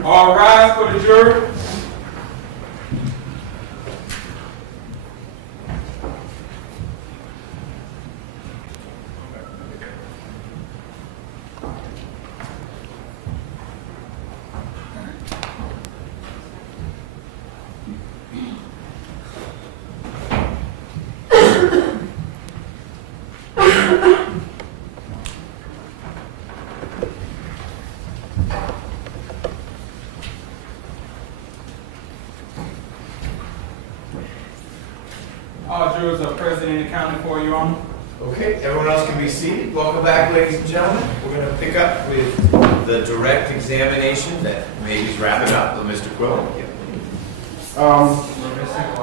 All rise for the jury. All jurors are present and accounted for, Your Honor. Okay, everyone else can be seated. Welcome back, ladies and gentlemen. We're going to pick up with the direct examination that maybe is wrapping up with Mr. Quillen.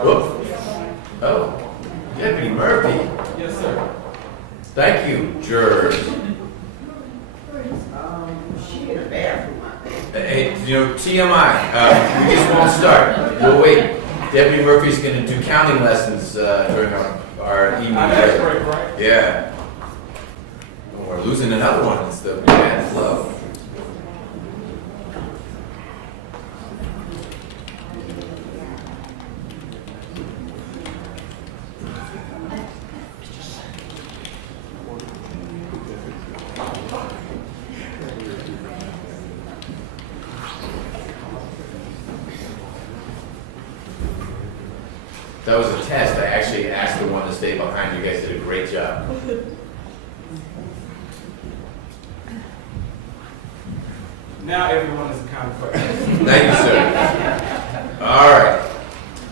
Whoop. Oh, Deputy Murphy. Yes, sir. Thank you, jurors. Hey, TMI. We just won't start. We'll wait. Deputy Murphy's going to do counting lessons during our evening. That's great, right? Yeah. Oh, we're losing another one. It's the bad flow. That was a test. I actually asked the one to stay behind. You guys did a great job. Now everyone is accounted for. Thank you, sir. All right.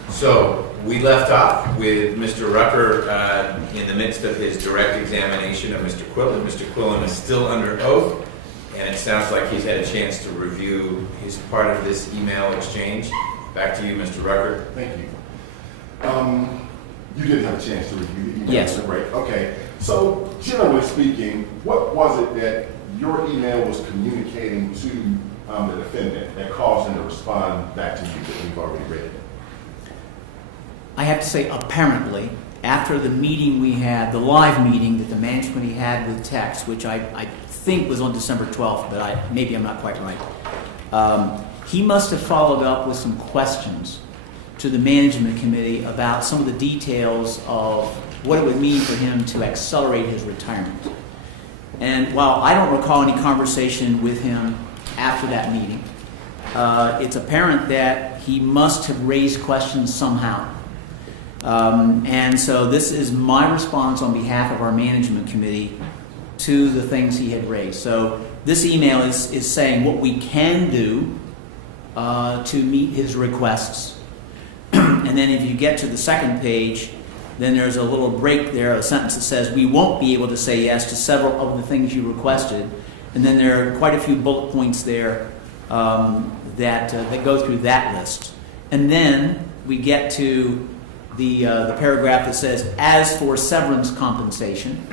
So we left off with Mr. Rucker in the midst of his direct examination of Mr. Quillen. Mr. Quillen is still under oath, and it sounds like he's had a chance to review his part of this email exchange. Back to you, Mr. Rucker. Thank you. You did have a chance to review the email. Yes. Right. Okay. So, generally speaking, what was it that your email was communicating to the defendant that caused him to respond back to you that we've already read? I have to say, apparently, after the meeting we had, the live meeting that the management committee had with Tex, which I think was on December 12th, but maybe I'm not quite right, he must have followed up with some questions to the management committee about some of the details of what it would mean for him to accelerate his retirement. And while I don't recall any conversation with him after that meeting, it's apparent that he must have raised questions somehow. And so this is my response on behalf of our management committee to the things he had raised. So this email is saying what we can do to meet his requests. And then if you get to the second page, then there's a little break there, a sentence that says, we won't be able to say yes to several of the things you requested. And then there are quite a few bullet points there that go through that list. And then we get to the paragraph that says, as for severance compensation,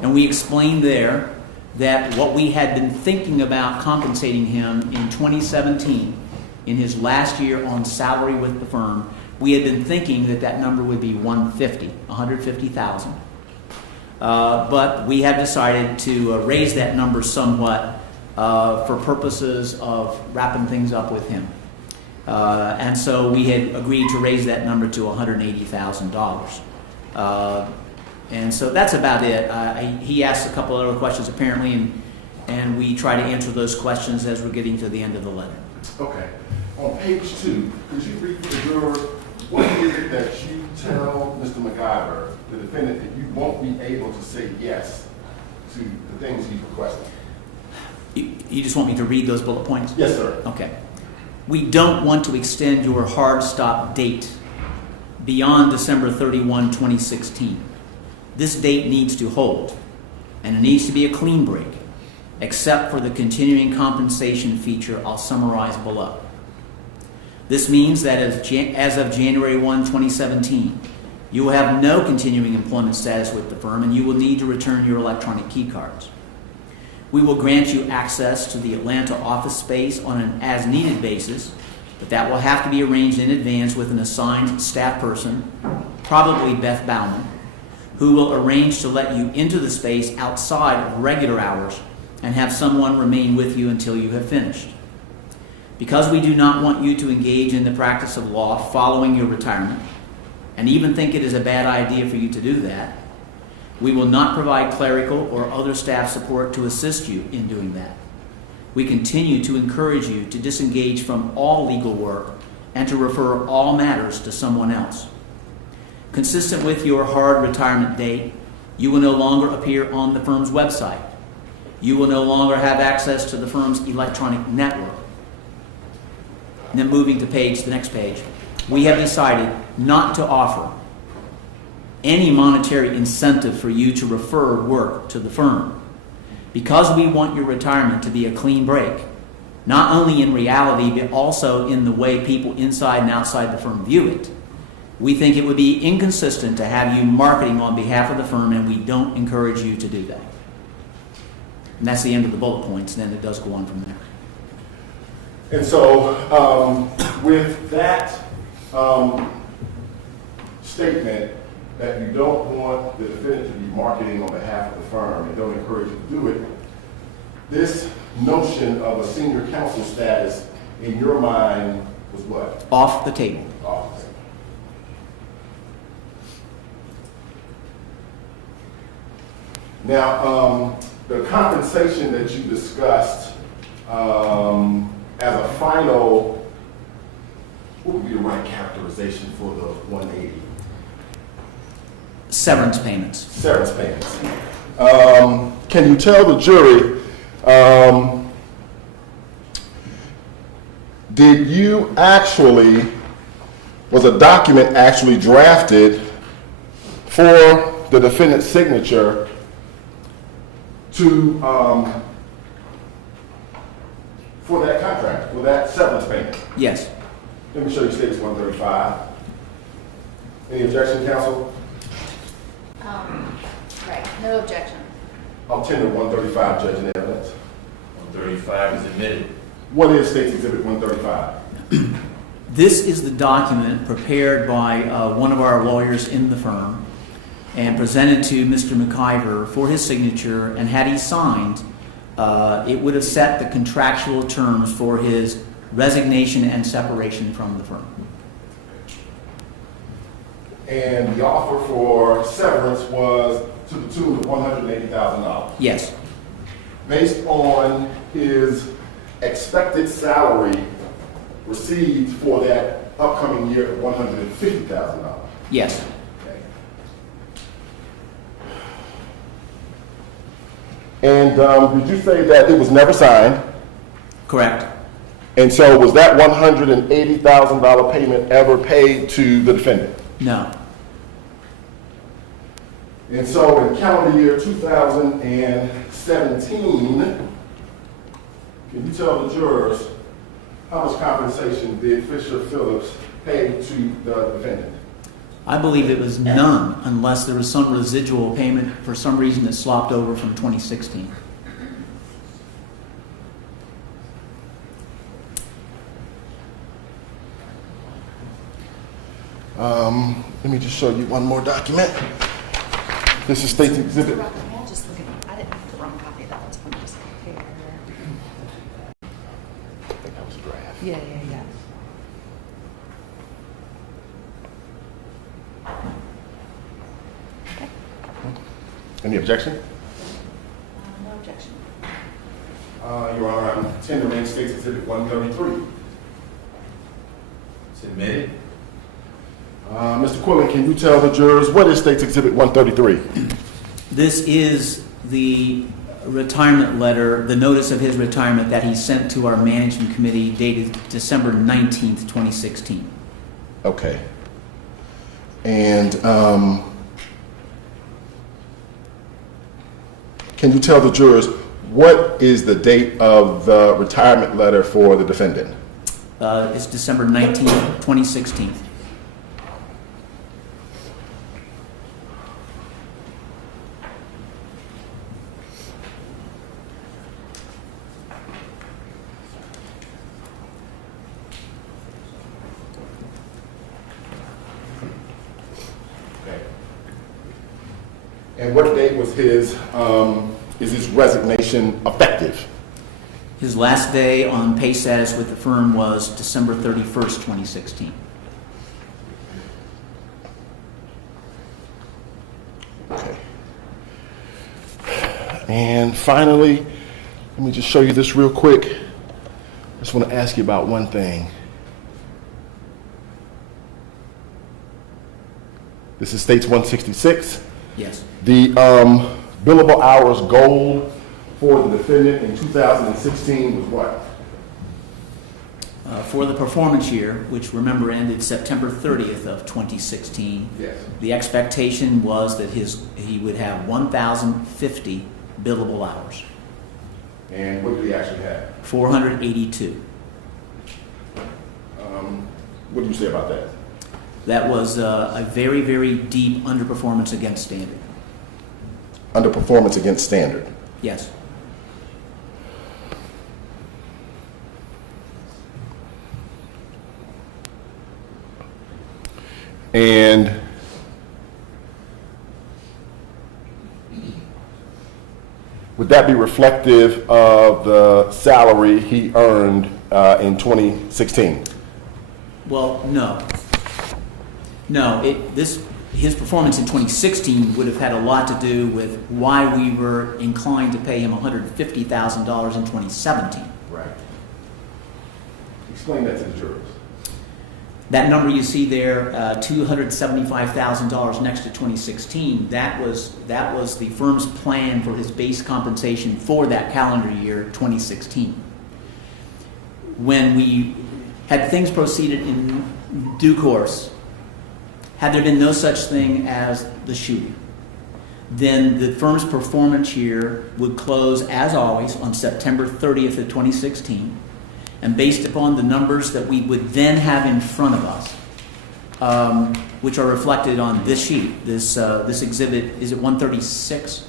and we explain there that what we had been thinking about compensating him in 2017, in his last year on salary with the firm, we had been thinking that that number would be $150,000. But we have decided to raise that number somewhat for purposes of wrapping things up with him. And so we had agreed to raise that number to $180,000. And so that's about it. He asked a couple other questions apparently, and we try to answer those questions as we're getting to the end of the letter. Okay. On page 2, could you read for the juror, what is it that you tell Mr. McIver, the defendant, that you won't be able to say yes to the things he's requesting? You just want me to read those bullet points? Yes, sir. Okay. We don't want to extend your hard stop date beyond December 31, 2016. This date needs to hold, and it needs to be a clean break, except for the continuing compensation feature I'll summarize below. This means that as of January 1, 2017, you will have no continuing employment status with the firm, and you will need to return your electronic key cards. We will grant you access to the Atlanta office space on an as-needed basis, but that will have to be arranged in advance with an assigned staff person, probably Beth Bauman, who will arrange to let you into the space outside of regular hours and have someone remain with you until you have finished. Because we do not want you to engage in the practice of law following your retirement, and even think it is a bad idea for you to do that, we will not provide clerical or other staff support to assist you in doing that. We continue to encourage you to disengage from all legal work and to refer all matters to someone else. Consistent with your hard retirement date, you will no longer appear on the firm's website. You will no longer have access to the firm's electronic network. And then moving to the next page, we have decided not to offer any monetary incentive for you to refer work to the firm. Because we want your retirement to be a clean break, not only in reality, but also in the way people inside and outside the firm view it, we think it would be inconsistent to have you marketing on behalf of the firm, and we don't encourage you to do that. And that's the end of the bullet points, and then it does go on from there. And so, with that statement that you don't want the defendant to be marketing on behalf of the firm and don't encourage you to do it, this notion of a senior counsel status in your mind was what? Off the table. Off the table. Now, the compensation that you discussed as a final, what would be the right characterization for the 180? Severance payments. Severance payments. Can you tell the jury, did you actually, was a document actually drafted for the defendant's signature to, for that contract, for that severance payment? Yes. Let me show you status 135. Any objection, counsel? Right, no objection. I'll tender 135, judge in evidence. 135 is admitted. What is State's Exhibit 135? This is the document prepared by one of our lawyers in the firm and presented to Mr. McIver for his signature, and had he signed, it would have set the contractual terms for his resignation and separation from the firm. And the offer for severance was to the tune of $180,000. Yes. Based on his expected salary received for that upcoming year of $150,000. Yes. And did you say that it was never signed? Correct. And so was that $180,000 payment ever paid to the defendant? No. And so in calendar year 2017, can you tell the jurors how much compensation did Fisher Phillips pay to the defendant? I believe it was none, unless there was some residual payment for some reason that slopped over from 2016. Let me just show you one more document. This is State's Exhibit. May I just look at, I didn't have the wrong copy of that, that's one I just compared. I think that was a draft. Yeah. Any objection? No objection. Your Honor, I'm tendering State's Exhibit 133. It's admitted. Mr. Quillen, can you tell the jurors what is State's Exhibit 133? This is the retirement letter, the notice of his retirement that he sent to our management committee dated December 19th, 2016. Okay. And can you tell the jurors what is the date of the retirement letter for the defendant? It's December 19, 2016. And what date was is his resignation effective? His last day on pay status with the firm was December 31st, 2016. Okay. And finally, let me just show you this real quick. I just want to ask you about one thing. This is States 166. Yes. The billable hours goal for the defendant in 2016 was what? For the performance year, which remember ended September 30th of 2016, Yes. the expectation was that he would have 1,050 billable hours, And what did he actually have? 482. What do you say about that? That was a very, very deep underperformance against standard. Underperformance against standard. Yes. And would that be reflective of the salary he earned in 2016? Well, no. No, his performance in 2016 would have had a lot to do with why we were inclined to pay him $150,000 in 2017. Right. Explain that to the jurors. That number you see there, $275,000 next to 2016, that was the firm's plan for his base compensation for that calendar year, 2016. When we had things proceeded in due course, had there been no such thing as the shooting, then the firm's performance year would close, as always, on September 30th of 2016. And based upon the numbers that we would then have in front of us, which are reflected on this sheet, this exhibit, is it 136?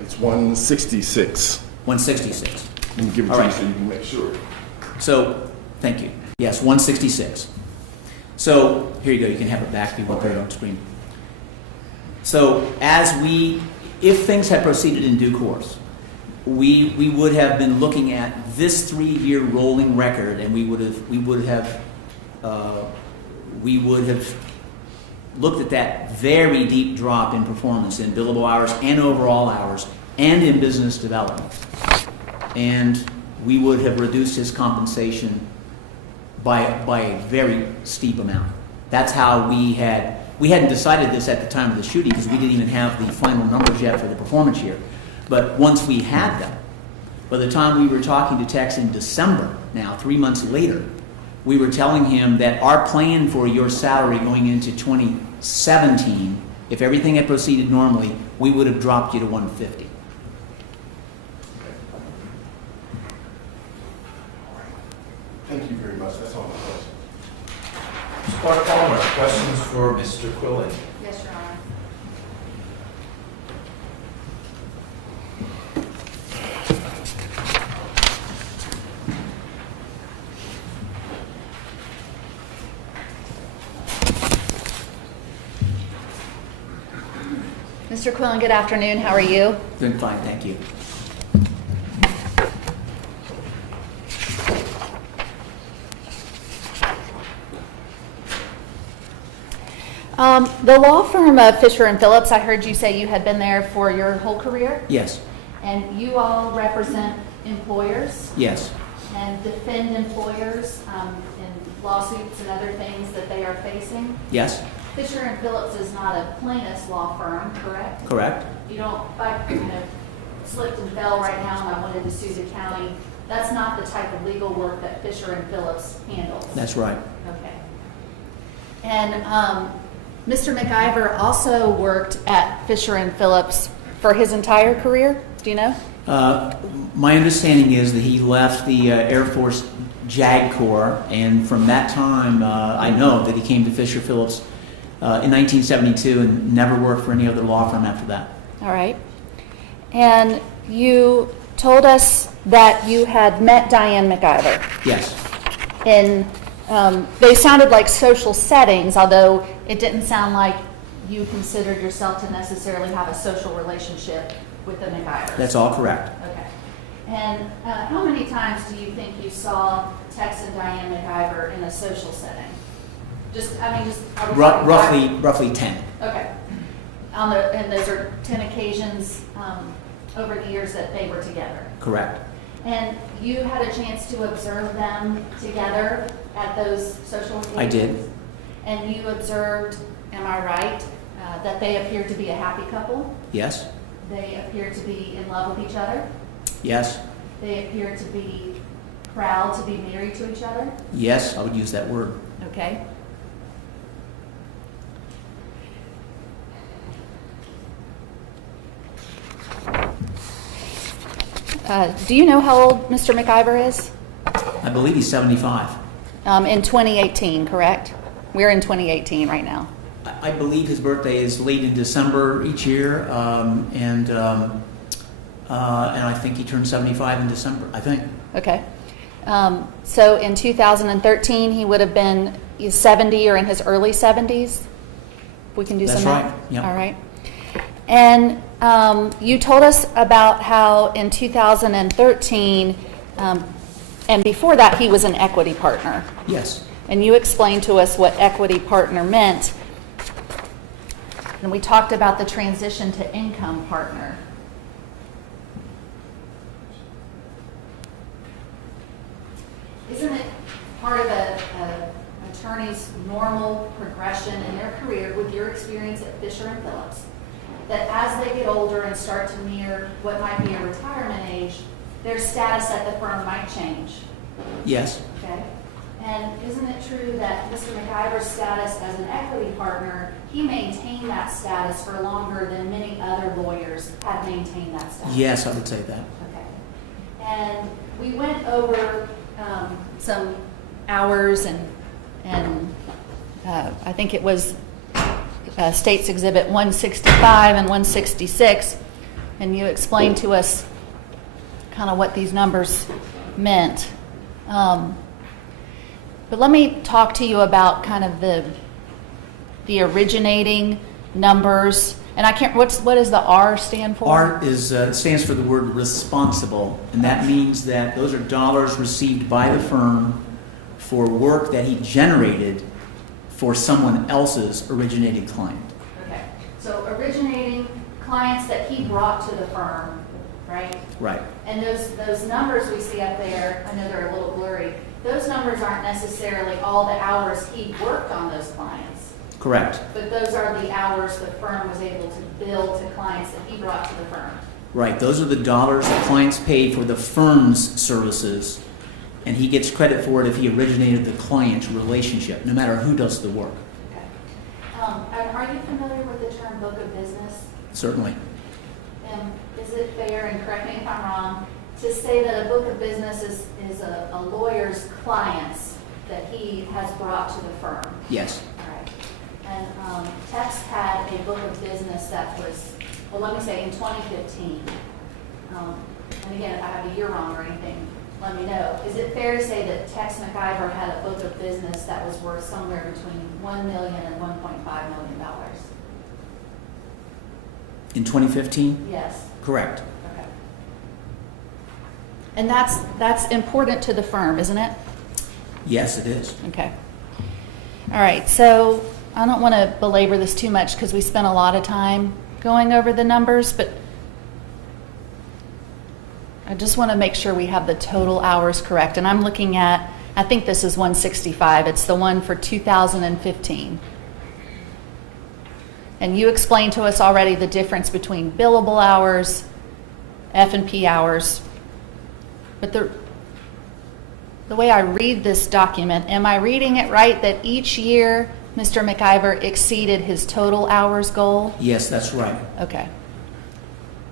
It's 166. 166. Let me give it All to right. you so you can make sure. So, thank you. Yes, 166. So, here you go. You can have it back if you want to put it on screen. So, if things had proceeded in due course, we would have been looking at this 3-year rolling record, and we would have looked at that very deep drop in performance in billable hours and overall hours and in business development, and we would have reduced his compensation by a very steep amount. That's how we hadn't decided this at the time of the shooting because we didn't even have the final numbers yet for the performance year. But once we had them, by the time we were talking to Tex in December, now 3 months later, we were telling him that our plan for your salary going into 2017, if everything had proceeded normally, we would have dropped you to 150. Thank you very much. That's all my questions. Mr. Clark Palmer, questions for Mr. Quillen? Yes, Your Honor. Mr. Quillen, good afternoon. How are you? Doing fine, thank you. The law firm of Fisher and Phillips, I heard you say you had been there for your whole career, Yes, and you all represent employers yes, and defend employers in lawsuits and other things that they are facing. yes, Fisher and Phillips is not a plaintiff's law firm, correct? correct. You don't, if I slipped and fell right now and I wanted to sue the county, that's not the type of legal work that Fisher and Phillips handles. That's right. Okay. And Mr. McIver also worked at Fisher and Phillips for his entire career. Do you know? My understanding is that he left the Air Force JAG Corps, and from that time, I know that he came to Fisher Phillips in 1972 and never worked for any other law firm after that. All right. And you told us that you had met Diane McIver Yes. in, they sounded like social settings, although it didn't sound like you considered yourself to necessarily have a social relationship with the McIvers. That's all correct. Okay. And how many times do you think you saw Tex and Diane McIver in a social setting? Just, I mean, just... are we talking Roughly 10. Okay. And those are 10 occasions over the years that they were together. Correct. And you had a chance to observe them together at those social occasions? I did. And you observed, am I right, that they appeared to be a happy couple? Yes. They appeared to be in love with each other? Yes. They appeared to be proud to be married to each other? Yes, I would use that word. Okay. Do you know how old Mr. McIver is? I believe he's 75. In 2018, correct? We're in 2018 right now. I believe his birthday is late in December each year, and I think he turned 75 in December, I think. Okay. So in 2013, he would have been 70 or in his early 70s? If we can do That's some math. right, yep. All right. And you told us about how in 2013, and before that, he was an equity partner. Yes. And you explained to us what equity partner meant. And we talked about the transition to income partner. Isn't it part of an attorney's normal progression in their career with your experience at Fisher and Phillips, that as they get older and start to near what might be a retirement age, their status at the firm might change? Yes. Okay. And isn't it true that Mr. McIver's status as an equity partner, he maintained that status for longer than many other lawyers have maintained that status? Yes, I would say that. Okay. And we went over some hours and I think it was States Exhibit 165 and 166, and you explained to us kind of what these numbers meant. But let me talk to you about kind of the originating numbers. And I can't. What does the R stand for? R stands for the word responsible, and that means that those are dollars received by the firm for work that he generated for someone else's originating client. Okay. So originating clients that he brought to the firm, right? Right. And those numbers we see up there, I know they're a little blurry. Those numbers aren't necessarily all the hours he worked on those clients. Correct. But those are the hours the firm was able to bill to clients that he brought to the firm. Right. Those are the dollars that clients paid for the firm's services, and he gets credit for it if he originated the client relationship, no matter who does the work. Okay. And are you familiar with the term book of business? Certainly. Is it fair, and correct me if I'm wrong, to say that a book of business is a lawyer's clients that he has brought to the firm? Yes. All right. And Tex had a book of business that was, well, let me say in 2015. And again, if I have a year wrong or anything, let me know. Is it fair to say that Tex McIver had a book of business that was worth somewhere between $1 million and $1.5 million? In 2015? Yes. Correct. Okay. And that's important to the firm, isn't it? Yes, it is. Okay. All right. So I don't want to belabor this too much because we spent a lot of time going over the numbers, but I just want to make sure we have the total hours correct. And I'm looking at, I think this is 165. It's the one for 2015. And you explained to us already the difference between billable hours, F&P hours. But the way I read this document, am I reading it right that each year Mr. McIver exceeded his total hours goal? Yes, that's right. Okay.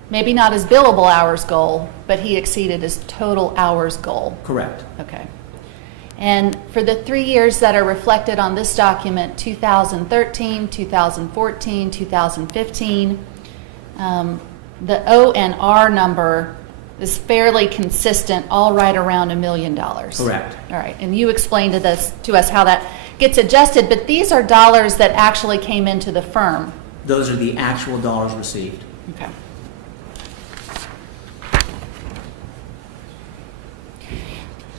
Maybe not his billable hours goal, but he exceeded his total hours goal. Correct. Okay. And for the 3 years that are reflected on this document, 2013, 2014, 2015, the O and R number is fairly consistent, all right around $1 million. Correct. All right. And you explained to us how that gets adjusted, but these are dollars that actually came into the firm. Those are the actual dollars received. Okay.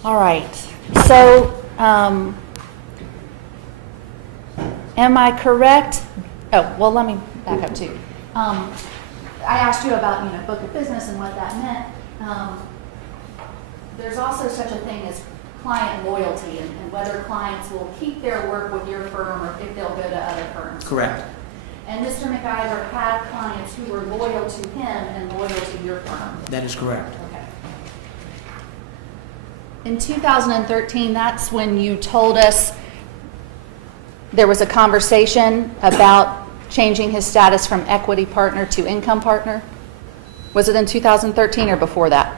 All right. So, am I correct? Oh, well, let me back up too. I asked you about, book of business and what that meant. There's also such a thing as client loyalty and whether clients will keep their work with your firm or if they'll go to other firms. Correct. And Mr. McIver had clients who were loyal to him and loyal to your firm. That is correct. Okay. In 2013, that's when you told us there was a conversation about changing his status from equity partner to income partner? Was it in 2013 or before that?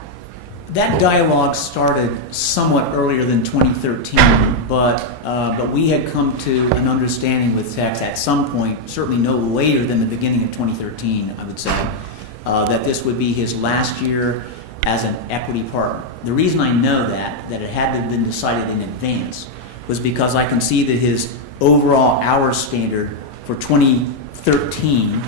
That dialogue started somewhat earlier than 2013, but we had come to an understanding with Tex at some point, certainly no later than the beginning of 2013, I would say, that this would be his last year as an equity partner. The reason I know that it had to have been decided in advance, was because I can see that his overall hours standard for 2013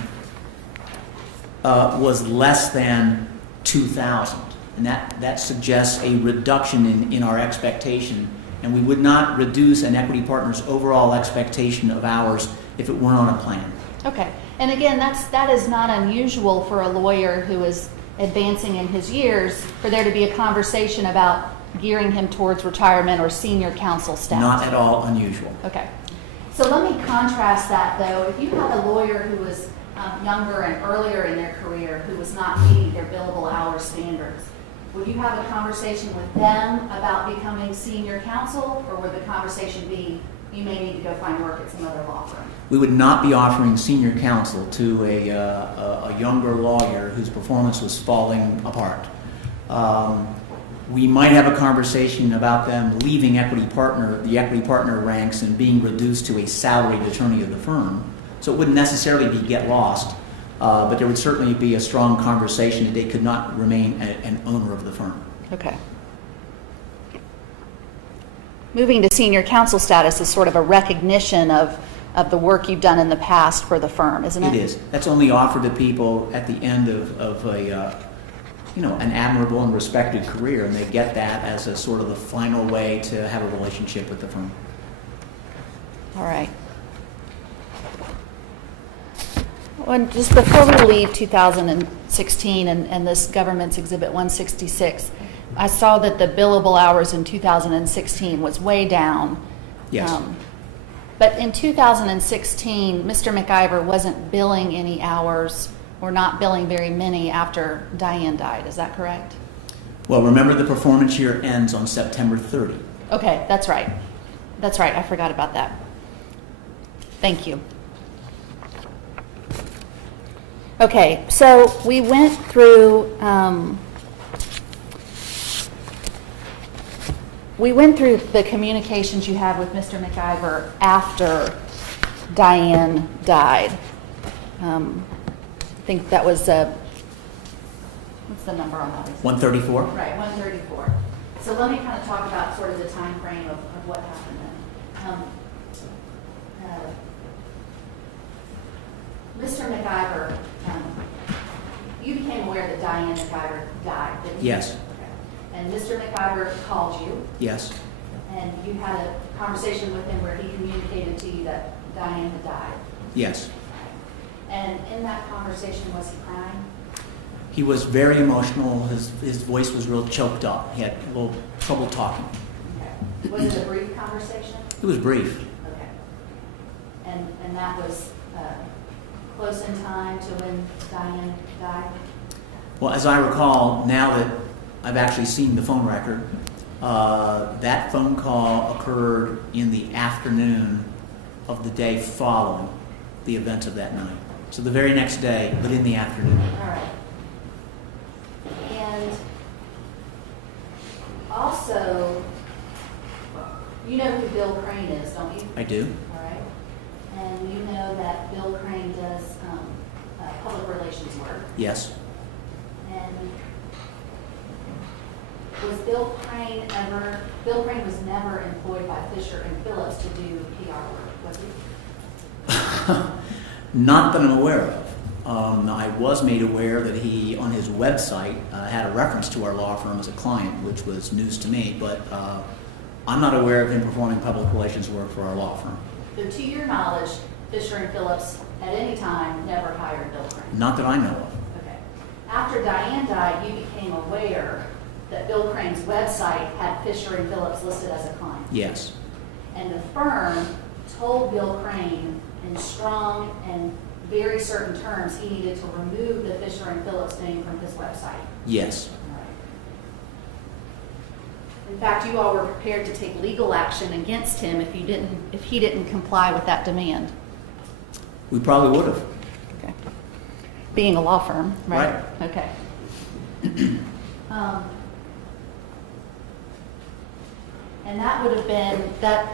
was less than 2,000. And that suggests a reduction in our expectation. And we would not reduce an equity partner's overall expectation of hours if it weren't on a plan. Okay. And again, that is not unusual for a lawyer who is advancing in his years for there to be a conversation about gearing him towards retirement or senior counsel status. Not at all unusual. Okay. So let me contrast that, though. If you had a lawyer who was younger and earlier in their career who was not meeting their billable hour standards, would you have a conversation with them about becoming senior counsel, or would the conversation be, you may need to go find work at some other law firm? We would not be offering senior counsel to a younger lawyer whose performance was falling apart. We might have a conversation about them leaving the equity partner ranks and being reduced to a salaried attorney of the firm. So it wouldn't necessarily be get lost, but there would certainly be a strong conversation that they could not remain an owner of the firm. Okay. Moving to senior counsel status is sort of a recognition of the work you've done in the past for the firm, isn't it? It is. That's only offered to people at the end of an admirable and respected career, and they get that as a sort of the final way to have a relationship with the firm. All right. Well, just before we leave 2016 and this government's Exhibit 166, I saw that the billable hours in 2016 was way down. Yes. But in 2016, Mr. McIver wasn't billing any hours or not billing very many after Diane died. Is that correct? Well, remember the performance year ends on September 30. Okay, that's right. That's right. I forgot about that. Thank you. Okay, so we went through the communications you had with Mr. McIver after Diane died. I think that was what's the number on that? 134? Right, 134. So let me kind of talk about sort of the time frame of what happened then. Mr. McIver, you became aware that Diane McIver died, didn't you? Yes. Okay. And Mr. McIver called you, Yes. and you had a conversation with him where he communicated to you that Diane had died. Yes. And in that conversation, was he crying? He was very emotional. His voice was real choked up. He had a little trouble talking. Okay. Was it a brief conversation? It was brief. Okay. And that was close in time to when Diane died? Well, as I recall, now that I've actually seen the phone record, that phone call occurred in the afternoon of the day following the events of that night. So the very next day, but in the afternoon. All right. And also, you know who Bill Crane is, don't you? I do. All right. And you know that Bill Crane does public relations work. Yes. And was Bill Crane was never employed by Fisher and Phillips to do PR work, was he? Not that I'm aware of. I was made aware that he, on his website, had a reference to our law firm as a client, which was news to me, but I'm not aware of him performing public relations work for our law firm. So to your knowledge, Fisher and Phillips at any time never hired Bill Crane? Not that I know of. Okay. After Diane died, you became aware that Bill Crane's website had Fisher and Phillips listed as a client. Yes. And the firm told Bill Crane in strong and very certain terms he needed to remove the Fisher and Phillips name from his website. Yes. All right. In fact, you all were prepared to take legal action against him if he didn't comply with that demand. We probably would have. Okay. Being a law firm, right? Right. Okay. And that would have been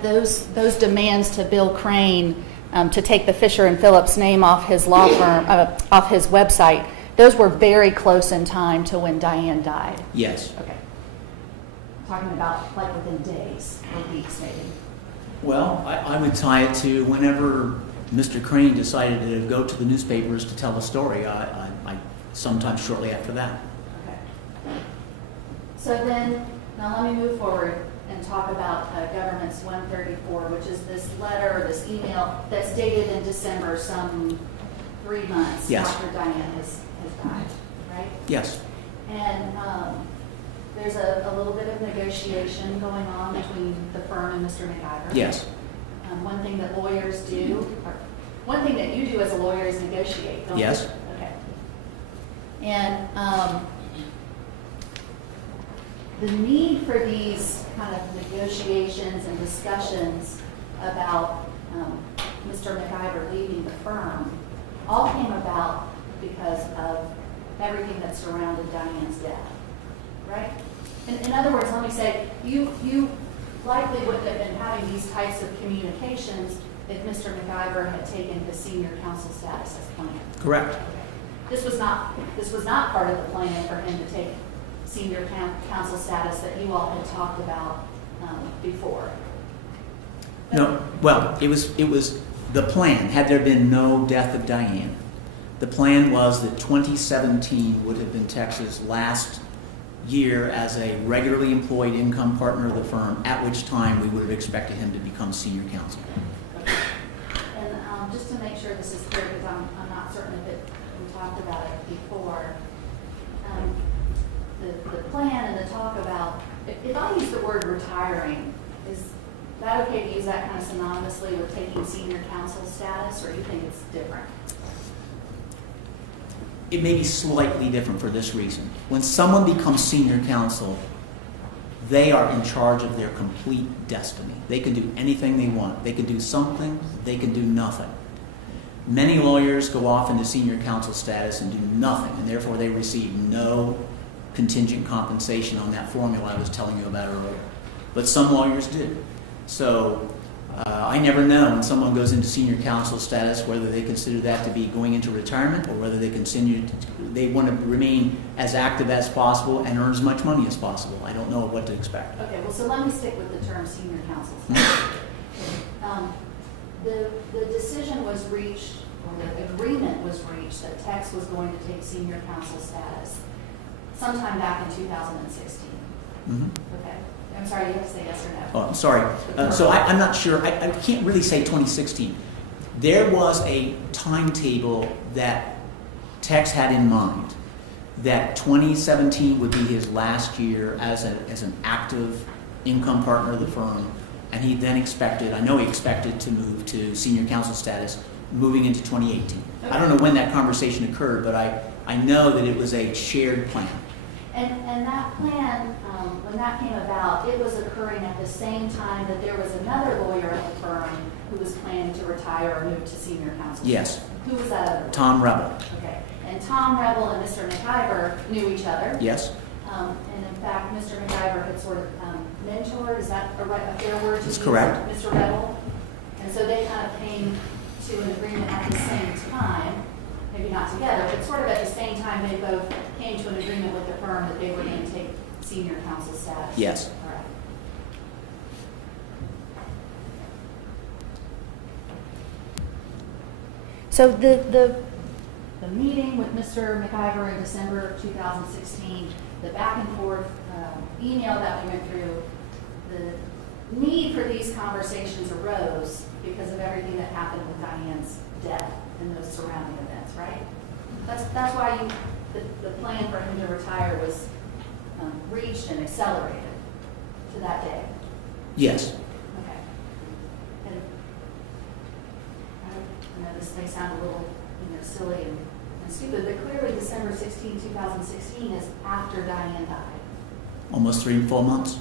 those demands to Bill Crane to take the Fisher and Phillips name off his law firm, off his website. Those were very close in time to when Diane died. Yes. Okay. Talking about like within days or weeks, maybe. Well, I would tie it to whenever Mr. Crane decided to go to the newspapers to tell the story. I sometime shortly after that. Okay. So then, now let me move forward and talk about Government's 134, which is this letter or this email that's dated in December, some 3 months Yes. after Diane has died, right? Yes. And there's a little bit of negotiation going on between the firm and Mr. McIver. Yes. One thing that lawyers do, or one thing that you do as a lawyer is negotiate, don't you? Yes. Okay. And the need for these kind of negotiations and discussions about Mr. McIver leaving the firm all came about because of everything that surrounded Diane's death, right? In other words, let me say, you likely wouldn't have been having these types of communications if Mr. McIver had taken his senior counsel status as planned. Correct. This was not part of the plan for him to take senior counsel status that you all had talked about before. No. Well, it was the plan. Had there been no death of Diane, the plan was that 2017 would have been Tex's last year as a regularly employed income partner of the firm, at which time we would have expected him to become senior counsel. And just to make sure this is clear, because I'm not certain if we talked about it before, the plan and the talk about, if I use the word retiring, is that okay to use that kind of synonymously with taking senior counsel status, or do you think it's different? It may be slightly different for this reason. When someone becomes senior counsel, they are in charge of their complete destiny. They can do anything they want. They can do something, they can do nothing. Many lawyers go off into senior counsel status and do nothing, and therefore they receive no contingent compensation on that formula I was telling you about earlier. But some lawyers do. So I never know when someone goes into senior counsel status whether they consider that to be going into retirement or whether they want to remain as active as possible and earn as much money as possible. I don't know what to expect. Okay, well, so let me stick with the term senior counsel. The decision was reached, or the agreement was reached, that Tex was going to take senior counsel status sometime back in 2016. Mm-hmm. Okay. I'm sorry, you have to say yes or no. Oh, I'm sorry. So I'm not sure. I can't really say 2016. There was a timetable that Tex had in mind that 2017 would be his last year as an active income partner of the firm, and he then expected, I know he expected to move to senior counsel status moving into 2018. Okay. I don't know when that conversation occurred, but I know that it was a shared plan. And that plan, when that came about, it was occurring at the same time that there was another lawyer at the firm who was planning to retire or move to senior counsel? Yes. Who was that other? Tom Rebel. Okay. And Tom Rebel and Mr. McIver knew each other. Yes. And in fact, Mr. McIver had sort of mentored, is that a fair word to use? That's correct. Mr. Rebel. And so they kind of came to an agreement at the same time, maybe not together, but sort of at the same time, they both came to an agreement with the firm that they were going to take senior counsel status. Yes. All right. So the meeting with Mr. McIver in December of 2016, the back and forth email that we went through, the need for these conversations arose because of everything that happened with Diane's death and those surrounding events, right? That's why the plan for him to retire was reached and accelerated to that day. Yes. Okay. And I know this may sound a little, silly and stupid, but clearly December 16, 2016 is after Diane died. Almost 3 full months.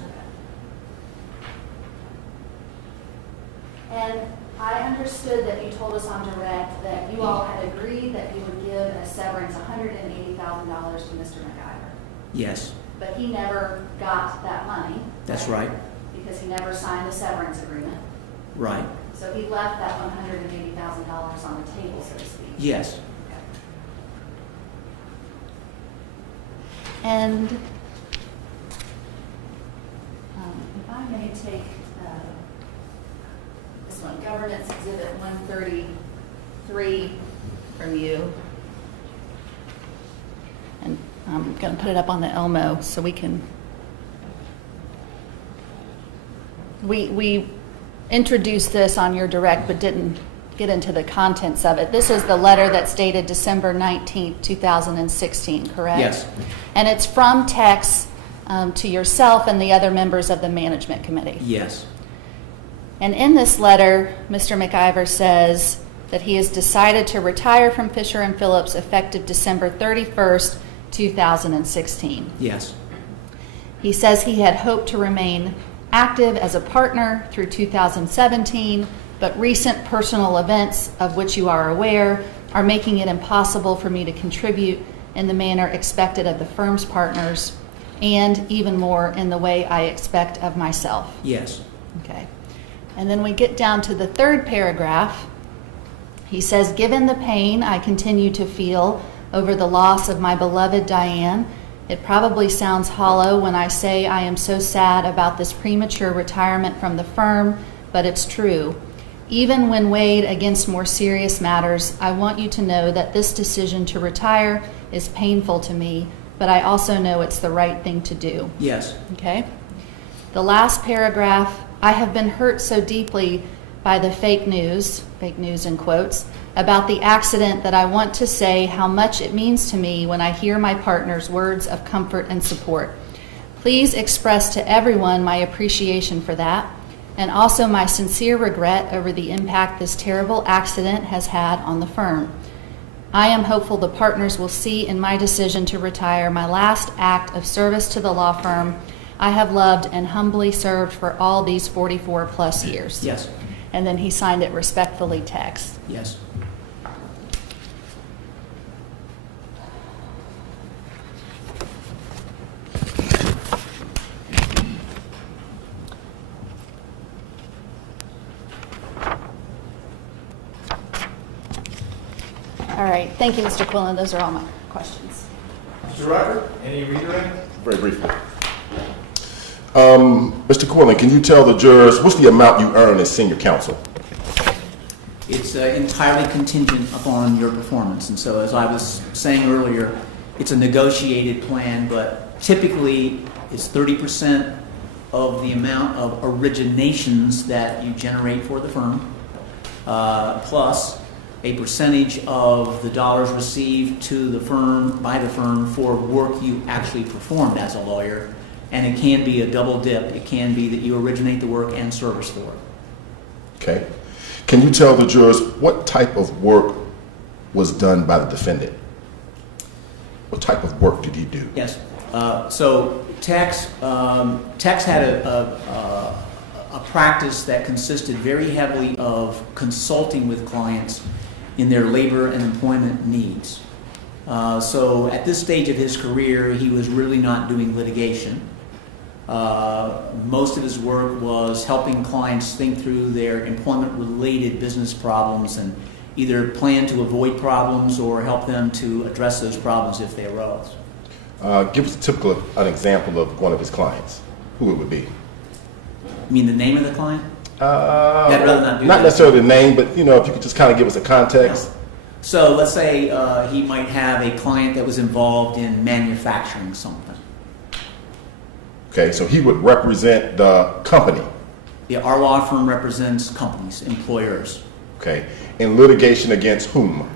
And I understood that you told us on direct that you all had agreed that you would give as severance $180,000 to Mr. McIver. Yes. But he never got that money. That's right. Because he never signed the severance agreement. Right. So he left that $180,000 on the table, so to speak. Yes. And if I may take this one, Governance Exhibit 133 from you. And I'm going to put it up on the Elmo so we can... We introduced this on your direct but didn't get into the contents of it. This is the letter that's dated December 19th, 2016, correct? Yes. And it's from Tex to yourself and the other members of the management committee. Yes. And in this letter, Mr. McIver says that he has decided to retire from Fisher & Phillips effective December 31st, 2016. Yes. He says he had hoped to remain active as a partner through 2017, but recent personal events of which you are aware are making it impossible for me to contribute in the manner expected of the firm's partners and even more in the way I expect of myself. Yes. Okay. And then we get down to the third paragraph. He says, given the pain I continue to feel over the loss of my beloved Diane, it probably sounds hollow when I say I am so sad about this premature retirement from the firm, but it's true. Even when weighed against more serious matters, I want you to know that this decision to retire is painful to me, but I also know it's the right thing to do. Yes. Okay? The last paragraph, I have been hurt so deeply by the fake news in quotes, about the accident that I want to say how much it means to me when I hear my partner's words of comfort and support. Please express to everyone my appreciation for that, and also my sincere regret over the impact this terrible accident has had on the firm. I am hopeful the partners will see in my decision to retire my last act of service to the law firm I have loved and humbly served for all these 44 plus years. Yes. And then he signed it respectfully, Tex. Yes. All right. Thank you, Mr. Quillen. Those are all my questions. Mr. Rocker, any redirect? Very briefly. Mr. Quillen, can you tell the jurors what's the amount you earn as senior counsel? It's entirely contingent upon your performance. And so as I was saying earlier, it's a negotiated plan, but typically it's 30% of the amount of originations that you generate for the firm, plus a percentage of the dollars received to the firm, by the firm, for work you actually performed as a lawyer. And it can be a double dip. It can be that you originate the work and service the work. Okay. Can you tell the jurors what type of work was done by the defendant? What type of work did he do? Yes. So Tex had a a practice that consisted very heavily of consulting with clients in their labor and employment needs. So at this stage of his career, he was really not doing litigation. Most of his work was helping clients think through their employment-related business problems and either plan to avoid problems or help them to address those problems if they arose. Give us an example of one of his clients, who it would be. You mean the name of the client? I'd rather not do that. Necessarily the name, but if you could just kind of give us a context. So let's say he might have a client that was involved in manufacturing something. Okay, so he would represent the company. Yeah, our law firm represents companies, employers. Okay, in litigation against whom?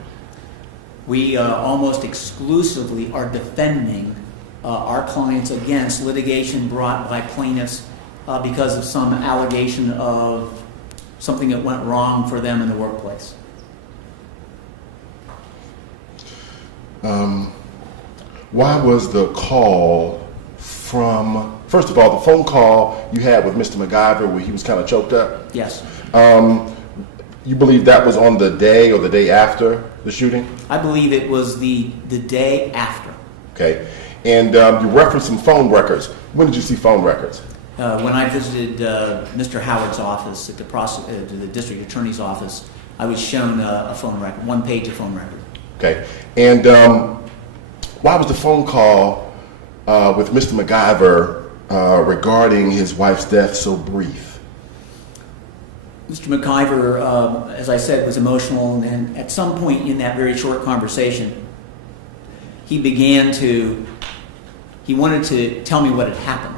We almost exclusively are defending our clients against litigation brought by plaintiffs because of some allegation of something that went wrong for them in the workplace. Why was the call from, first of all, the phone call you had with Mr. McIver where he was kind of choked up? Yes. You believe that was on the day or the day after the shooting? I believe it was the day after. Okay. And you referenced some phone records. When did you see phone records? When I visited Mr. Howard's office at the district attorney's office, I was shown a phone record, one page of phone record. Okay. And why was the phone call with Mr. McIver regarding his wife's death so brief? Mr. McIver, as I said, was emotional, and at some point in that very short conversation, he wanted to tell me what had happened.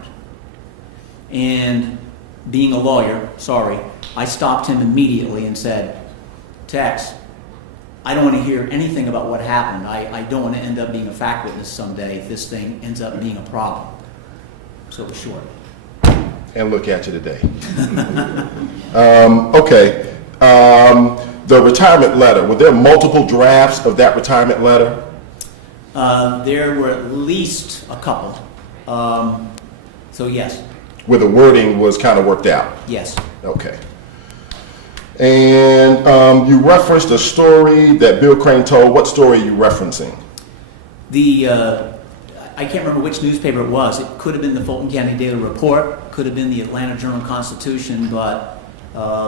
And being a lawyer, I stopped him immediately and said, Tex, I don't want to hear anything about what happened. I don't want to end up being a fact witness someday if this thing ends up being a problem. So it was short. And look at you today. Okay. The retirement letter, were there multiple drafts of that retirement letter? There were at least a couple. So yes. Where the wording was kind of worked out? Yes. Okay. And you referenced a story that Bill Crane told. What story are you referencing? I can't remember which newspaper it was. It could have been the Fulton County Daily Report, could have been the Atlanta Journal-Constitution, but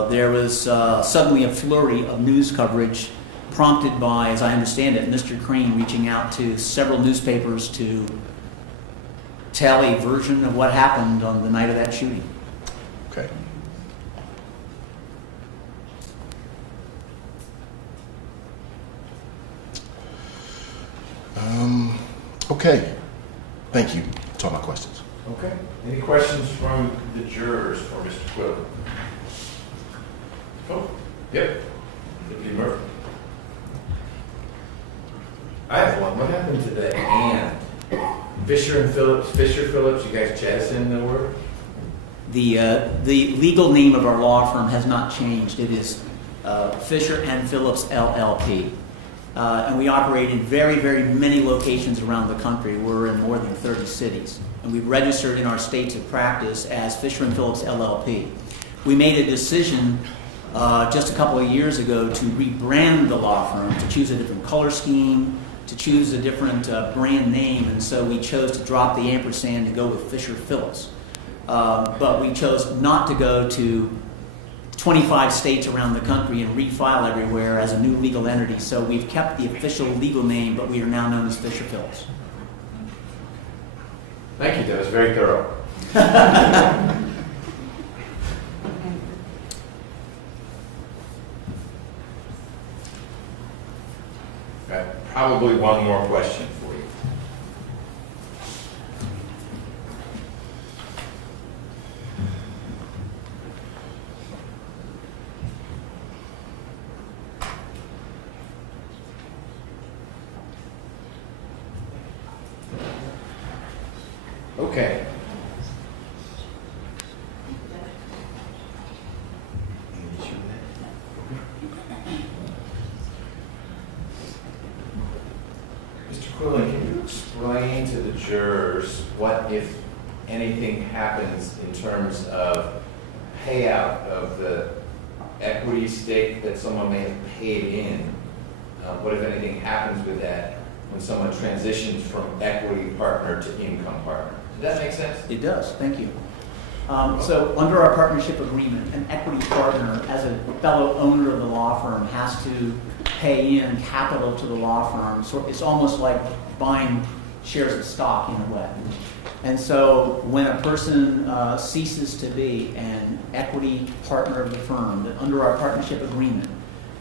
there was suddenly a flurry of news coverage prompted by, as I understand it, Mr. Crane reaching out to several newspapers to tell a version of what happened on the night of that shooting. Okay. Okay. Thank you. That's all my questions. Okay. Any questions from the jurors for Mr. Quill? Oh, yep. Deputy Murphy. I have one. What happened to the and? Fisher and Phillips, you guys jettisoned the word? The legal name of our law firm has not changed. It is Fisher and Phillips LLP. And we operate in very, very many locations around the country. We're in more than 30 cities. And we've registered in our states of practice as Fisher and Phillips LLP. We made a decision just a couple of years ago to rebrand the law firm, to choose a different color scheme, to choose a different brand name, and so we chose to drop the ampersand to go with Fisher Phillips. But we chose not to go to 25 states around the country and refile everywhere as a new legal entity, so we've kept the official legal name, but we are now known as Fisher Phillips. Thank you, that was very thorough. Probably one more question for you. Okay. Mr. Quillen, can you explain to the jurors what, if anything, happens in terms of payout of the equity stake that someone may have paid in, what if anything happens with that when someone transitions from equity partner to income partner? Does that make sense? It does, thank you. So under our partnership agreement, an equity partner, as a fellow owner of the law firm, has to pay in capital to the law firm. So it's almost like buying shares of stock in a way. And so when a person ceases to be an equity partner of the firm, that under our partnership agreement,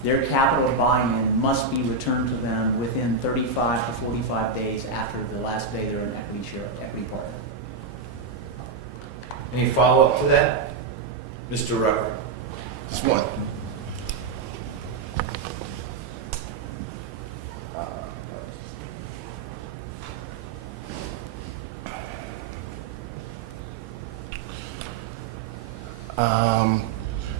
their capital buy-in must be returned to them within 35 to 45 days after the last day they're an equity partner. Any follow-up to that? Mr. Rucker? Just one.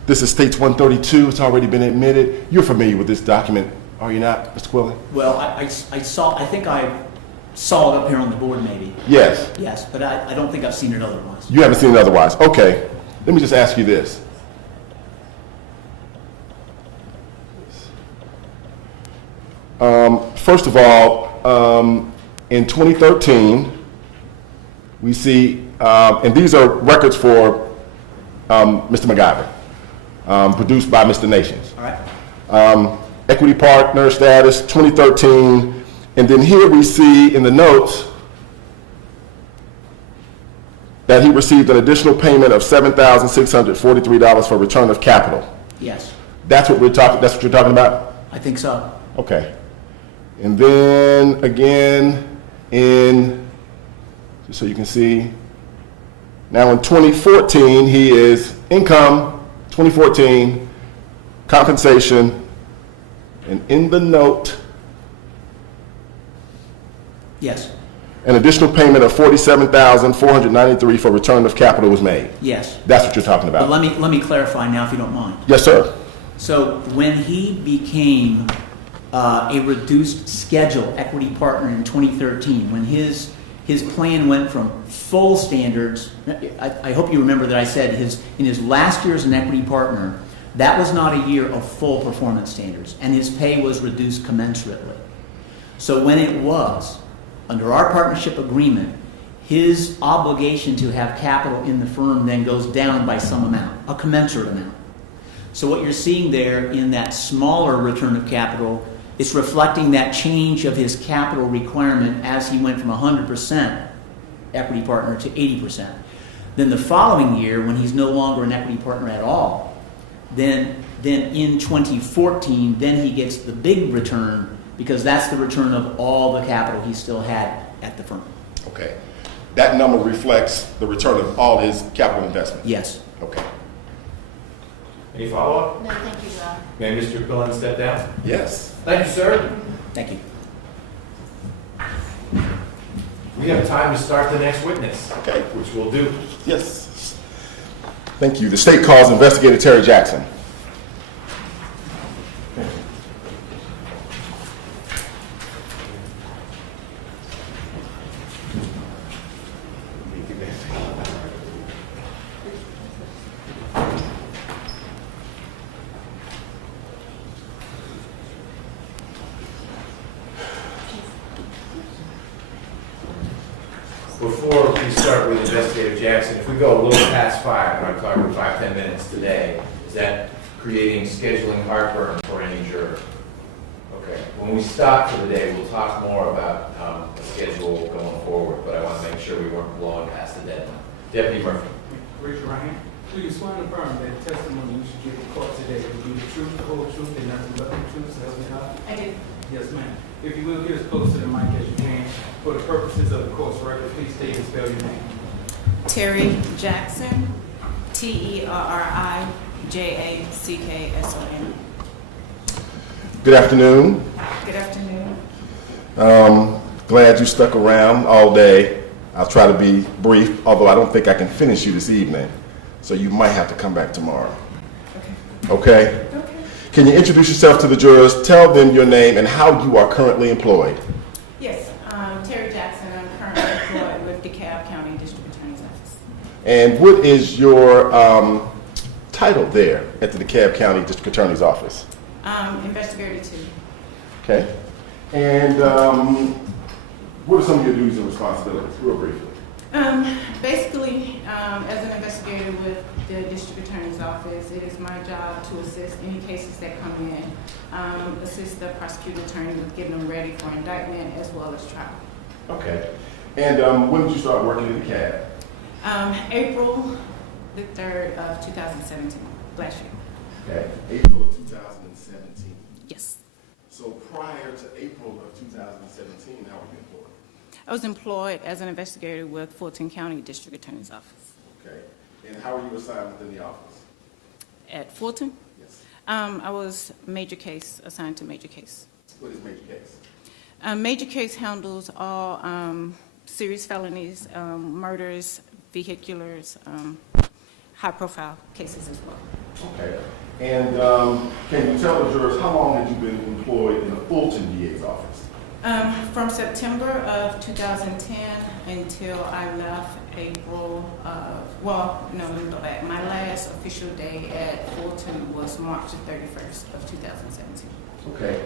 This is States 132. It's already been admitted. You're familiar with this document, are you not, Mr. Quillen? Well, I think I saw it up here on the board maybe. Yes. Yes, but I don't think I've seen it otherwise. You haven't seen it otherwise. Okay. Let me just ask you this. First of all, in 2013, we see, and these are records for Mr. McIver, produced by Mr. Nations. All right. Equity partner status, 2013, and then here we see in the notes that he received an additional payment of $7,643 for return of capital. Yes, That's what you're talking about? I think so. Okay. And then again just so you can see, now in 2014, he is income, 2014, compensation, and in the note, Yes, an additional payment of $47,493 for return of capital was made. yes. That's what you're talking But about. let me clarify now, if you don't mind. Yes, sir. So when he became a reduced schedule equity partner in 2013, when his plan went from full standards, I hope you remember that I said in his last year as an equity partner, that was not a year of full performance standards, and his pay was reduced commensurately. So when it was, under our partnership agreement, his obligation to have capital in the firm then goes down by some amount, a commensurate amount. So what you're seeing there in that smaller return of capital, it's reflecting that change of his capital requirement as he went from 100% equity partner to 80%. Then the following year, when he's no longer an equity partner at all, then in 2014, then he gets the big return, because that's the return of all the capital he still had at the firm. Okay. That number reflects the return of all his capital investment. Yes. Okay. Any follow-up? No, thank you, Rob. May Mr. Quillen step down? Yes. Thank you, sir. Thank you. We have time to start the next witness. Okay. Which we'll do. Yes. Thank you. The state calls Investigator Terry Jackson. Before we start with Investigator Jackson, if we go a little past 5, I'm talking 5-10 minutes today, is that creating scheduling heartburn for any juror? Okay. When we stop for the day, we'll talk more about the schedule going forward, but I want to make sure we weren't blowing past the deadline. Deputy Murphy. Raise your right hand. Do you swear and affirm that the testimony you should give in court today will be the truth, the whole truth, and nothing but the truth, so help me God? I do. Yes, ma'am. If you will, get as close to the mic as you can. For the purposes of the court's record, please state and spell your name. Terry Jackson, Terrijackson. Good afternoon. Good afternoon. Glad you stuck around all day. I'll try to be brief, although I don't think I can finish you this evening. So you might have to come back tomorrow. Okay? Okay. Can you introduce yourself to the jurors, tell them your name and how you are currently employed? Yes, Terry Jackson. I'm currently employed with DeKalb County District Attorney's Office. And what is your title there at the DeKalb County District Attorney's Office? Investigator 2. Okay. And what are some of your duties and responsibilities, real briefly? Basically, as an investigator with the District Attorney's Office, it is my job to assist any cases that come in, assist the prosecuting attorney with getting them ready for indictment as well as trial. Okay. And when did you start working in DeKalb? April the 3rd of 2017, last year. Okay. April of 2017. Yes. So prior to April of 2017, how were you employed? I was employed as an investigator with Fulton County District Attorney's Office. Okay. And how were you assigned within the office? At Fulton, Yes. I was major case, assigned to major case. What is major case? Major case handles all serious felonies, murders, vehiculars, high-profile cases as well. Okay. And can you tell the jurors how long had you been employed in the Fulton DA's office? From September of 2010 until I left April of, well, no, let me go back. My last official day at Fulton was March the 31st of 2017. Okay.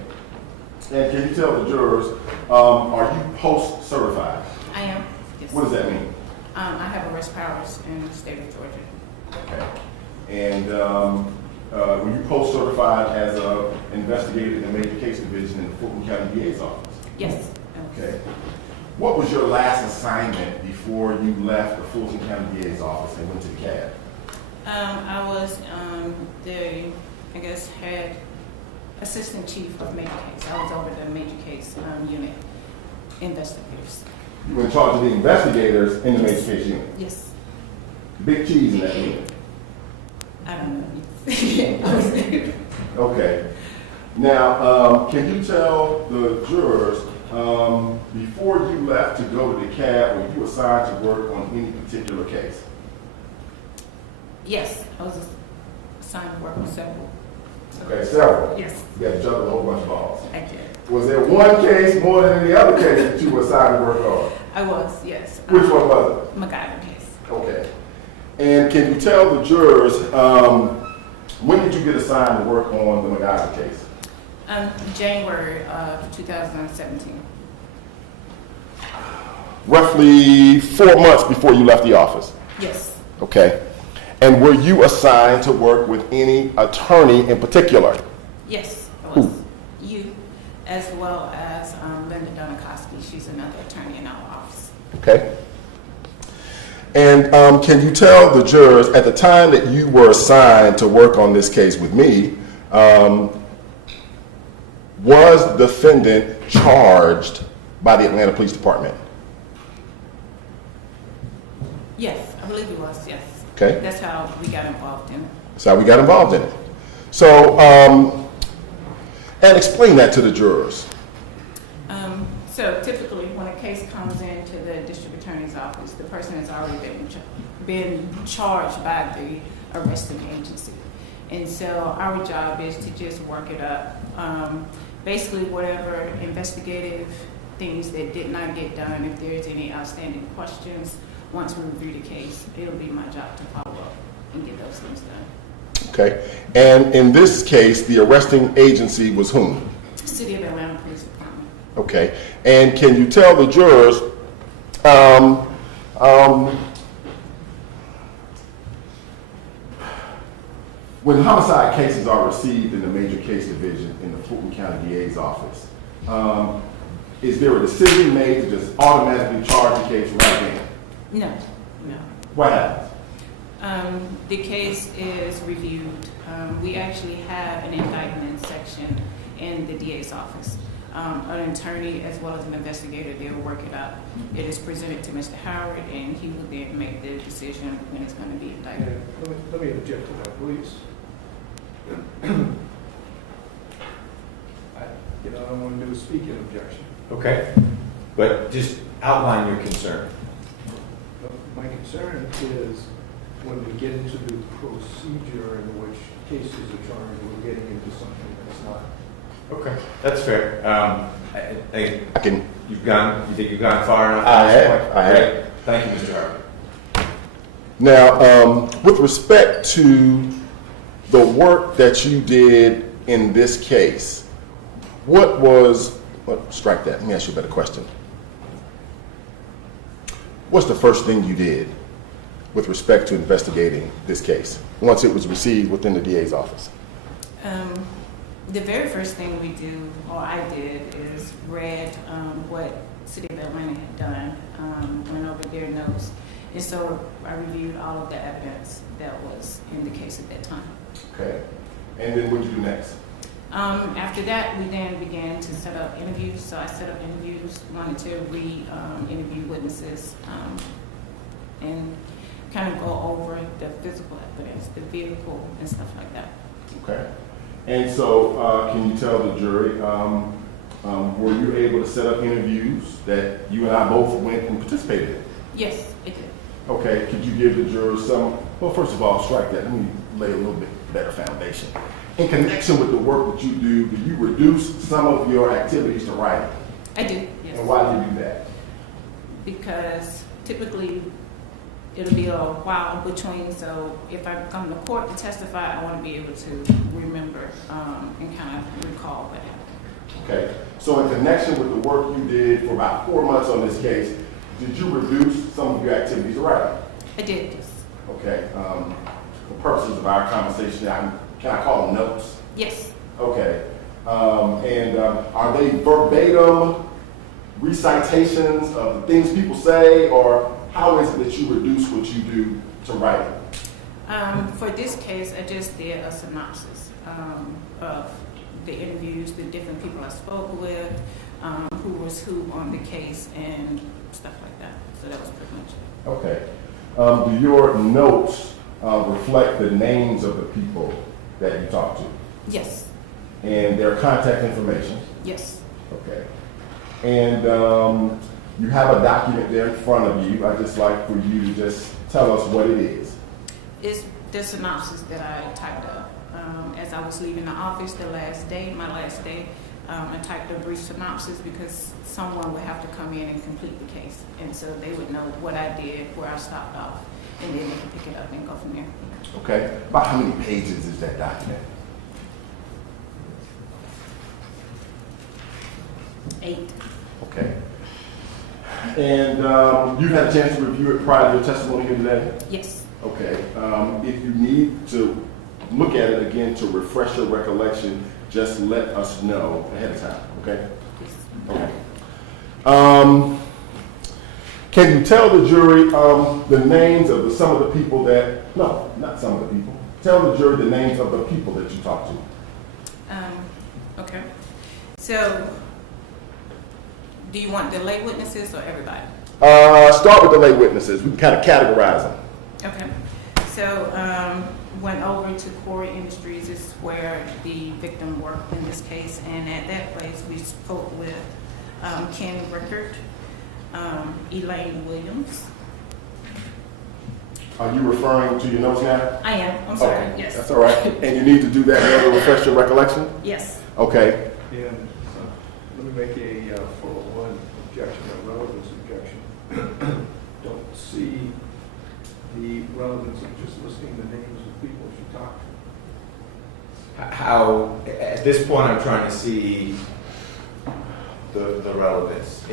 And can you tell the jurors, are you post-certified? I am, yes. What does that mean? I have arrest powers in the state of Georgia. Okay. And were you post-certified as an investigator in the major case division in the Fulton County DA's office? Yes. Okay. What was your last assignment before you left the Fulton County DA's office and went to the CAB? I was head assistant chief of major case. I was over the major case unit investigators. You were in charge of the investigators in the major case unit? Yes. Big cheese in that unit? I don't know. Okay. Now, can you tell the jurors, before you left to go to the CAB, were you assigned to work on any particular case? Yes, I was assigned to work on several. Okay, several. Yes. You had to juggle a whole bunch of balls. I did. Was there one case more than any other case that you were assigned to work on? I was, yes. Which one was it? McIver case. Okay. And can you tell the jurors, when did you get assigned to work on the McIver case? January of 2017. Roughly 4 months before you left the office. Yes. Okay. And were you assigned to work with any attorney in particular? Yes, I was. You, as well as Linda Donikoski. She's another attorney in our office. Okay. And can you tell the jurors, at the time that you were assigned to work on this case with me, was the defendant charged by the Atlanta Police Department? Yes, I believe it was, yes. Okay. That's how we got involved in it. That's how we got involved in it. So, and explain that to the jurors. So typically, when a case comes into the district attorney's office, the person has already been charged by the arresting agency. And so our job is to just work it up. Basically, whatever investigative things that did not get done, if there's any outstanding questions, once we review the case, it'll be my job to follow up and get those things done. Okay. And in this case, the arresting agency was whom? City of Atlanta Police Department. Okay. And can you tell the jurors, when homicide cases are received in the major case division in the Fulton County DA's office, is there a decision made to just automatically charge the case right then? No, no. What happens? The case is reviewed. We actually have an indictment section in the DA's office. An attorney as well as an investigator, they will work it out. It is presented to Mr. Howard, and he will then make the decision when it's going to be indicted. Let me object to that, please. I don't want to do a speaking objection. Okay, but just outline your concern. My concern is when we get into the procedure in which cases are charged, we're getting into something that's not. Okay, that's fair. I can. You think you've gone far enough? I at this have. point? I have. Great. Thank you, Mr. Harvey. Now, with respect to the work that you did in this case, what was, well, strike that, let me ask you a better question. What's the first thing you did with respect to investigating this case, once it was received within the DA's office? The very first thing we do, or I did, is read what City of Atlanta had done, went over their notes, and so I reviewed all of the evidence that was in the case at that time. Okay. And then what did you do next? After that, we then began to set up interviews. So I set up interviews, wanted to re-interview witnesses, and kind of go over the physical evidence, the vehicle, and stuff like that. Okay. And so, can you tell the jury, were you able to set up interviews that you and I both went and participated in? Yes, it did. Okay, could you give the jurors some, well, first of all, strike that, let me lay a little bit better foundation. In connection with the work that you do you reduce some of your activities to writing? I do, yes. And why do you do that? Because typically it'll be a while between, so if I come to court to testify, I want to be able to remember and kind of recall what happened. Okay, so in connection with the work you did for about 4 months on this case, did you reduce some of your activities to writing? I did, yes. Okay, for purposes of our conversation, can I call them notes? Yes. Okay, and are they verbatim recitations of the things people say, or how is it that you reduce what you do to writing? For this case, I just did a synopsis of the interviews, the different people I spoke with, who was who on the case, and stuff like that. So that was pretty much it. Okay. Do your notes reflect the names of the people that you talk to? Yes. And their contact information? Yes. Okay. And you have a document there in front of you. I'd just like for you to just tell us what it is. It's the synopsis that I typed up. As I was leaving the office the last day, my last day, I typed a brief synopsis because someone would have to come in and complete the case. And so they would know what I did, where I stopped off, and then they could pick it up and go from there. Okay. About how many pages is that document? 8. Okay. And you've had a chance to review it prior to your testimony here today? Yes. Okay. If you need to look at it again to refresh your recollection, just let us know ahead of time, okay? Yes. Okay. Can you tell the jury the names of some of the people that, no, not some of the people, tell the jury the names of the people that you talked to? Okay. So, do you want the lay witnesses or everybody? Start with the lay witnesses. We can kind of categorize them. Okay. So, went over to Corey Industries, is where the victim worked in this case, and at that place we spoke with Ken Rickard, Elaine Williams. Are you referring to your notes now? I am. I'm sorry. Okay. Yes. That's all right. And you need to do that in order to refresh your recollection? Yes. Okay. And let me make a 401 objection, a relevance objection. Don't see the relevance of just listing the names of people she talked to. How, at this point, I'm trying to see the relevance,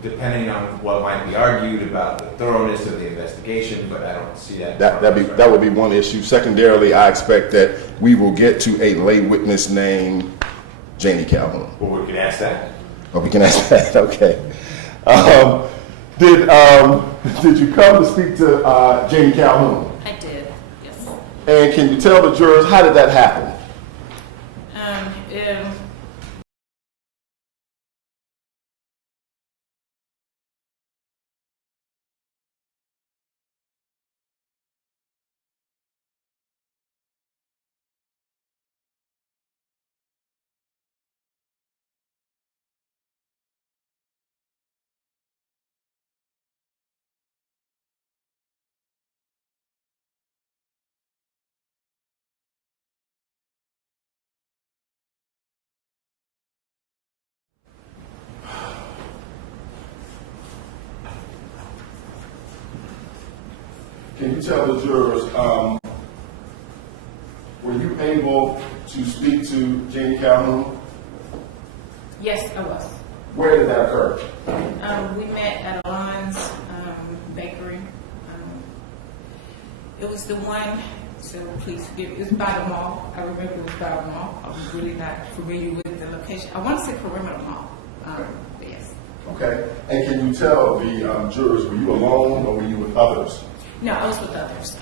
depending on what might be argued about the thoroughness of the investigation, but I don't see that. That would be one issue. Secondarily, I expect that we will get to a lay witness named Janie Calhoun. Well, we could ask that. Oh, we can ask that. Okay. Did you come to speak to Janie Calhoun? I did. Yes. And can you tell the jurors how did that happen? Can you tell the jurors, were you able to speak to Janie Calhoun? Yes, I was. Where did that occur? We met at Alon's Bakery. It was the one, so please forgive me, it was by the mall. I remember it was by the mall. I'm really not familiar with the location. I want to say Perimeter Mall. But yes. Okay. And can you tell the jurors, were you alone or were you with others? No, I was with others.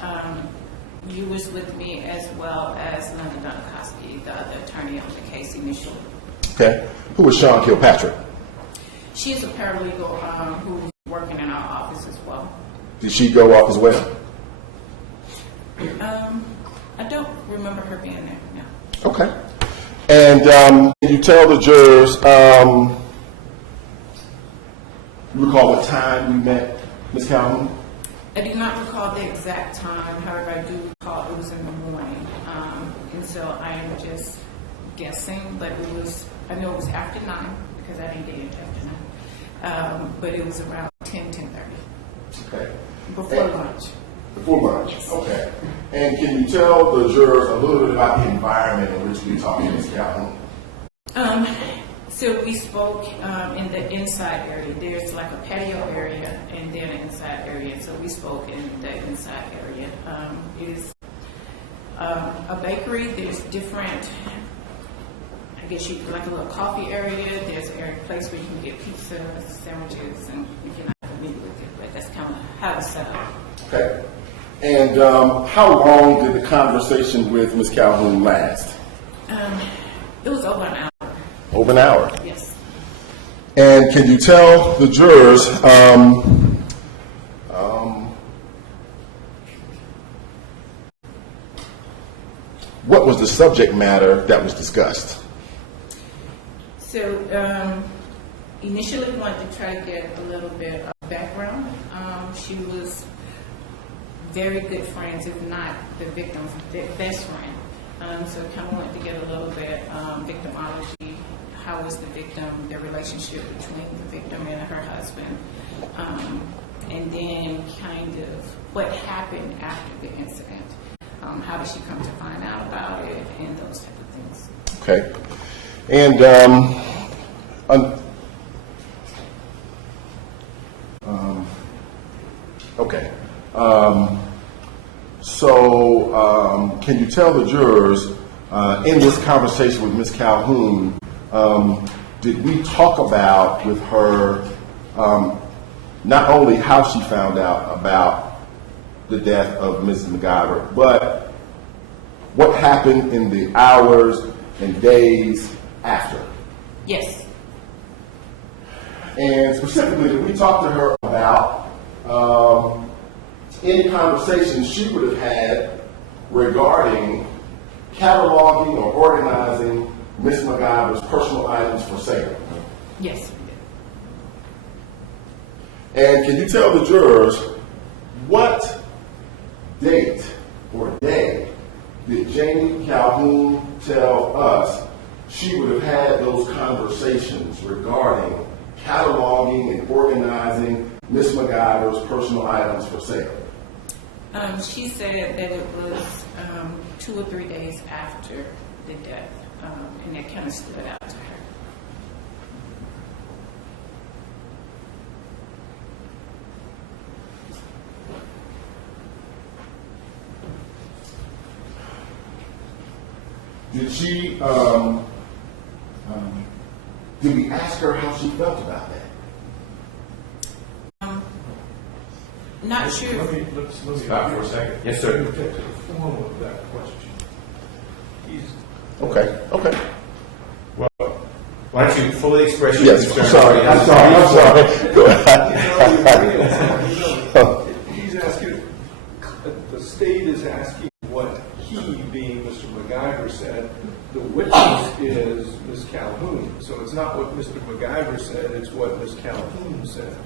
You was with me as well as Linda Donikoski, the other attorney on the case initially. Okay. Who was Sean Kilpatrick? She is a paralegal who was working in our office as well. Did she go off as well? I don't remember her being there, no. Okay. And can you tell the jurors, you recall what time you met Ms. Calhoun? I do not recall the exact time, however, I do recall it was in the morning. And so I am just guessing, but it was, I know it was after 9, because I didn't get into after 9. But it was around 10:30. Okay. Before lunch. Before lunch, okay. And can you tell the jurors a little bit about the environment in which we talked to Ms. Calhoun? So we spoke in the inside area. There's like a patio area and then an inside area. So we spoke in the inside area. It is a bakery. There's different, I guess you like a little coffee area. There's a place where you can get pizza, sandwiches, and if you're not familiar with it, but that's kind of how it's set up. Okay. And how long did the conversation with Ms. Calhoun last? It was over an hour. Over an hour. Yes. And can you tell the jurors what was the subject matter that was discussed? So initially we wanted to try to get a little bit of background. She was very good friends, if not the victim's best friend. So kind of wanted to get a little bit victimology. How was the victim, the relationship between the victim and her husband, and then kind of what happened after the incident. How did she come to find out about it, and those type of things. Okay. And okay. So can you tell the jurors in this conversation with Ms. Calhoun, did we talk about with her not only how she found out about the death of Mrs. McIver, but what happened in the hours and days after? Yes. And specifically, did we talk to her about any conversations she would have had regarding cataloging or organizing Ms. McIver's personal items for sale? Yes. And can you tell the jurors what date or day did Janie Calhoun tell us she would have had those conversations regarding cataloging and organizing Ms. McIver's personal items for sale? She said that it was 2 or 3 days after the death, and that kind of stood out to her. Did she, did we ask her how she felt about that? Not sure. Let me Stop for a second. Yes, sir. Let me get to the form of that question. Okay. Well, why don't you fully express your Yes, concern? I'm sorry. Go ahead. He's asking, the state is asking what he, being Mr. McIver, said. The witness is Ms. Calhoun. So it's not what Mr. McIver said, it's what Ms. Calhoun said.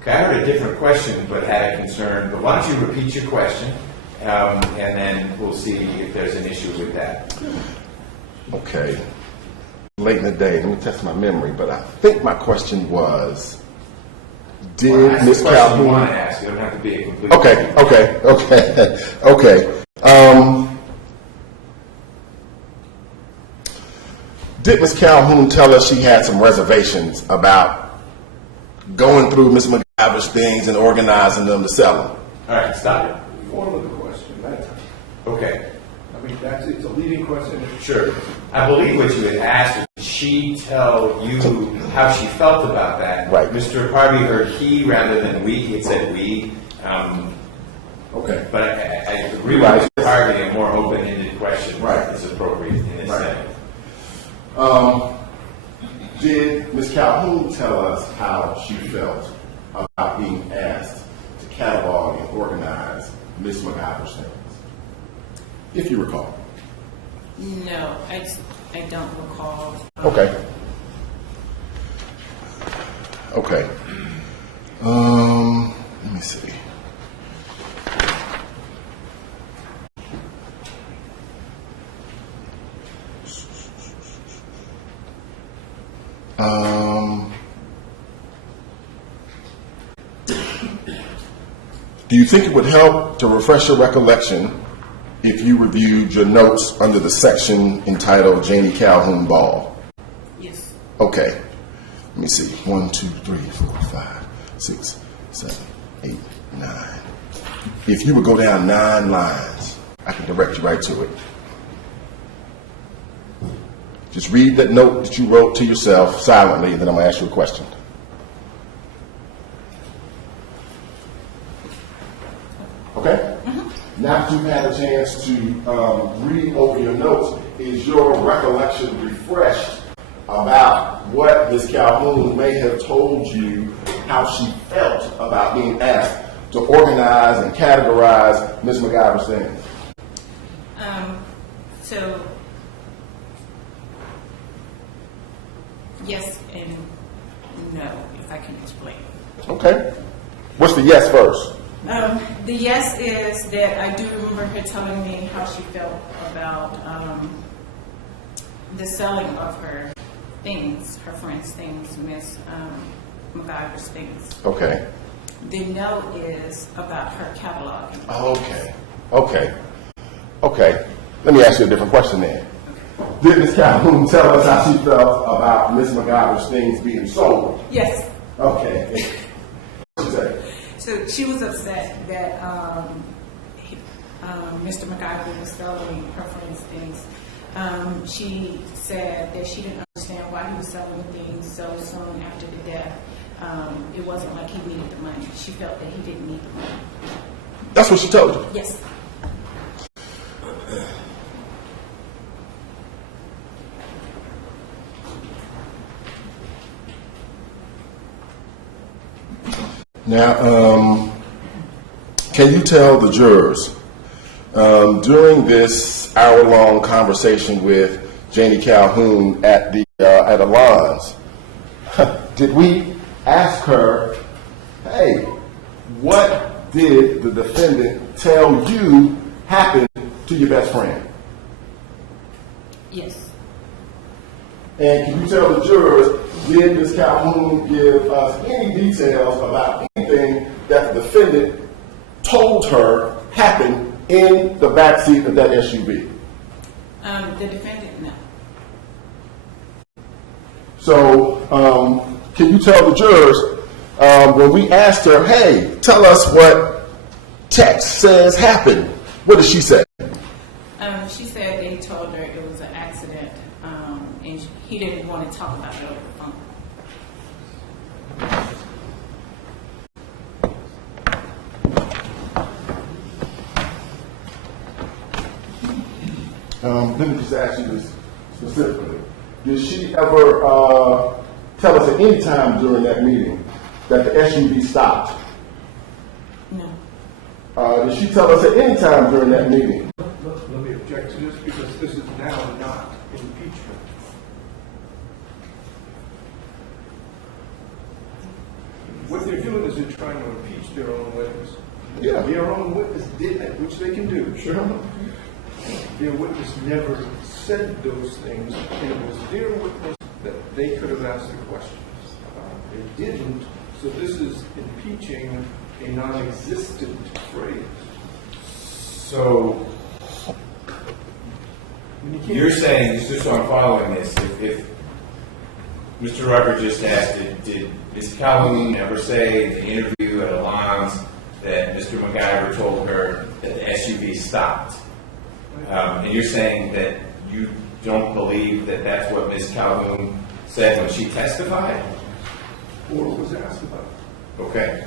Okay, I heard a different question, but had a concern. But why don't you repeat your question, and then we'll see if there's an issue with that. Okay. Late in the day, let me test my memory, but I think my question was, did Ask Ms. the question you Calhoun... want to ask. You don't have to be a complete... Okay. Did Ms. Calhoun tell us she had some reservations about going through Ms. McIver's things and organizing them to sell them? All right, stop it. Form of the question, that's, Okay, I mean, it's a leading question. sure. I believe what you had asked, did she tell you how she felt about that? Right. Mr. Harvey heard he rather than we, he had said we. Okay. But I agree with Mr. Harvey, a more open-ended question Right. is appropriate in this Right. setting. Did Ms. Calhoun tell us how she felt about being asked to catalog and organize Ms. McIver's things? If you recall. No, I don't recall. Okay. Okay. Let me see. Do you think it would help to refresh your recollection if you reviewed your notes under the section entitled Janie Calhoun Ball? Yes. Okay. Let me see. 1, 2, 3, 4, 5, 6, 7, 8, 9. If you would go down 9 lines, I can direct you right to it. Just read that note that you wrote to yourself silently, and then I'm going to ask you a question. Okay? Now that you've had a chance to read over your notes, is your recollection refreshed about what Ms. Calhoun may have told you, how she felt about being asked to organize and categorize Ms. McIver's things? So, yes and no, if I can explain. Okay. What's the yes first? The yes is that I do remember her telling me how she felt about the selling of her things, her friends' things, Miss McIver's things. Okay. The no is about her cataloging. Okay. Okay. Okay. Let me ask you a different question then. Did Ms. Calhoun tell us how she felt about Ms. McIver's things being sold? Yes. Okay. What'd she say? So she was upset that Mr. McIver was selling her friends' things. She said that she didn't understand why he was selling the things so soon after the death. It wasn't like he needed the money. She felt that he didn't need the money. That's what she told you? Yes. Now, can you tell the jurors, during this hour-long conversation with Janie Calhoun at Alon's, did we ask her, hey, what did the defendant tell you happened to your best friend? Yes. And can you tell the jurors, did Ms. Calhoun give us any details about anything that the defendant told her happened in the backseat of that SUV? The defendant, no. So, can you tell the jurors, when we asked her, hey, tell us what Tex says happened, what did she say? She said they told her it was an accident, and he didn't want to talk about it over the phone. Let me just ask you this specifically. Did she ever tell us at any time during that meeting that the SUV stopped? No. Did she tell us at any time during that meeting? Let me object to this because this is now not impeachment. What they're doing is they're trying to impeach their own witness. Yeah. Their own witness did that, which they can do. Sure. Their witness never said those things, and it was their witness that they could have asked the questions. They didn't, so this is impeaching a non-existent phrase. So, You're saying, just so I'm following this, if Mr. Rucker just asked, did Ms. Calhoun ever say in the interview at Alon's that Mr. McIver told her that the SUV stopped? And you're saying that you don't believe that that's what Ms. Calhoun said when she testified? Or was asked about. Okay.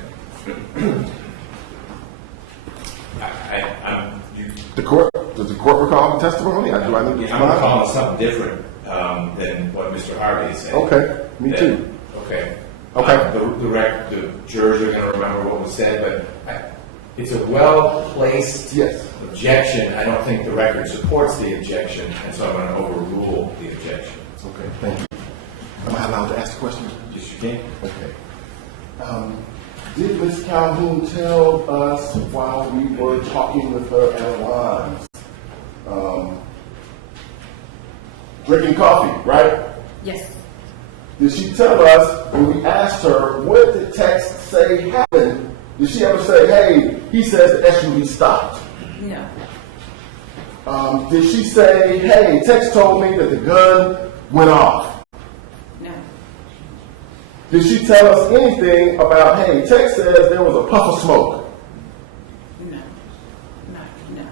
Does the court recall the testimony? Do I need to I'm recalling something different than what Mr. Harvey said. Okay, me too. Okay. Okay. The jurors are going to remember what was said, but it's a well-placed objection. I don't think the record supports the objection, and so I'm going to overrule the objection. Okay, thank you. Am I allowed to ask a question? Yes, you can. Okay. Did Ms. Calhoun tell us while we were talking with her at Alon's, drinking coffee, right? Yes. Did she tell us when we asked her what did Tex say happened? Did she ever say, "Hey, he says the SUV stopped"? No. Did she say, "Hey, Tex told me that the gun went off"? No. Did she tell us anything about, "Hey, Tex says there was a puff of smoke"? No. No.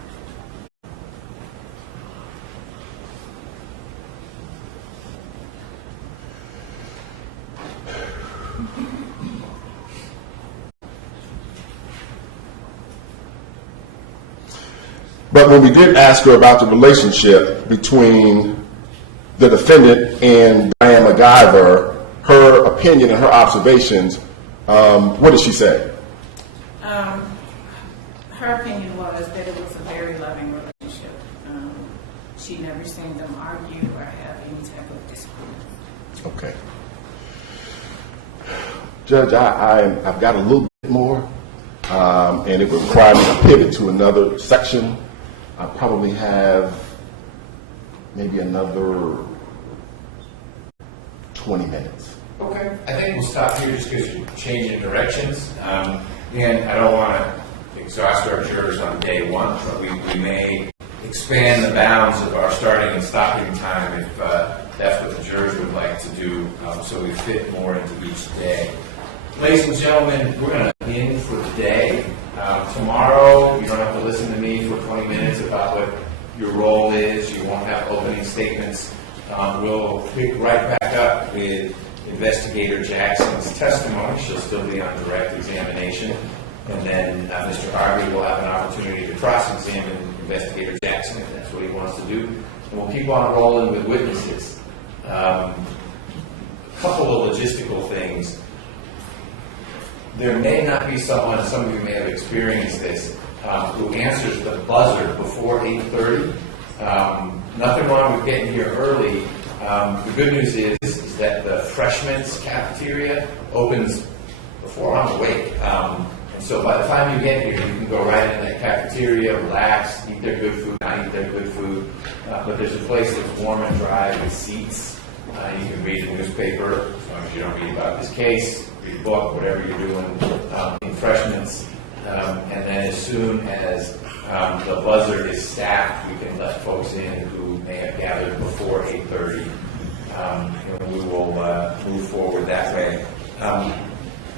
But when we did ask her about the relationship between the defendant and Diane McIver, her opinion and her observations, what did she say? Her opinion was that it was a very loving relationship. She never seen them argue or have any type of disagreement. Okay. Judge, I've got a little bit more, and it would require me to pivot to another section. I probably have maybe another 20 minutes. Okay. I think we'll stop here just because you're changing directions. Again, I don't want to exhaust our jurors on day one, but we may expand the bounds of our starting and stopping time if that's what the jurors would like to do, so we fit more into each day. Ladies and gentlemen, we're going to end for the day. Tomorrow, you don't have to listen to me for 20 minutes about what your role is. You won't have opening statements. We'll pick right back up with Investigator Jackson's testimony. She'll still be on direct examination. And then Mr. Harvey will have an opportunity to cross-examine Investigator Jackson if that's what he wants to do. And we'll keep on rolling with witnesses. A couple of logistical things. There may not be someone, some of you may have experienced this, who answers the buzzer before 8:30. Nothing wrong with getting here early. The good news is that the freshmen's cafeteria opens before I'm awake. And so by the time you get here, you can go right in that cafeteria, relax, eat their good food, not eat their good food. But there's a place that's warm and dry with seats. You can read a newspaper, as long as you don't read about this case, read a book, whatever you're doing in freshmen's. And then as soon as the buzzer is staffed, we can let folks in who may have gathered before 8:30. And we will move forward that way.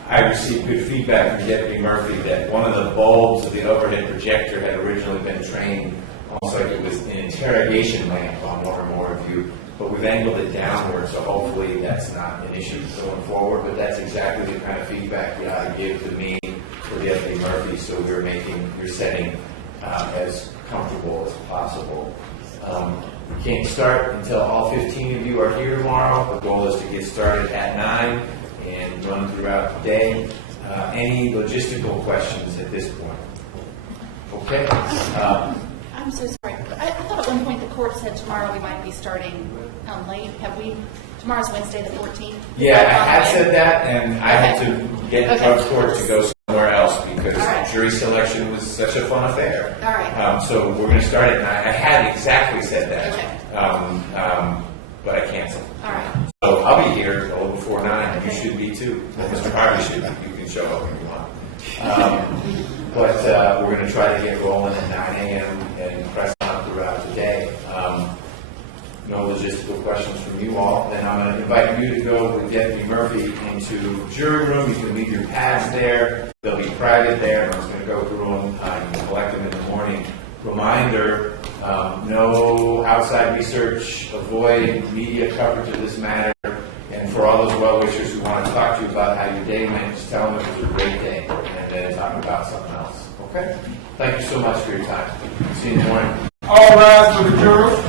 I received good feedback from Deputy Murphy that one of the bulbs of the overhead projector had originally been trained almost like it was an interrogation lamp on one or more of you, but we've angled it downward, so hopefully that's not an issue going forward, but that's exactly the kind of feedback you ought to give to me or Deputy Murphy, so we're making your setting as comfortable as possible. We can't start until all 15 of you are here tomorrow. The goal is to get started at 9 and run throughout the day. Any logistical questions at this point? Okay. I'm so sorry. I thought at one point the court said tomorrow we might be starting late. Have we? Tomorrow's Wednesday the 14th. Yeah, I had said that, and I had to get drug court to go somewhere else because jury selection was such a fun affair. All right. So we're going to start at 9. I had exactly said that. Okay. But I canceled. All right. So I'll be here a little before 9. You should be too. Mr. Harvey should be. You can show up if you want. But we're going to try to get rolling at 9 a.m. and press on throughout the day. from you all, then I'm going to invite you to go with Deputy Murphy into jury room. You can leave your pads there. They'll be private there. I'm just going to go through them. You can collect them in the morning. Reminder, no outside research, avoid media coverage of this matter. And for all those well-wishers who want to talk to you about how your day went, just tell them it was a great day and then talk about something else. Okay? Thank you so much for your time. See you in the morning. All rise for the jurors.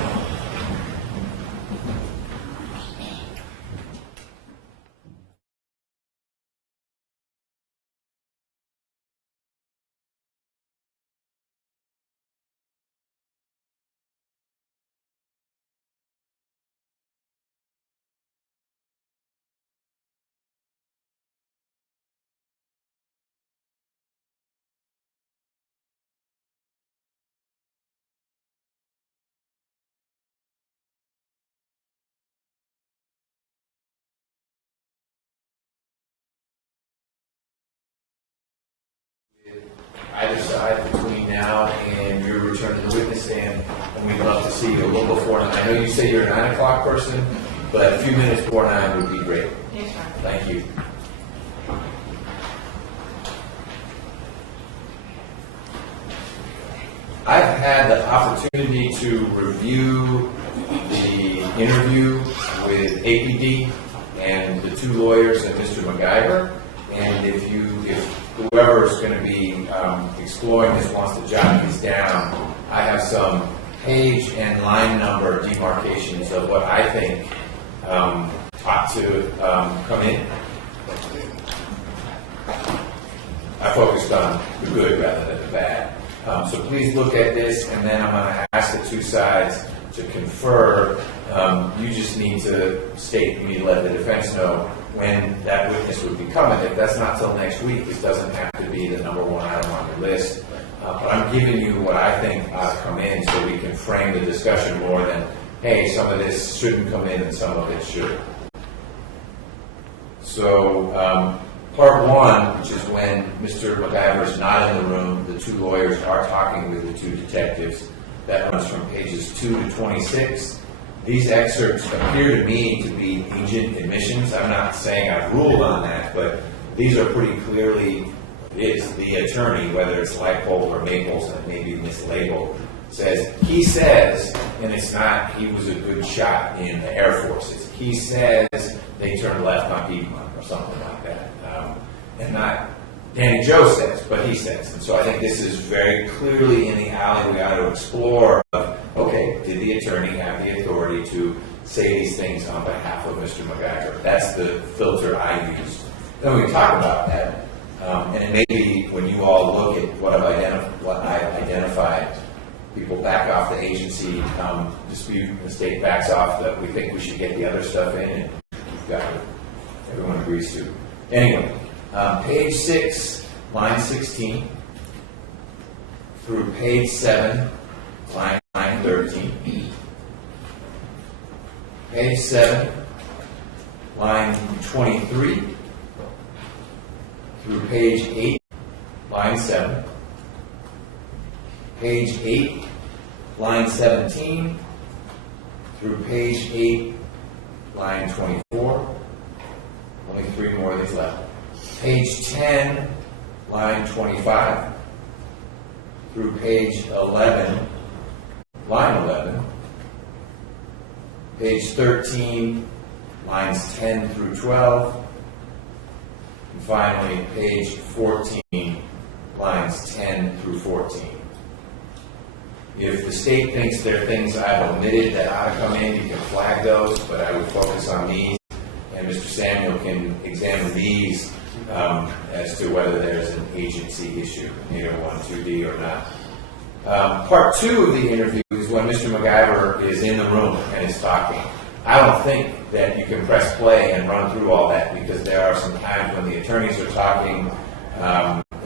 Either side between now and your return to the witness stand, and we'd love to see you a little before 9. I know you say you're a 9 o'clock person, but a few minutes before 9 would be great. Yes, sir. Thank you. I've had the opportunity to review the interview with APD and the 2 lawyers and Mr. McIver, and if whoever is going to be exploring this wants to jot these down, I have some page and line number demarcations of what I think ought to come in. I focused on the good rather than the bad. So please look at this, and then I'm going to ask the 2 sides to confer. You just need to state, you need to let the defense know when that witness would be coming. If that's not till next week, this doesn't have to be the number 1 item on your list. But I'm giving you what I think ought to come in so we can frame the discussion more than, hey, some of this shouldn't come in and some of it should. So part 1, which is when Mr. McIver is not in the room, the 2 lawyers are talking with the 2 detectives. That runs from pages 2 to 26. These excerpts appear to me to be agent admissions. I'm not saying I've ruled on that, but these are pretty clearly, it's the attorney, whether it's Leipold or Maples, and maybe mislabeled, says, he says, and it's not, he was a good shot in the Air Forces. He says they turned left on Piedmont or something like that. And not Danny Joe says, but he says. And so I think this is very clearly in the alley we ought to explore of, okay, did the attorney have the authority to say these things on behalf of Mr. McIver? That's the filter I used. Then we talk about that, and it may be when you all look at what I've identified, people back off the agency, dispute, the state backs off, that we think we should get the other stuff in, and we've got it. Everyone agrees to. Anyway, page 6, line 16, through page 7, line 13. Page 7, line 23, through page 8, line 7. Page 8, line 17, through page 8, line 24. Only 3 more of these left. Page 10, line 25, through page 11, line 11. Page 13, lines 10 through 12. And finally, page 14, lines 10 through 14. If the state thinks there are things I've omitted that ought to come in, you can flag those, but I would focus on these. And Mr. Samuel can examine these as to whether there's an agency issue, 801-2D or not. Part 2 of the interview is when Mr. McIver is in the room and is talking. I don't think that you can press play and run through all that, because there are some times when the attorneys are talking,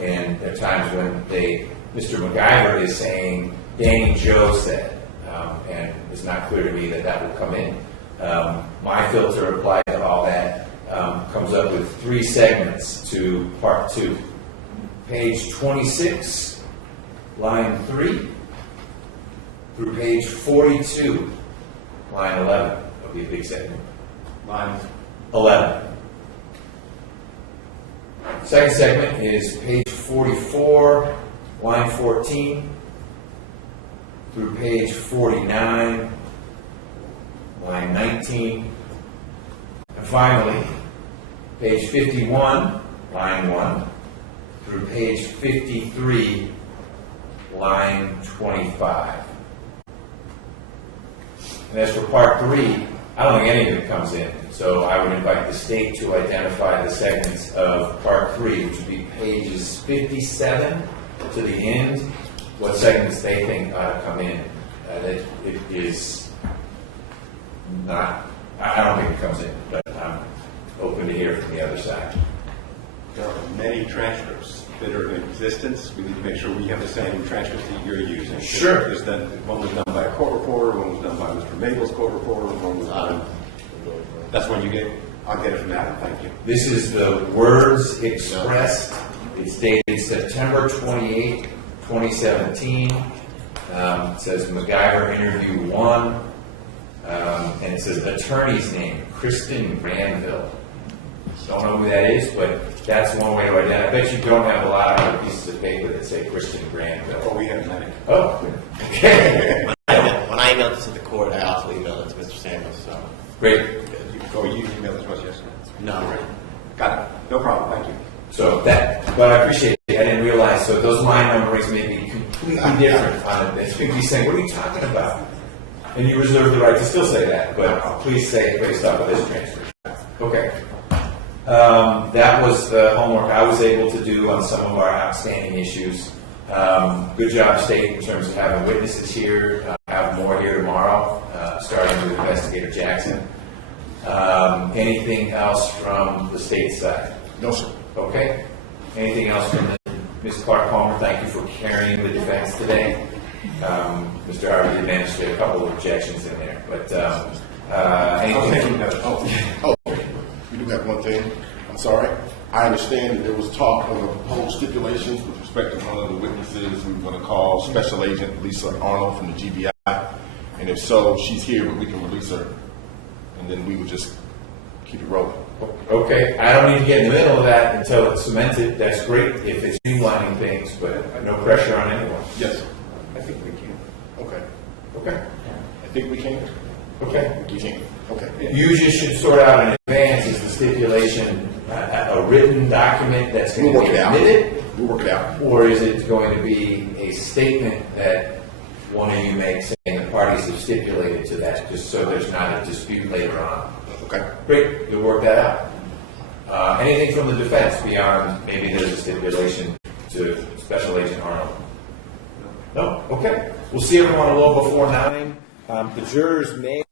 and there are times when Mr. McIver is saying, Danny Joe said, and it's not clear to me that that will come in. My filter applied to all that comes up with 3 segments to part 2. Page 26, line 3, through page 42, line 11 of be a big segment. Line 11. Second segment is page 44, line 14, through page 49, line 19, and finally, page 51, line 1, through page 53, line 25. And as for part 3, I don't think any of it comes in, so I would invite the state to identify the segments of part 3, which would be pages 57 to the end, what segments they think ought to come in. That it is not, I don't think it comes in, but I'm open to hear from the other side. There are many transcripts that are in existence. We need to make sure we have the same transcripts that you're using. Sure. There's done, one was done by a court reporter, one was done by Mr. Mabel's court reporter, one was done. That's one you get. I'll get it from Adam. Thank you. This is the words expressed. It's dated September 28, 2017. It says McIver interview 1. And it says attorney's name, Kristen Granville. Don't know who that is, but that's one way to identify. I bet you don't have a lot of other pieces of paper that say Kristen Granville. Oh, we have many. Oh, okay. When I emailed it to the court, I also emailed it to Mr. Samuels, so. Great. Oh, you emailed it to us yesterday? No. Got it. No problem. Thank you. So that, but I appreciate it. I didn't realize, so those line numberings may be completely different on it. It's going to be saying, what are you talking about? And you reserve the right to still say that, but please say, please stop with this transcript. Okay. That was the homework I was able to do on some of our outstanding issues. Good job, State, in terms of having witnesses here. Have more here tomorrow, starting with Investigator Jackson. Anything else from the state side? No, sir. Okay. Anything else from Ms. Clark Palmer? Thank you for carrying the defense today. Mr. Harvey did manage to get a couple of objections in there, but anything? We do have one thing. I'm sorry. I understand that there was talk of a proposed stipulations with respect to one of the witnesses we were going to call Special Agent Lisa Arnold from the GBI. And if so, she's here, but we can release her. And then we would just keep it rolling. Okay, I don't need to get in the middle of that until it's cemented. That's great if it's streamlining things, but no pressure on anyone. Yes. I think we can. Okay. Okay. I think we can. Okay. We can. Okay. You just should sort out in advance is the stipulation a written document that's going to be admitted? We'll work it out. Or is it going to be a statement that one of you makes saying the parties have stipulated to that, just so there's not a dispute later on? Okay. Great, you'll work that out. Anything from the defense beyond maybe there's a stipulation to Special Agent Arnold? No? Okay. We'll see everyone a little before 9. The jurors may